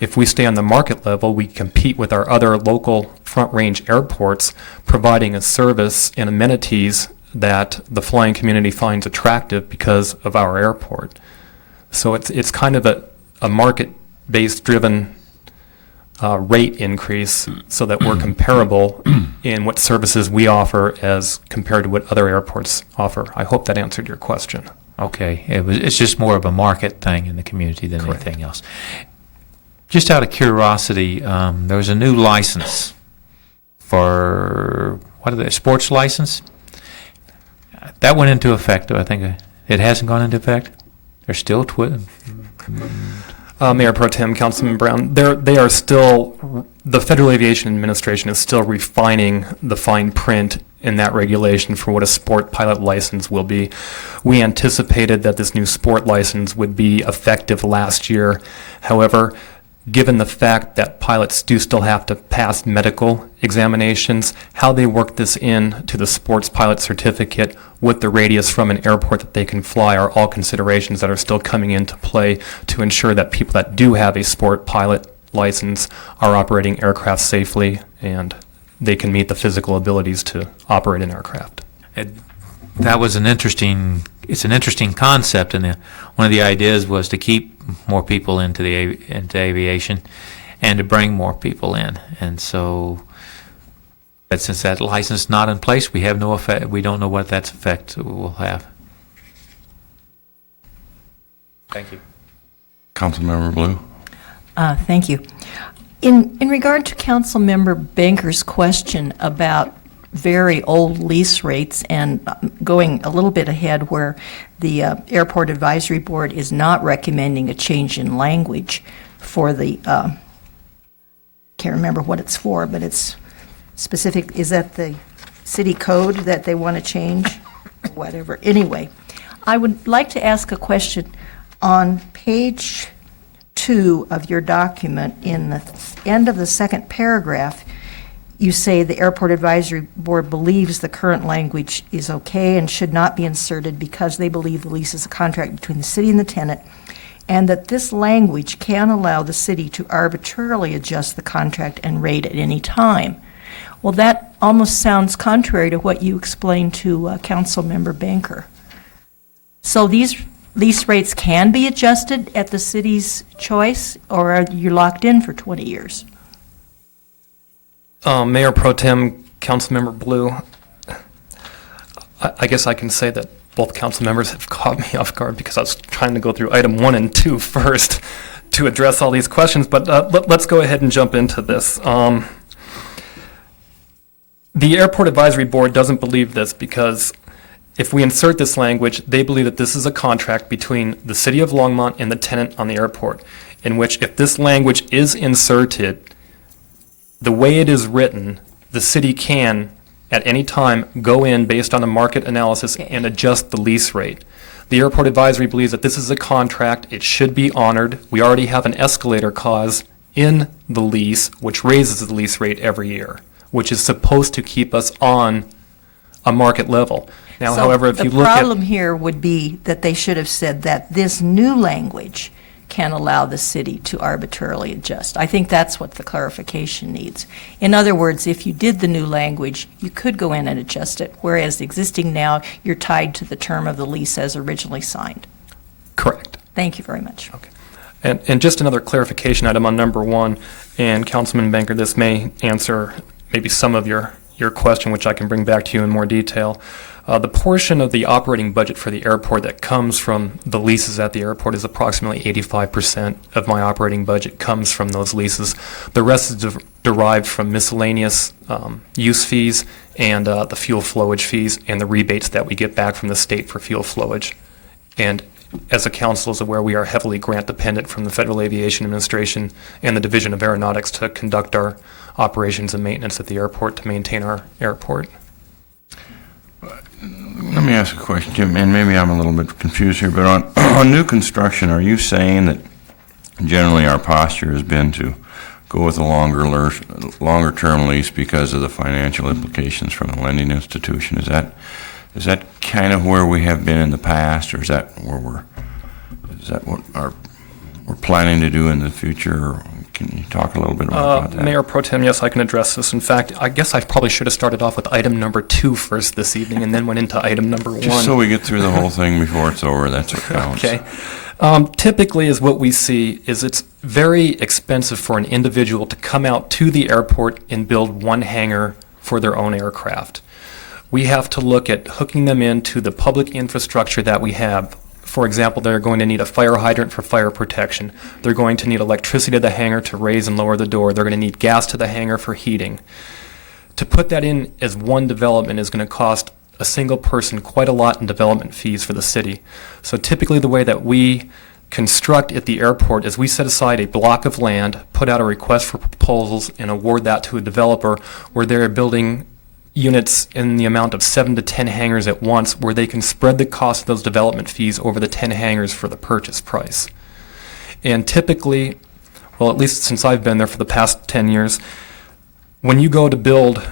If we stay on the market level, we compete with our other local Front Range airports, providing a service and amenities that the flying community finds attractive because of our airport. So it's kind of a market-based driven rate increase so that we're comparable in what services we offer as compared to what other airports offer. I hope that answered your question. Okay, it's just more of a market thing in the community than Correct. anything else. Just out of curiosity, there was a new license for, sports license? That went into effect, I think. It hasn't gone into effect? They're still Mayor Pro Tem, Councilman Brown, they are still, the Federal Aviation Administration is still refining the fine print in that regulation for what a sport pilot license will be. We anticipated that this new sport license would be effective last year. However, given the fact that pilots do still have to pass medical examinations, how they work this in to the sports pilot certificate with the radius from an airport that they can fly are all considerations that are still coming into play to ensure that people that do have a sport pilot license are operating aircraft safely and they can meet the physical abilities to operate an aircraft. That was it's an interesting concept, and one of the ideas was to keep more people into aviation and to bring more people in. And so, but since that license is not in place, we have no effect. We don't know what that effect will have. Thank you. Councilmember Blue? Thank you. In regard to Councilmember Banker's question about very old lease rates and going a little bit ahead where the Airport Advisory Board is not recommending a change in language for the, can't remember what it's for, but it's specific, is that the city code that they want to change? Whatever. Anyway, I would like to ask a question. On page 2 of your document, in the end of the second paragraph, you say the Airport Advisory Board believes the current language is okay and should not be inserted because they believe the lease is a contract between the city and the tenant, and that this language can allow the city to arbitrarily adjust the contract and rate at any time. Well, that almost sounds contrary to what you explained to Councilmember Banker. So these lease rates can be adjusted at the city's choice, or are you locked in for 20 years? Mayor Pro Tem, Councilmember Blue, I guess I can say that both council members have caught me off guard because I was trying to go through item 1 and 2 first to address all these questions, but let's go ahead and jump into this. The Airport Advisory Board doesn't believe this because if we insert this language, they believe that this is a contract between the city of Longmont and the tenant on the airport, in which if this language is inserted, the way it is written, the city can, at any time, go in based on a market analysis and adjust the lease rate. The Airport Advisory believes that this is a contract, it should be honored. We already have an escalator clause in the lease, which raises the lease rate every year, which is supposed to keep us on a market level. Now, however, if you look at... The problem here would be that they should have said that this new language can allow the city to arbitrarily adjust. I think that's what the clarification needs. In other words, if you did the new language, you could go in and adjust it, whereas existing now, you're tied to the term of the lease as originally signed. Correct. Thank you very much. Okay. And just another clarification item on number 1, and Councilman Banker, this may answer maybe some of your question, which I can bring back to you in more detail. The portion of the operating budget for the airport that comes from the leases at the airport is approximately 85% of my operating budget comes from those leases. The rest is derived from miscellaneous use fees and the fuel flowage fees and the rebates that we get back from the state for fuel flowage. And as the council is aware, we are heavily grant dependent from the Federal Aviation Administration and the Division of Aeronautics to conduct our operations and maintenance at the airport to maintain our airport. Let me ask a question, Jim, and maybe I'm a little bit confused here, but on new construction, are you saying that generally our posture has been to go with a longer-term lease because of the financial implications from the lending institution? Is that kind of where we have been in the past, or is that what we're planning to do in the future? Or can you talk a little bit about that? Mayor Pro Tem, yes, I can address this. In fact, I guess I probably should have started off with item number 2 first this evening and then went into item number 1. Just so we get through the whole thing before it's over, that's what counts. Okay. Typically, is what we see is it's very expensive for an individual to come out to the airport and build one hangar for their own aircraft. We have to look at hooking them into the public infrastructure that we have. For example, they're going to need a fire hydrant for fire protection. They're going to need electricity to the hangar to raise and lower the door. They're going to need gas to the hangar for heating. To put that in as one development is going to cost a single person quite a lot in development fees for the city. So typically the way that we construct at the airport is we set aside a block of land, put out a request for proposals, and award that to a developer where they're building units in the amount of 7 to 10 hangars at once, where they can spread the cost of those development fees over the 10 hangars for the purchase price. And typically, well, at least since I've been there for the past 10 years, when you go to build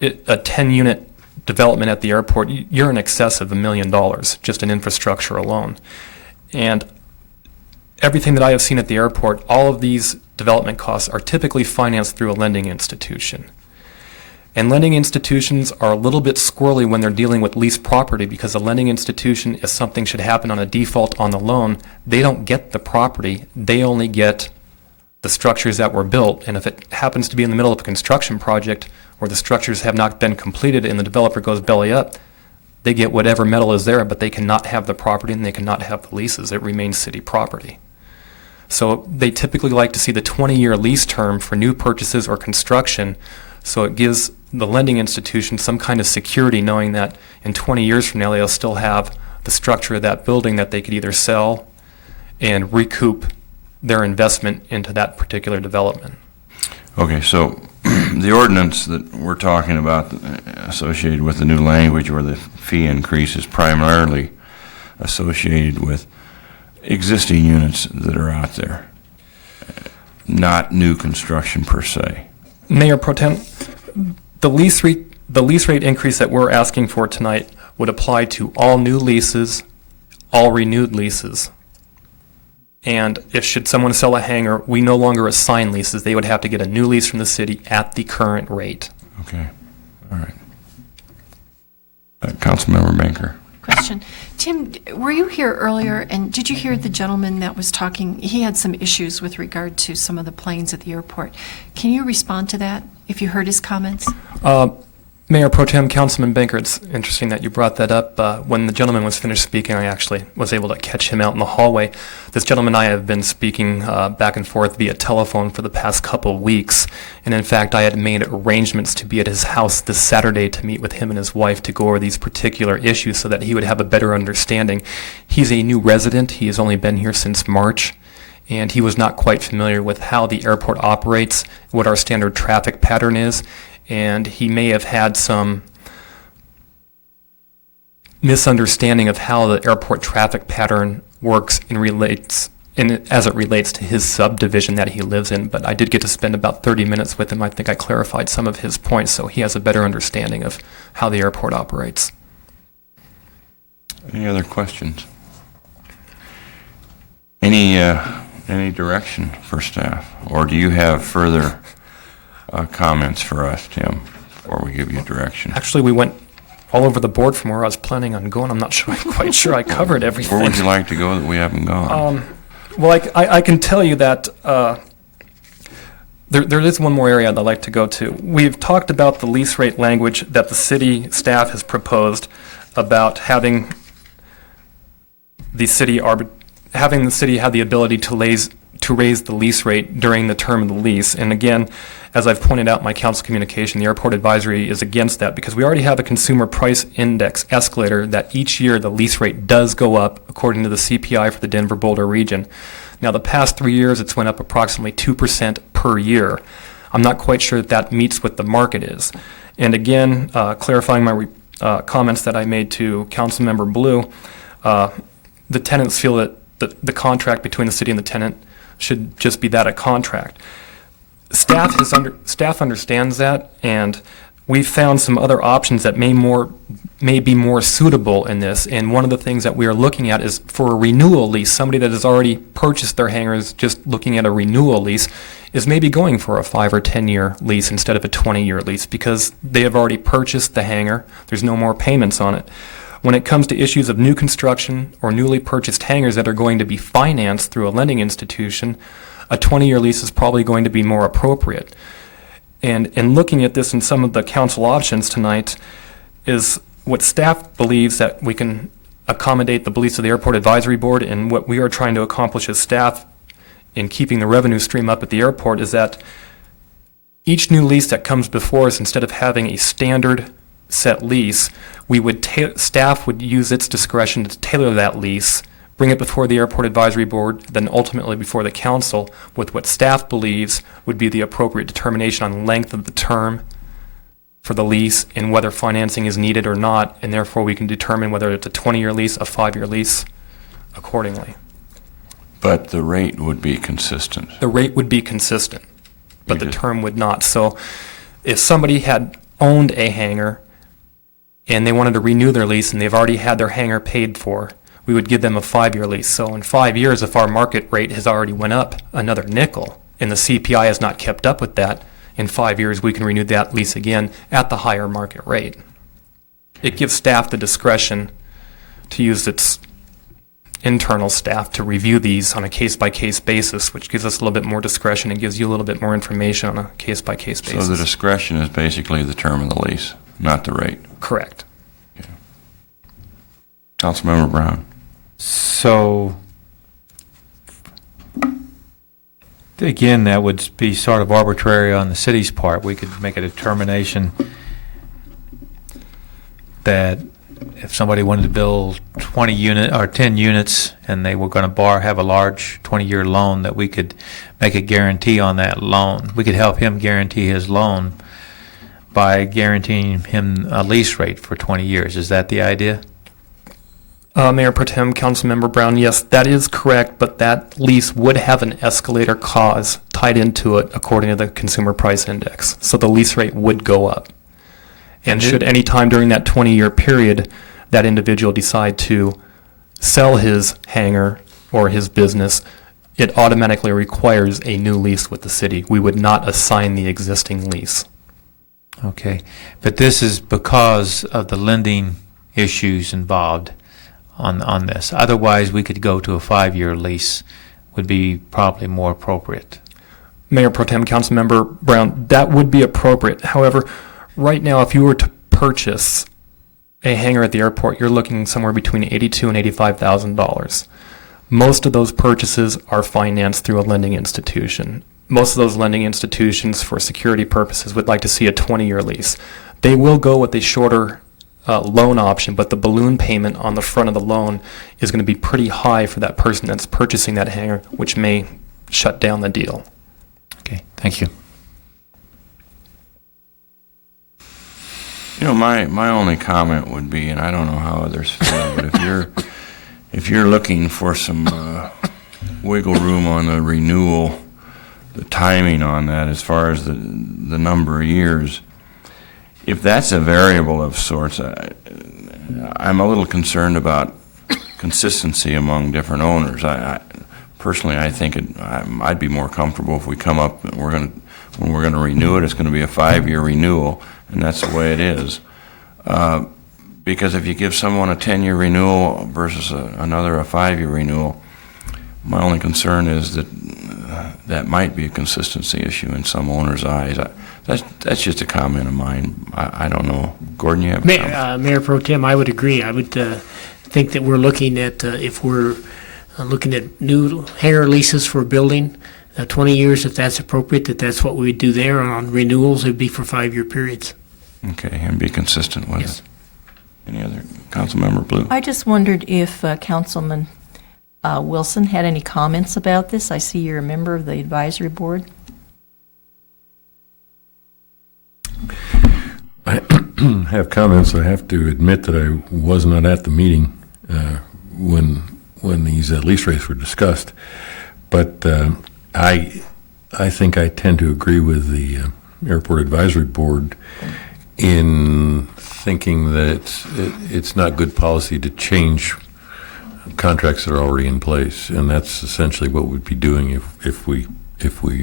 a 10-unit development at the airport, you're in excess of $1 million just in infrastructure alone. And everything that I have seen at the airport, all of these development costs are typically financed through a lending institution. And lending institutions are a little bit squirrely when they're dealing with leased property, because a lending institution, if something should happen on a default on the loan, they don't get the property, they only get the structures that were built. And if it happens to be in the middle of a construction project where the structures have not been completed and the developer goes belly up, they get whatever metal is there, but they cannot have the property and they cannot have the leases. It remains city property. So they typically like to see the 20-year lease term for new purchases or construction, so it gives the lending institution some kind of security, knowing that in 20 years from now they'll still have the structure of that building that they could either sell and recoup their investment into that particular development. Okay, so the ordinance that we're talking about associated with the new language where the fee increase is primarily associated with existing units that are out there, not new construction per se. Mayor Pro Tem, the lease rate increase that we're asking for tonight would apply to all new leases, all renewed leases. And if should someone sell a hangar, we no longer assign leases. They would have to get a new lease from the city at the current rate. Okay, all right. Councilmember Banker. Question. Tim, were you here earlier, and did you hear the gentleman that was talking? He had some issues with regard to some of the planes at the airport. Can you respond to that, if you heard his comments? Mayor Pro Tem, Councilman Banker, it's interesting that you brought that up. When the gentleman was finished speaking, I actually was able to catch him out in the hallway. This gentleman and I have been speaking back and forth via telephone for the past couple of weeks. And in fact, I had made arrangements to be at his house this Saturday to meet with him and his wife to go over these particular issues so that he would have a better understanding. He's a new resident. He has only been here since March. And he was not quite familiar with how the airport operates, what our standard traffic pattern is. And he may have had some misunderstanding of how the airport traffic pattern works as it relates to his subdivision that he lives in. But I did get to spend about 30 minutes with him. I think I clarified some of his points, so he has a better understanding of how the airport operates. Any other questions? Any direction for staff? Or do you have further comments for us, Tim, before we give you direction? Actually, we went all over the board from where I was planning on going. I'm not quite sure I covered everything. Where would you like to go that we haven't gone? Well, I can tell you that there is one more area I'd like to go to. We've talked about the lease rate language that the city staff has proposed about having the city have the ability to raise the lease rate during the term of the lease. And again, as I've pointed out in my council communication, the airport advisory is against that because we already have a consumer price index escalator that each year the lease rate does go up according to the CPI for the Denver Boulder region. Now, the past 3 years, it's went up approximately 2% per year. I'm not quite sure that meets what the market is. And again, clarifying my comments that I made to Councilmember Blue, the tenants feel that the contract between the city and the tenant should just be that, a contract. Staff understands that, and we've found some other options that may be more suitable in this. And one of the things that we are looking at is for a renewal lease. Somebody that has already purchased their hangars, just looking at a renewal lease, is maybe going for a 5 or 10 year lease instead of a 20-year lease because they have already purchased the hangar. There's no more payments on it. When it comes to issues of new construction or newly purchased hangars that are going to be financed through a lending institution, a 20-year lease is probably going to be more appropriate. And in looking at this and some of the council options tonight is what staff believes that we can accommodate the beliefs of the Airport Advisory Board, and what we are trying to accomplish as staff in keeping the revenue stream up at the airport is that each new lease that comes before us, instead of having a standard set lease, staff would use its discretion to tailor that lease, bring it before the Airport Advisory Board, then ultimately before the council with what staff believes would be the appropriate determination on length of the term for the lease and whether financing is needed or not, and therefore we can determine whether it's a 20-year lease, a 5-year lease accordingly. But the rate would be consistent. The rate would be consistent, but the term would not. So if somebody had owned a hangar and they wanted to renew their lease and they've already had their hangar paid for, we would give them a 5-year lease. So in 5 years, if our market rate has already went up another nickel and the CPI has not kept up with that, in 5 years we can renew that lease again at the higher market rate. It gives staff the discretion to use its internal staff to review these on a case-by-case basis, which gives us a little bit more discretion and gives you a little bit more information on a case-by-case basis. So the discretion is basically the term of the lease, not the rate. Correct. Okay. Councilmember Brown. So, again, that would be sort of arbitrary on the city's part. We could make a determination that if somebody wanted to build 20 unit or 10 units and they were going to have a large 20-year loan, that we could make a guarantee on that loan. We could help him guarantee his loan by guaranteeing him a lease rate for 20 years. Is that the idea? Mayor Pro Tem, Councilmember Brown, yes, that is correct, but that lease would have an escalator clause tied into it according to the Consumer Price Index. So the lease rate would go up. And should any time during that 20-year period that individual decide to sell his hangar or his business, it automatically requires a new lease with the city. We would not assign the existing lease. Okay, but this is because of the lending issues involved on this. Otherwise, we could go to a 5-year lease, would be probably more appropriate. Mayor Pro Tem, Councilmember Brown, that would be appropriate. However, right now, if you were to purchase a hangar at the airport, you're looking somewhere between $82,000 and $85,000. Most of those purchases are financed through a lending institution. Most of those lending institutions, for security purposes, would like to see a 20-year lease. They will go with a shorter loan option, but the balloon payment on the front of the loan is going to be pretty high for that person that's purchasing that hangar, which may shut down the deal. Okay, thank you. You know, my only comment would be, and I don't know how others feel, but if you're looking for some wiggle room on the renewal, the timing on that as far as the number of years, if that's a variable of sorts, I'm a little concerned about consistency among different owners. Personally, I think I'd be more comfortable if we come up and when we're going to renew it, it's going to be a 5-year renewal, and that's the way it is. Because if you give someone a 10-year renewal versus another a 5-year renewal, my only concern is that that might be a consistency issue in some owners' eyes. That's just a comment of mine. I don't know. Gordon, you have a comment? Mayor Pro Tem, I would agree. I would think that we're looking at, if we're looking at new hangar leases for a building, 20 years, if that's appropriate, that's what we would do there. On renewals, it would be for 5-year periods. Okay, and be consistent with Yes. it. Any other? Councilmember Blue? I just wondered if Councilman Wilson had any comments about this. I see you're a member of the advisory board. I have comments. I have to admit that I was not at the meeting when these lease rates were discussed, but I think I tend to agree with the Airport Advisory Board in thinking that it's not good policy to change contracts that are already in place, and that's essentially what we'd be doing if we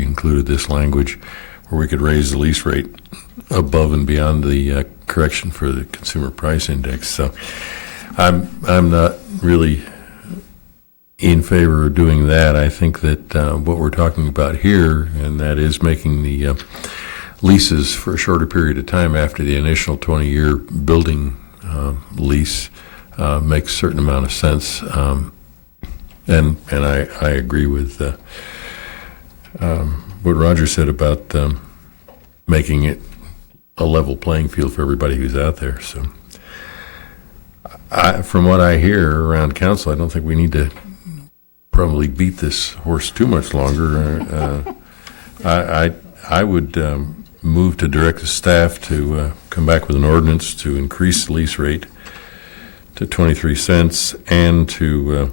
included this language, where we could raise the lease rate above and beyond the correction for the Consumer Price Index. So I'm not really in favor of doing that. I think that what we're talking about here, and that is making the leases for a shorter period of time after the initial 20-year building lease, makes a certain amount of sense. And I agree with what Roger said about making it a level playing field for everybody who's out there. So from what I hear around council, I don't think we need to probably beat this horse too much longer. I would move to direct the staff to come back with an ordinance to increase the lease rate to 23 cents and to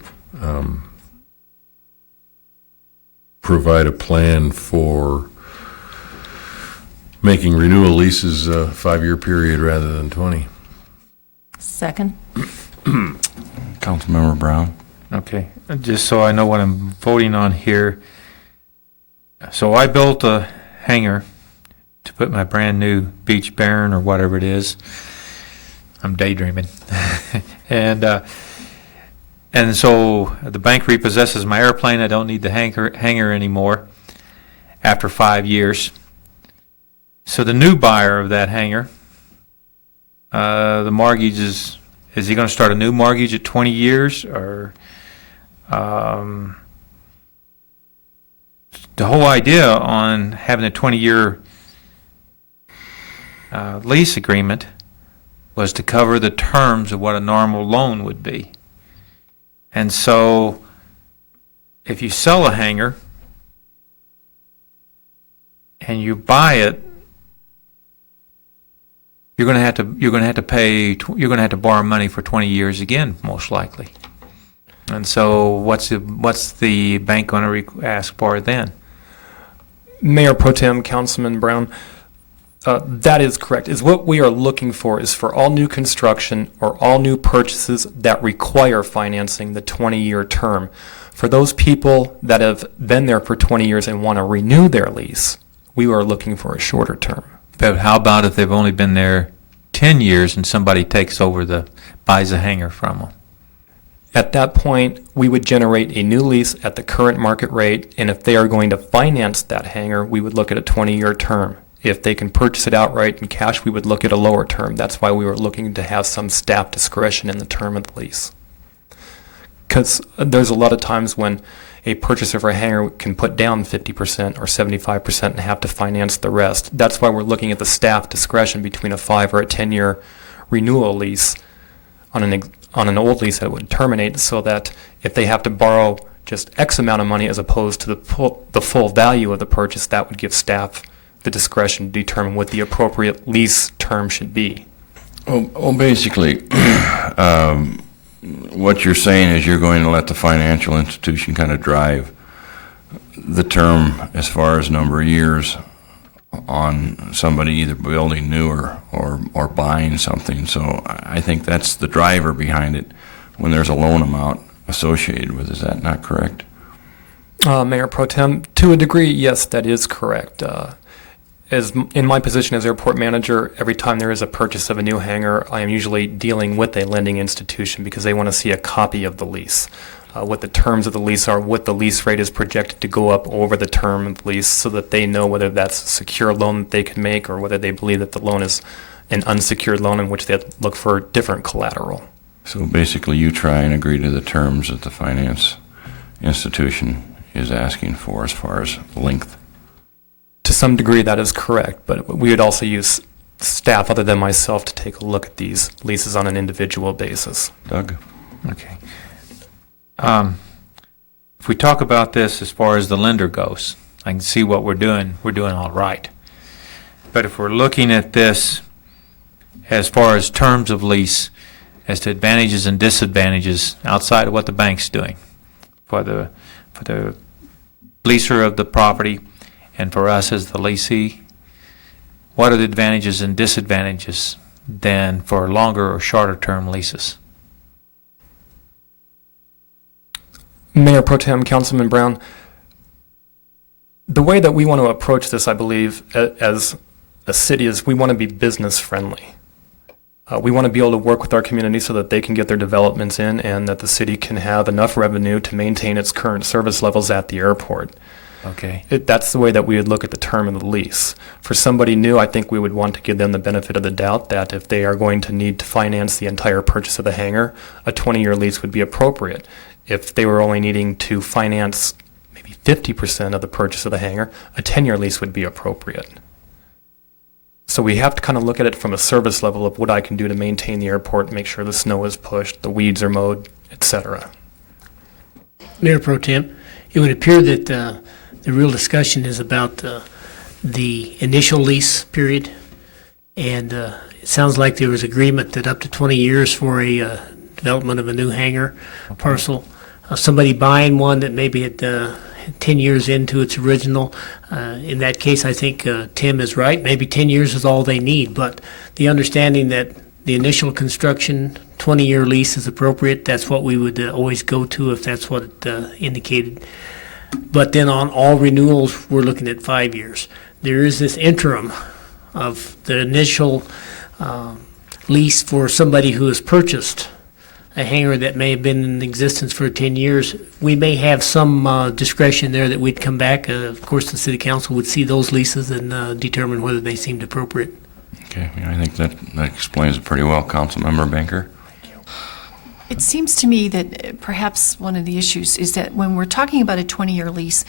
provide a plan for making renewal leases a 5-year period rather than 20. Second. Councilmember Brown? Okay, just so I know what I'm voting on here. So I built a hangar to put my brand new Beach Baron or whatever it is. I'm daydreaming. And so the bank repossesses my airplane. I don't need the hangar anymore after 5 years. So the new buyer of that hangar, the mortgage is he going to start a new mortgage at 20 years? Or the whole idea on having a 20-year lease agreement was to cover the terms of what a normal loan would be. And so if you sell a hangar and you buy it you're going to have to borrow money for 20 years again, most likely. And so what's the bank going to ask for then? Mayor Pro Tem, Councilman Brown, that is correct. Is what we are looking for is for all new construction or all new purchases that require financing the 20-year term. For those people that have been there for 20 years and want to renew their lease, we are looking for a shorter term. But how about if they've only been there 10 years and somebody buys a hangar from them? At that point, we would generate a new lease at the current market rate, and if they are going to finance that hangar, we would look at a 20-year term. If they can purchase it outright in cash, we would look at a lower term. That's why we were looking to have some staff discretion in the term of the lease. Because there's a lot of times when a purchaser for a hangar can put down 50% or 75% and have to finance the rest. That's why we're looking at the staff discretion between a 5 or a 10-year renewal lease on an old lease that would terminate, so that if they have to borrow just X amount of money as opposed to the full value of the purchase, that would give staff the discretion to determine what the appropriate lease term should be. Well, basically, what you're saying is you're going to let the financial institution kind of drive the term as far as number of years on somebody either building new or buying something. So I think that's the driver behind it when there's a loan amount associated with it. Is that not correct? Mayor Pro Tem, to a degree, yes, that is correct. As in my position as airport manager, every time there is a purchase of a new hangar, I am usually dealing with a lending institution because they want to see a copy of the lease, what the terms of the lease are, what the lease rate is projected to go up over the term of the lease, so that they know whether that's a secure loan that they can make or whether they believe that the loan is an unsecured loan in which they look for different collateral. So basically you try and agree to the terms that the finance institution is asking for as far as length. To some degree, that is correct, but we would also use staff other than myself to take a look at these leases on an individual basis. Doug? Okay. If we talk about this as far as the lender goes, I can see what we're doing all right. But if we're looking at this as far as terms of lease, as to advantages and disadvantages outside of what the bank's doing for the leaser of the property and for us as the leasee, what are the advantages and disadvantages than for longer or shorter term leases? Mayor Pro Tem, Councilman Brown, the way that we want to approach this, I believe, as a city is we want to be business friendly. We want to be able to work with our community so that they can get their developments in and that the city can have enough revenue to maintain its current service levels at the airport. Okay. That's the way that we would look at the term of the lease. For somebody new, I think we would want to give them the benefit of the doubt that if they are going to need to finance the entire purchase of the hangar, a 20-year lease would be appropriate. If they were only needing to finance maybe 50% of the purchase of the hangar, a 10-year lease would be appropriate. So we have to kind of look at it from a service level of what I can do to maintain the airport, make sure the snow is pushed, the weeds are mowed, etc. Mayor Pro Tem, it would appear that the real discussion is about the initial lease period, and it sounds like there was agreement that up to 20 years for a development of a new hangar parcel. Somebody buying one that maybe at 10 years into its original, in that case, I think Tim is right. Maybe 10 years is all they need, but the understanding that the initial construction 20-year lease is appropriate, that's what we would always go to if that's what it indicated. But then on all renewals, we're looking at 5 years. There is this interim of the initial lease for somebody who has purchased a hangar that may have been in existence for 10 years. We may have some discretion there that we'd come back. Of course, the city council would see those leases and determine whether they seemed appropriate. Okay, I think that explains it pretty well. Councilmember Banker? It seems to me that perhaps one of the issues is that when we're talking about a 20-year lease,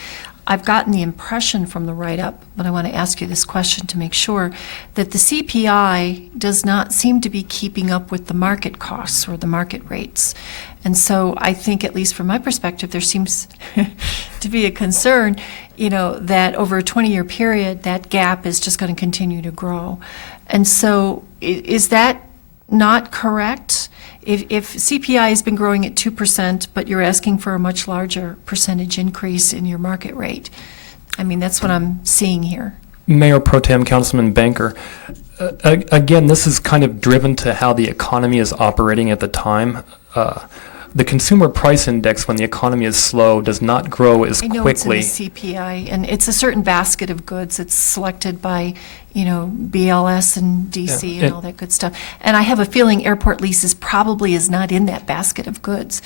I've gotten the impression from the write-up, but I want to ask you this question to make sure, that the CPI does not seem to be keeping up with the market costs or the market rates. And so I think, at least from my perspective, there seems to be a concern that over a 20-year period, that gap is just going to continue to grow. And so is that not correct? If CPI has been growing at 2%, but you're asking for a much larger percentage increase in your market rate, I mean, that's what I'm seeing here. Mayor Pro Tem, Councilman Banker, again, this is kind of driven to how the economy is operating at the time. The consumer price index, when the economy is slow, does not grow as I know quickly. it's in the CPI, and it's a certain basket of goods. It's selected by, BLS and DC Yeah, and all that good stuff. And I have a feeling airport leases probably is not in that basket of goods.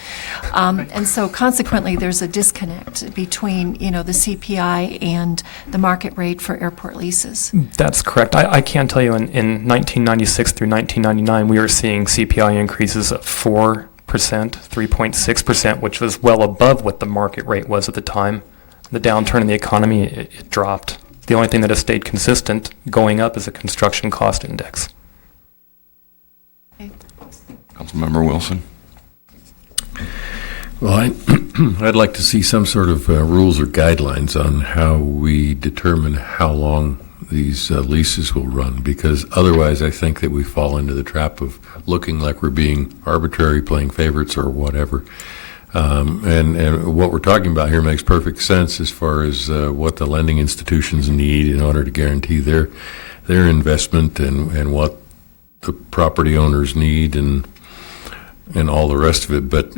And so consequently, there's a disconnect between, the CPI and the market rate for airport leases. That's correct. I can tell you in 1996 through 1999, we were seeing CPI increases of 4%, 3.6%, which was well above what the market rate was at the time. The downturn in the economy, it dropped. The only thing that has stayed consistent going up is the construction cost index. Councilmember Wilson. Well, I'd like to see some sort of rules or guidelines on how we determine how long these leases will run, because otherwise I think that we fall into the trap of looking like we're being arbitrary, playing favorites or whatever. And what we're talking about here makes perfect sense as far as what the lending institutions need in order to guarantee their investment and what the property owners need and all the rest of it. But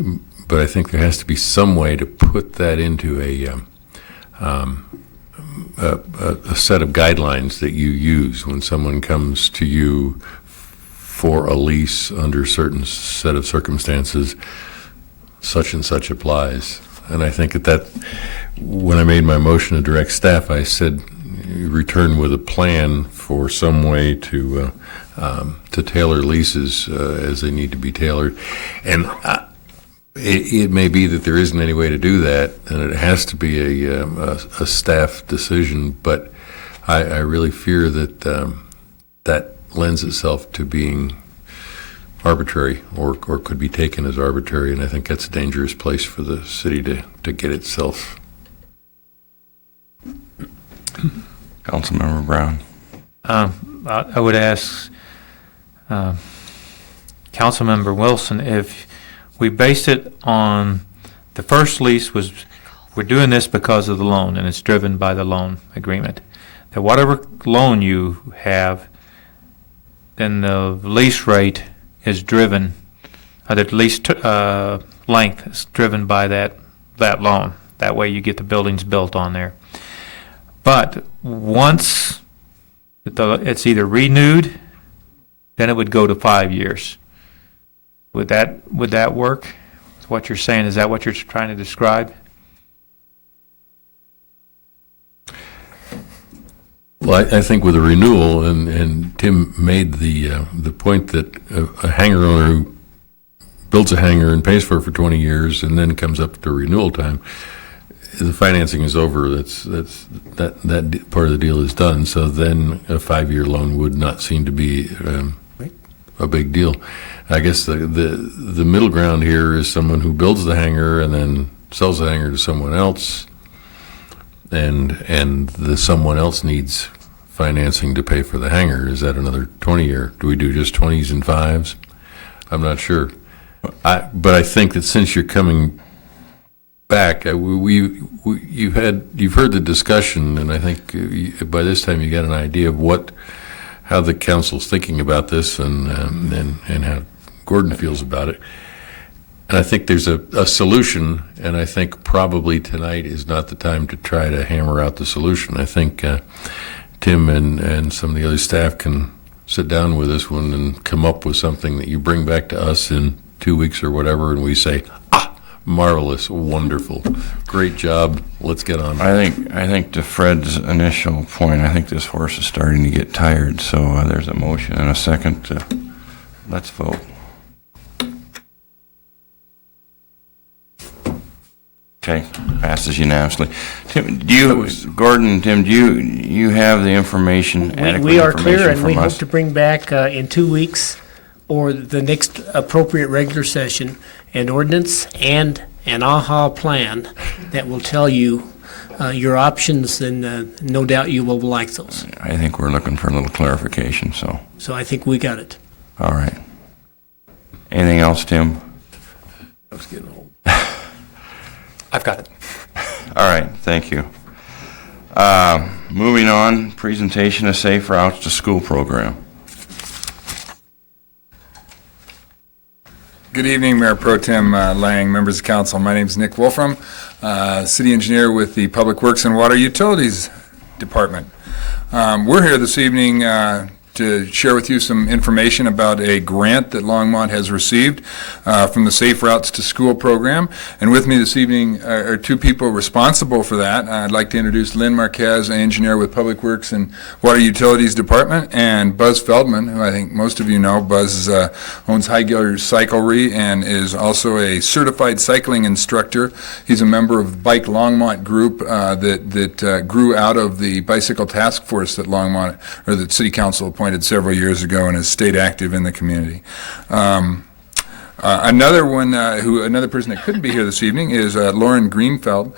I think there has to be some way to put that into a set of guidelines that you use when someone comes to you for a lease under a certain set of circumstances. Such and such applies. And I think that when I made my motion to direct staff, I said return with a plan for some way to tailor leases as they need to be tailored. And it may be that there isn't any way to do that, and it has to be a staff decision, but I really fear that that lends itself to being arbitrary or could be taken as arbitrary, and I think that's a dangerous place for the city to get itself. Councilmember Brown. I would ask Councilmember Wilson if we based it on the first lease was we're doing this because of the loan and it's driven by the loan agreement. That whatever loan you have, then the lease rate is driven, or the lease length is driven by that loan. That way you get the buildings built on there. But once it's either renewed, then it would go to 5 years. Would that work? What you're saying, is that what you're trying to describe? Well, I think with a renewal, and Tim made the point that a hangar owner who builds a hangar and pays for it for 20 years and then comes up to renewal time, the financing is over. That part of the deal is done. So then a 5-year loan would not seem to be a big deal. I guess the middle ground here is someone who builds the hangar and then sells the hangar to someone else. And the someone else needs financing to pay for the hangar. Is that another 20-year? Do we do just 20s and 5s? I'm not sure. But I think that since you're coming back, you've heard the discussion, and I think by this time you got an idea of how the council's thinking about this and how Gordon feels about it. And I think there's a solution, and I think probably tonight is not the time to try to hammer out the solution. I think Tim and some of the other staff can sit down with this one and come up with something that you bring back to us in 2 weeks or whatever, and we say, marvelous, wonderful, great job, let's get on. I think to Fred's initial point, I think this horse is starting to get tired, so there's a motion and a second. Let's vote. Okay, passes unanimously. Tim, Gordon and Tim, do you have the information, adequate We are information clear, and from we hope us? to bring back in 2 weeks or the next appropriate regular session an ordinance and an AHA plan that will tell you your options, then no doubt you will like those. I think we're looking for a little clarification, so, So I think we got it. all right. Anything else, Tim? I was getting old. I've got it. All right, thank you. Moving on, presentation of Safe Routes to School program. Good evening, Mayor Pro Tem Lang, members of council. My name is Nick Wolfram, city engineer with the Public Works and Water Utilities Department. We're here this evening to share with you some information about a grant that Longmont has received from the Safe Routes to School program. And with me this evening are two people responsible for that. I'd like to introduce Lynn Marquez, an engineer with Public Works and Water Utilities Department, and Buzz Feldman, who I think most of you know. Buzz owns High Gear Cyclery and is also a certified cycling instructor. He's a member of the Bike Longmont group that grew out of the bicycle task force that Longmont, or that City Council appointed several years ago, and has stayed active in the community. Another person that couldn't be here this evening is Lauren Greenfeld,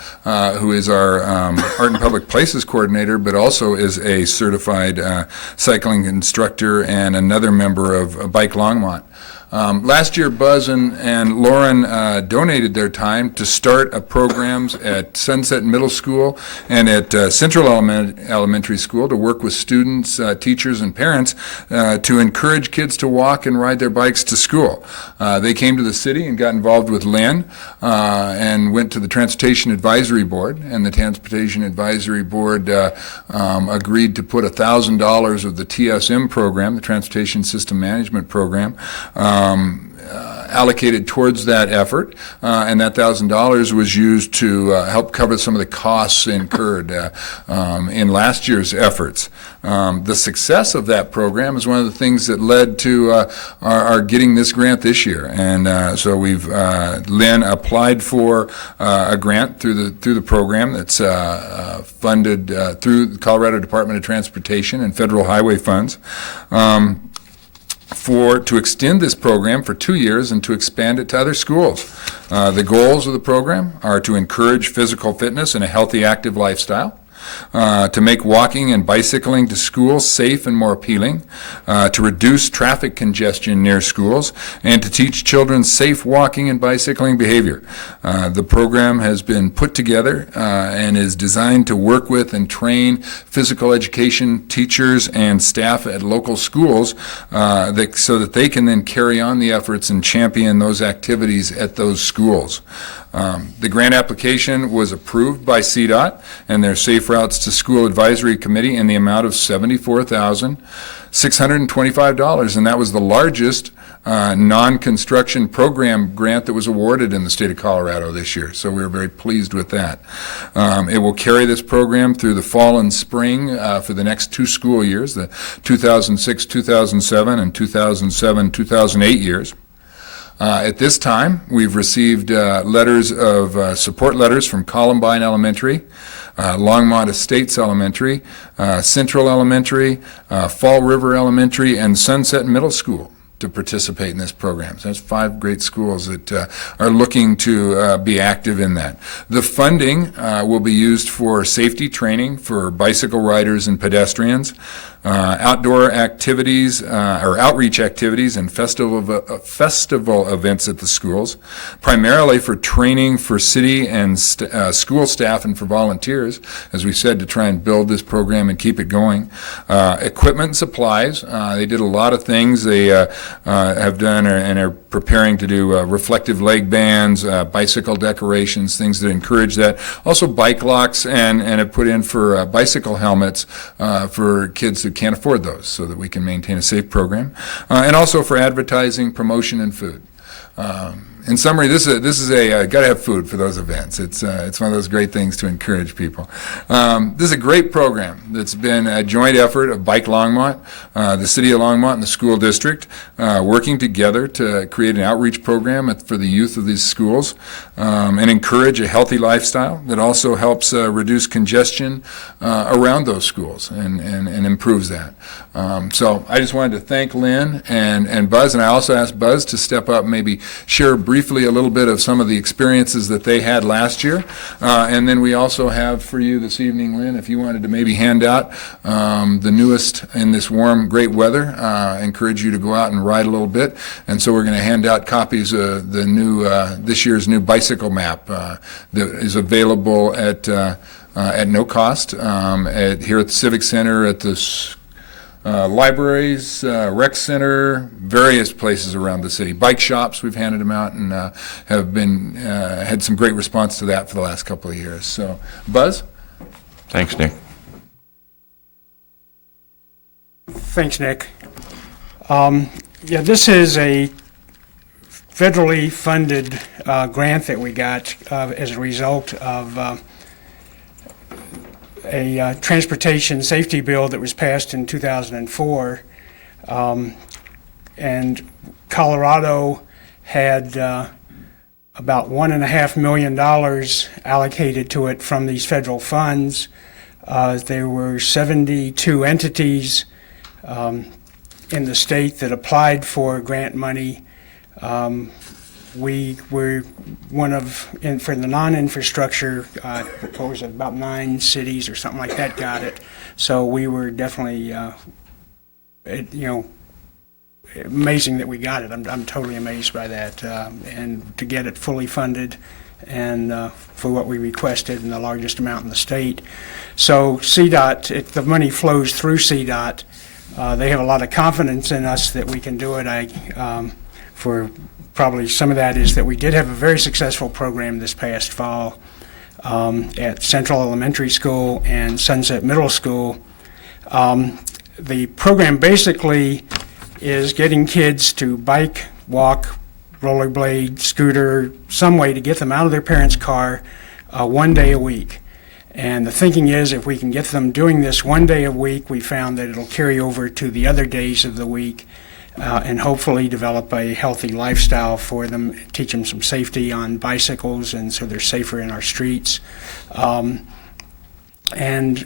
who is our Art and Public Places coordinator, but also is a certified cycling instructor and another member of Bike Longmont. Last year, Buzz and Lauren donated their time to start programs at Sunset Middle School and at Central Elementary School to work with students, teachers, and parents to encourage kids to walk and ride their bikes to school. They came to the city and got involved with Lynn and went to the Transportation Advisory Board, and the Transportation Advisory Board agreed to put $1,000 of the TSM program, the Transportation System Management Program, allocated towards that effort, and that $1,000 was used to help cover some of the costs incurred in last year's efforts. The success of that program is one of the things that led to our getting this grant this year, and so Lynn applied for a grant through the program that's funded through the Colorado Department of Transportation and federal highway funds. To extend this program for 2 years and to expand it to other schools. The goals of the program are to encourage physical fitness and a healthy, active lifestyle, to make walking and bicycling to school safe and more appealing, to reduce traffic congestion near schools, and to teach children safe walking and bicycling behavior. The program has been put together and is designed to work with and train physical education teachers and staff at local schools so that they can then carry on the efforts and champion those activities at those schools. The grant application was approved by CDOT and their Safe Routes to School Advisory Committee in the amount of $74,625, and that was the largest non-construction program grant that was awarded in the state of Colorado this year, so we were very pleased with that. It will carry this program through the fall and spring for the next 2 school years, the 2006-2007 and 2007-2008 years. At this time, we've received support letters from Columbine Elementary, Longmont Estates Elementary, Central Elementary, Fall River Elementary, and Sunset Middle School to participate in this program. So that's 5 great schools that are looking to be active in that. The funding will be used for safety training for bicycle riders and pedestrians, outdoor activities or outreach activities and festival events at the schools, primarily for training for city and school staff and for volunteers, as we said, to try and build this program and keep it going. Equipment and supplies, they did a lot of things. They have done and are preparing to do reflective leg bands, bicycle decorations, things that encourage that. Also bike locks and have put in for bicycle helmets for kids who can't afford those, so that we can maintain a safe program, and also for advertising, promotion, and food. In summary, this is a got to have food for those events. It's one of those great things to encourage people. This is a great program that's been a joint effort of Bike Longmont, the City of Longmont, and the school district working together to create an outreach program for the youth of these schools and encourage a healthy lifestyle that also helps reduce congestion around those schools and improves that. So I just wanted to thank Lynn and Buzz, and I also asked Buzz to step up and maybe share a brief briefly a little bit of some of the experiences that they had last year. And then we also have for you this evening, Lynn, if you wanted to maybe hand out the newest in this warm, great weather. Encourage you to go out and ride a little bit. And so we're going to hand out copies of the new, this year's new bicycle map that is available at no cost here at the Civic Center, at the libraries, rec center, various places around the city. Bike shops, we've handed them out and have been had some great response to that for the last couple of years. So, Buzz? Thanks, Nick. Thanks, Nick. Yeah, this is a federally funded grant that we got as a result of a transportation safety bill that was passed in 2004. And Colorado had about $1.5 million allocated to it from these federal funds. There were 72 entities in the state that applied for grant money. We were one of, for the non-infrastructure, what was it, about 9 cities or something like that got it. So we were definitely, amazing that we got it. I'm totally amazed by that. And to get it fully funded and for what we requested and the largest amount in the state. So CDOT, the money flows through CDOT. They have a lot of confidence in us that we can do it. For probably some of that is that we did have a very successful program this past fall at Central Elementary School and Sunset Middle School. The program basically is getting kids to bike, walk, rollerblade, scooter, some way to get them out of their parents' car 1 day a week. And the thinking is if we can get them doing this 1 day a week, we found that it'll carry over to the other days of the week. And hopefully develop a healthy lifestyle for them, teach them some safety on bicycles, and so they're safer in our streets. And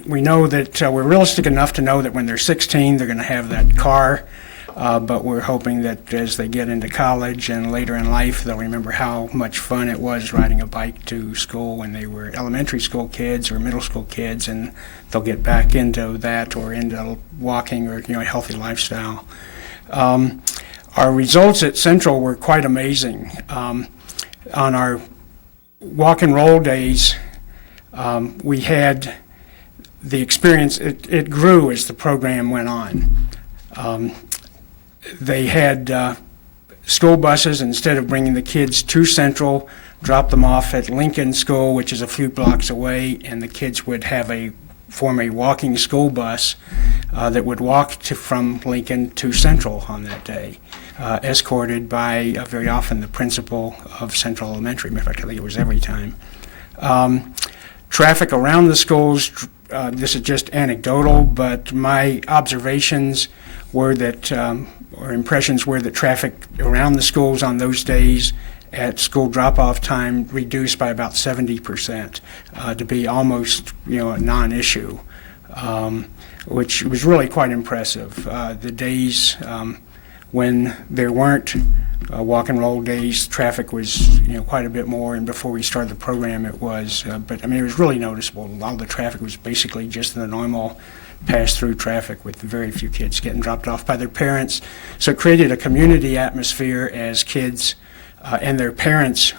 we know that we're realistic enough to know that when they're 16, they're going to have that car, but we're hoping that as they get into college and later in life, they'll remember how much fun it was riding a bike to school when they were elementary school kids or middle school kids, and they'll get back into that or into walking or a healthy lifestyle. Our results at Central were quite amazing. On our walk and roll days, we had the experience, it grew as the program went on. They had school buses, instead of bringing the kids to Central, drop them off at Lincoln School, which is a few blocks away, and the kids would form a walking school bus that would walk from Lincoln to Central on that day, escorted by very often the principal of Central Elementary. In fact, I think it was every time. Traffic around the schools, this is just anecdotal, but my observations were that, or impressions were that traffic around the schools on those days at school drop-off time reduced by about 70% to be almost, a non-issue, which was really quite impressive. The days when there weren't walk and roll days, traffic was, quite a bit more, and before we started the program it was, but it was really noticeable. A lot of the traffic was basically just the normal pass-through traffic with very few kids getting dropped off by their parents. So it created a community atmosphere as kids and their parents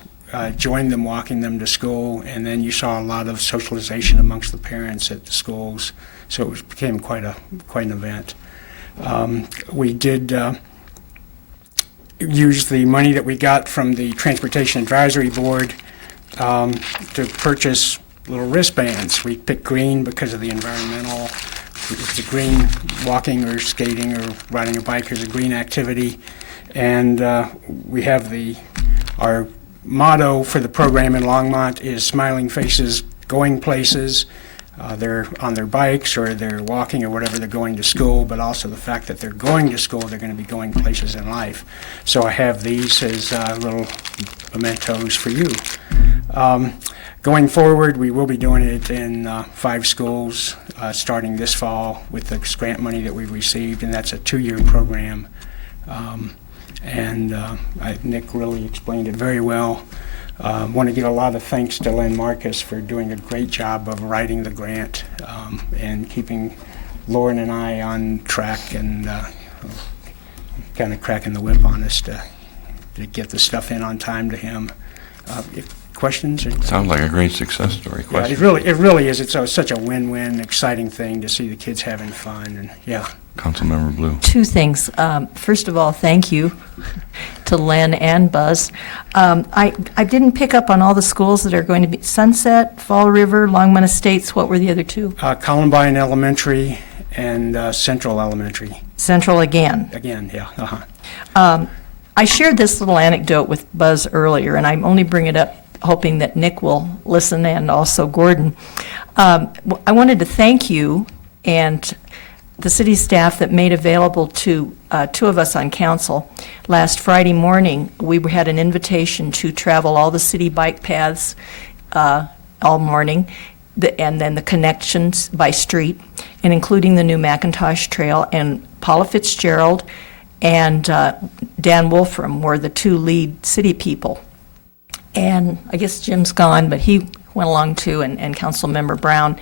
joined them, walking them to school, and then you saw a lot of socialization amongst the parents at the schools. So it became quite an event. We did use the money that we got from the Transportation Advisory Board to purchase little wristbands. We picked green because of the environmental. It's a green walking or skating or riding a bike is a green activity. And we have our motto for the program in Longmont is Smiling Faces Going Places. They're on their bikes or they're walking or whatever, they're going to school, but also the fact that they're going to school, they're going to be going places in life. So I have these as little mementos for you. Going forward, we will be doing it in 5 schools starting this fall with the grant money that we've received, and that's a 2-year program. And Nick really explained it very well. Want to give a lot of thanks to Len Marcus for doing a great job of writing the grant and keeping Lauren and I on track and kind of cracking the whip on us to get the stuff in on time to him. Questions? Sounds like a great success story. Yeah, it really is. It's such a win-win, exciting thing to see the kids having fun, and yeah. Councilmember Blue. Two things. First of all, thank you to Len and Buzz. I didn't pick up on all the schools that are going to be Sunset, Fall River, Longmont Estates. What were the other two? Columbine Elementary and Central Elementary. Central again. Again, yeah. I shared this little anecdote with Buzz earlier, and I only bring it up hoping that Nick will listen and also Gordon. I wanted to thank you and the city staff that made available to two of us on council. Last Friday morning, we had an invitation to travel all the city bike paths all morning, and then the connections by street, and including the new McIntosh Trail. And Paula Fitzgerald and Dan Wolfram were the two lead city people. And I guess Jim's gone, but he went along too, and Councilmember Brown.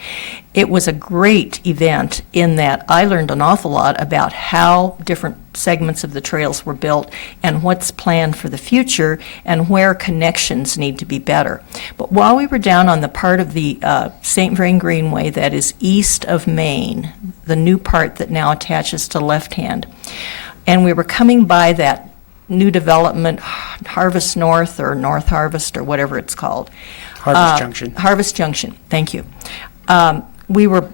It was a great event in that I learned an awful lot about how different segments of the trails were built and what's planned for the future and where connections need to be better. But while we were down on the part of the St. Vrain Greenway that is east of Maine, the new part that now attaches to Left Hand, and we were coming by that new development, Harvest North or North Harvest or whatever it's called. Harvest Junction. Harvest Junction, thank you. We were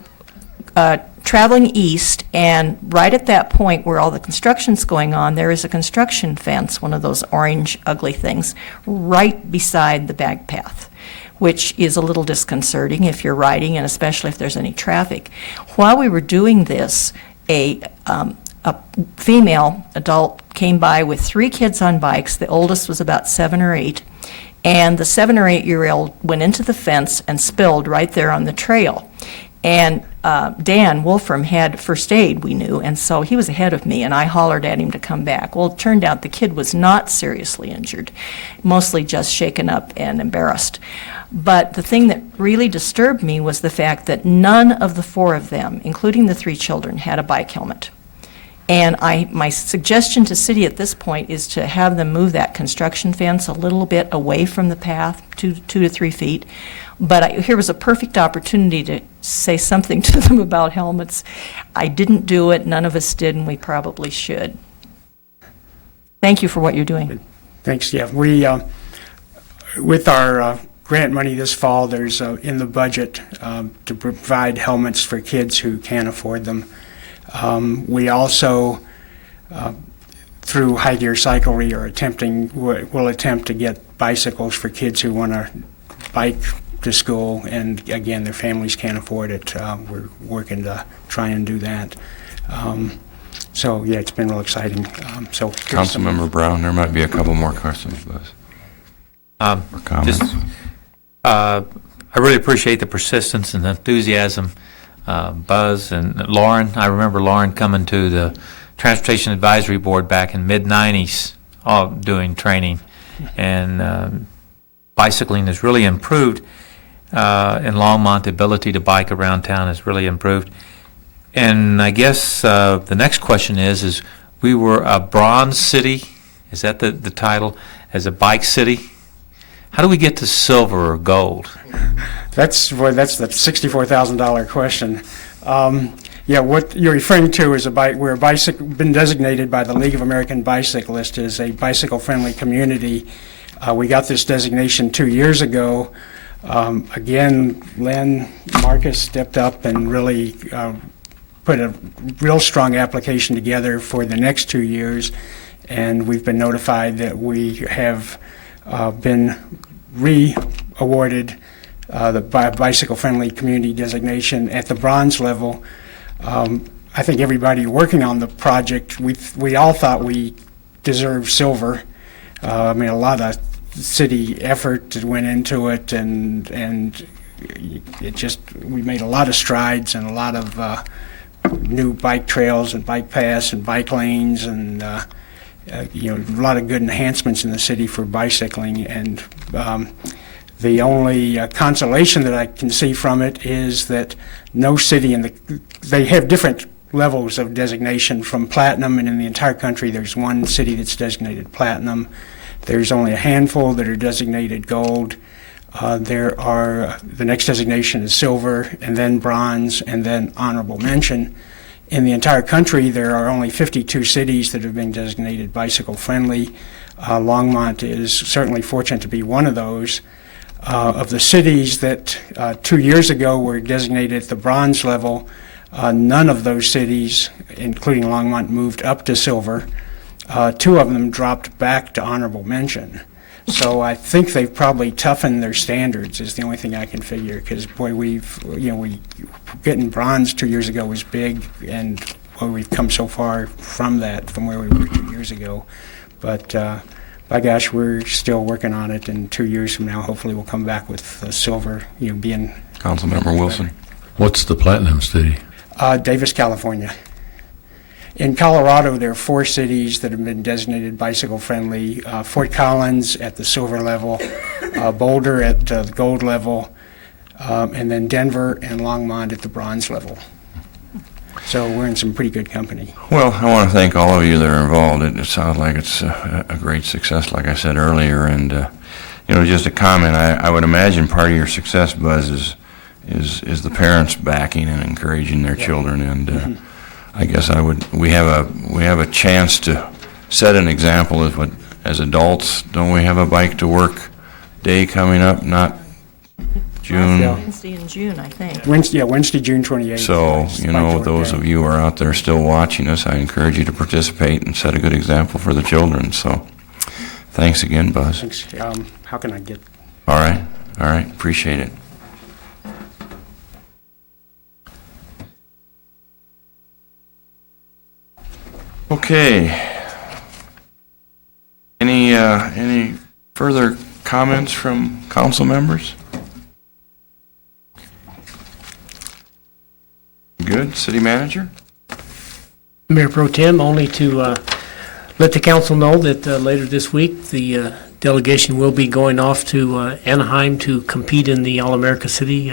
traveling east, and right at that point where all the construction's going on, there is a construction fence, one of those orange ugly things, right beside the bike path, which is a little disconcerting if you're riding, and especially if there's any traffic. While we were doing this, a female adult came by with 3 kids on bikes. The oldest was about 7 or 8. And the 7 or 8-year-old went into the fence and spilled right there on the trail. And Dan Wolfram had first aid, we knew, and so he was ahead of me, and I hollered at him to come back. Well, it turned out the kid was not seriously injured, mostly just shaken up and embarrassed. But the thing that really disturbed me was the fact that none of the 4 of them, including the 3 children, had a bike helmet. And my suggestion to city at this point is to have them move that construction fence a little bit away from the path, 2 to 3 feet. But here was a perfect opportunity to say something to them about helmets. I didn't do it, none of us did, and we probably should. Thank you for what you're doing. Thanks, yeah. We, with our grant money this fall, there's in the budget to provide helmets for kids who can't afford them. We also, through High Gear Cyclery, will attempt to get bicycles for kids who want to bike to school, and again, their families can't afford it. We're working to try and do that. So yeah, it's been real exciting. Councilmember Brown, there might be a couple more questions, Buzz. Or comments. I really appreciate the persistence and the enthusiasm. Buzz and Lauren. I remember Lauren coming to the Transportation Advisory Board back in mid-90s, all doing training, and bicycling has really improved in Longmont. The ability to bike around town has really improved. And I guess the next question is we were a bronze city. Is that the title? As a bike city? How do we get to silver or gold? That's the $64,000 question. Yeah, what you're referring to is we're been designated by the League of American Bicyclists as a bicycle-friendly community. We got this designation 2 years ago. Again, Len Marcus stepped up and really put a real strong application together for the next 2 years, and we've been notified that we have been re-awarded the bicycle-friendly community designation at the bronze level. I think everybody working on the project, we all thought we deserved silver. I mean, a lot of city effort went into it, and we made a lot of strides and a lot of new bike trails and bike paths and bike lanes, and a lot of good enhancements in the city for bicycling, and the only consolation that I can see from it is that no city they have different levels of designation from platinum, and in the entire country there's one city that's designated platinum. There's only a handful that are designated gold. The next designation is silver, and then bronze, and then honorable mention. In the entire country, there are only 52 cities that have been designated bicycle friendly. Longmont is certainly fortunate to be one of those. Of the cities that 2 years ago were designated at the bronze level, none of those cities, including Longmont, moved up to silver. 2 of them dropped back to honorable mention. So I think they've probably toughened their standards is the only thing I can figure, because boy, getting bronze 2 years ago was big, and boy, we've come so far from where we were 2 years ago. But by gosh, we're still working on it, and 2 years from now, hopefully we'll come back with silver, being... Councilmember Wilson. What's the platinum city? Davis, California. In Colorado, there are 4 cities that have been designated bicycle-friendly. Fort Collins at the silver level, Boulder at the gold level, and then Denver and Longmont at the bronze level. So we're in some pretty good company. Well, I want to thank all of you that are involved. It sounds like it's a great success, like I said earlier. And, just a comment, I would imagine part of your success, Buzz, is the parents backing and encouraging their children. And I guess we have a chance to set an example as adults. Don't we have a bike to work day coming up? Not June. Wednesday in June, I think. Wednesday, June 28th. So, those of you who are out there still watching us, I encourage you to participate and set a good example for the children. So, thanks again, Buzz. Thanks. How can I get... All right. Appreciate it. Okay. Any further comments from council members? Good. City manager? Mayor Pro Tem, only to let the council know that later this week, the delegation will be going off to Anaheim to compete in the All-America City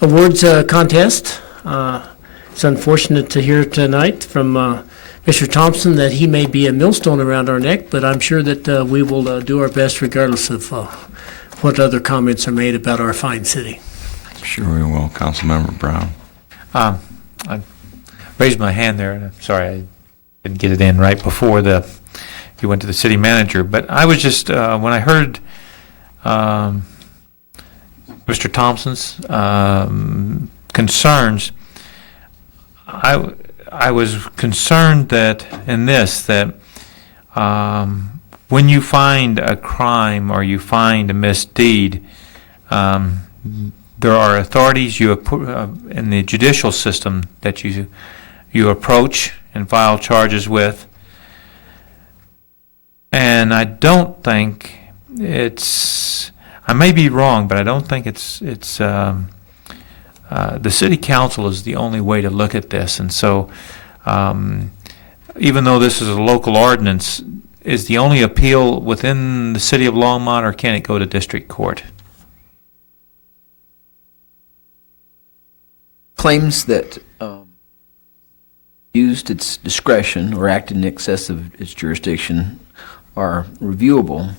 Awards contest. It's unfortunate to hear tonight from Mr. Thompson that he may be a millstone around our neck, but I'm sure that we will do our best regardless of what other comments are made about our fine city. Sure we will. Councilmember Brown. I raised my hand there, and I'm sorry I didn't get it in right before you went to the city manager. But I was just, when I heard Mr. Thompson's concerns, I was concerned that when you find a crime or you find a misdeed, there are authorities in the judicial system that you approach and file charges with. And I don't think I may be wrong, but I don't think the city council is the only way to look at this. And so even though this is a local ordinance, is the only appeal within the city of Longmont, or can it go to district court? Claims that used its discretion or acted in excess of its jurisdiction are reviewable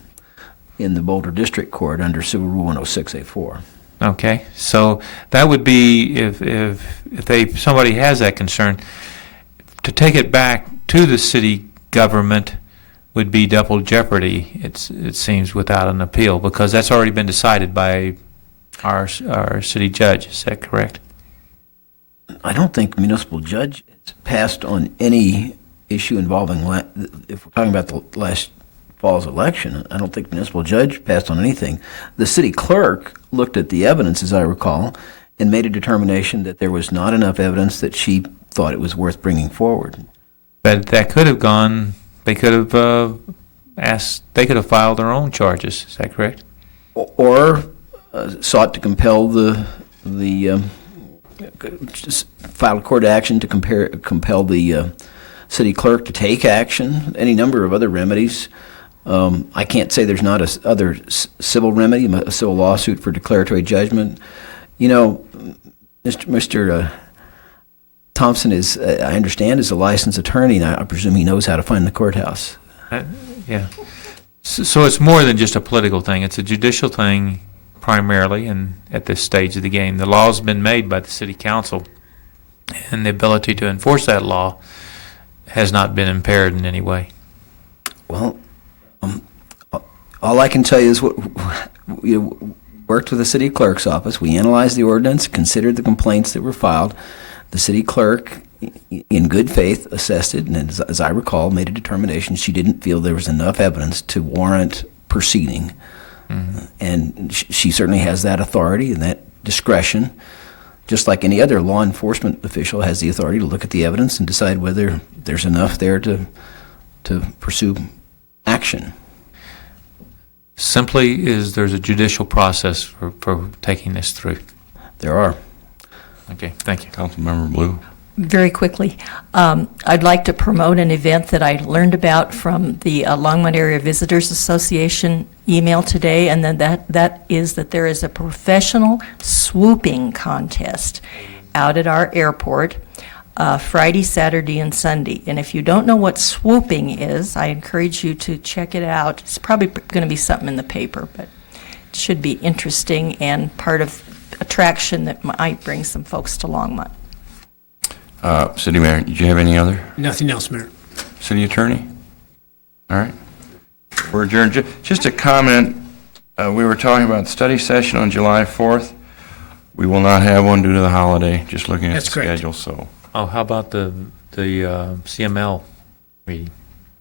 in the Boulder District Court under Civil Rule 106A4. Okay, so that would be if somebody has that concern, to take it back to the city government would be double jeopardy. It seems, without an appeal, because that's already been decided by our city judge. Is that correct? I don't think municipal judge has passed on any issue involving, if we're talking about the last fall's election, I don't think municipal judge passed on anything. The city clerk looked at the evidence, as I recall, and made a determination that there was not enough evidence that she thought it was worth bringing forward. But that could have gone, they could have filed their own charges. Is that correct? Or sought to compel just file a court action to compel the city clerk to take action, any number of other remedies. I can't say there's not a other civil remedy, a civil lawsuit for declaratory judgment. You know, Mr. Thompson is, I understand, is a licensed attorney, and I presume he knows how to find the courthouse. Yeah. So it's more than just a political thing. It's a judicial thing primarily, and at this stage of the game. The law's been made by the city council, and the ability to enforce that law has not been impaired in any way. Well, all I can tell you is we worked with the city clerk's office. We analyzed the ordinance, considered the complaints that were filed. The city clerk, in good faith, assessed it, and as I recall, made a determination she didn't feel there was enough evidence to warrant proceeding. Mm-hmm. And she certainly has that authority and that discretion, just like any other law enforcement official has the authority to look at the evidence and decide whether there's enough there to pursue action. Simply there's a judicial process for taking this through. There are. Okay, thank you. Councilmember Blue. Very quickly, I'd like to promote an event that I learned about from the Longmont Area Visitors Association email today, and then that is that there is a professional swooping contest out at our airport Friday, Saturday, and Sunday. And if you don't know what swooping is, I encourage you to check it out. It's probably going to be something in the paper, but it should be interesting and part of attraction that might bring some folks to Longmont. City Mayor, did you have any other? Nothing else, Mayor. City Attorney? All right. We're adjourned. Just a comment. We were talking about the study session on July 4th. We will not have one due to the holiday, just looking at That's the correct. schedule, so. Oh, how about the CML meeting?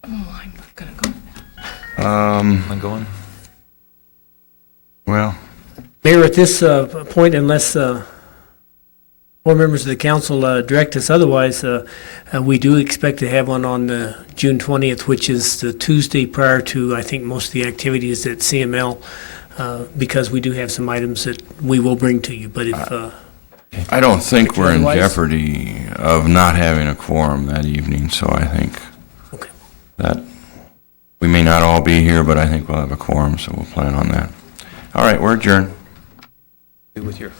Oh, I'm not going to go. Am I going? Well, Mayor, at this point, unless more members of the council direct us otherwise, we do expect to have one on June 20th, which is the Tuesday prior to, I think, most of the activities at CML, because we do have some items that we will bring to you. But if I don't think we're in Otherwise- jeopardy of not having a quorum that evening, so I think that we may not all be here, but I think we'll have a quorum, so we'll plan on that. All right, we're adjourned. With your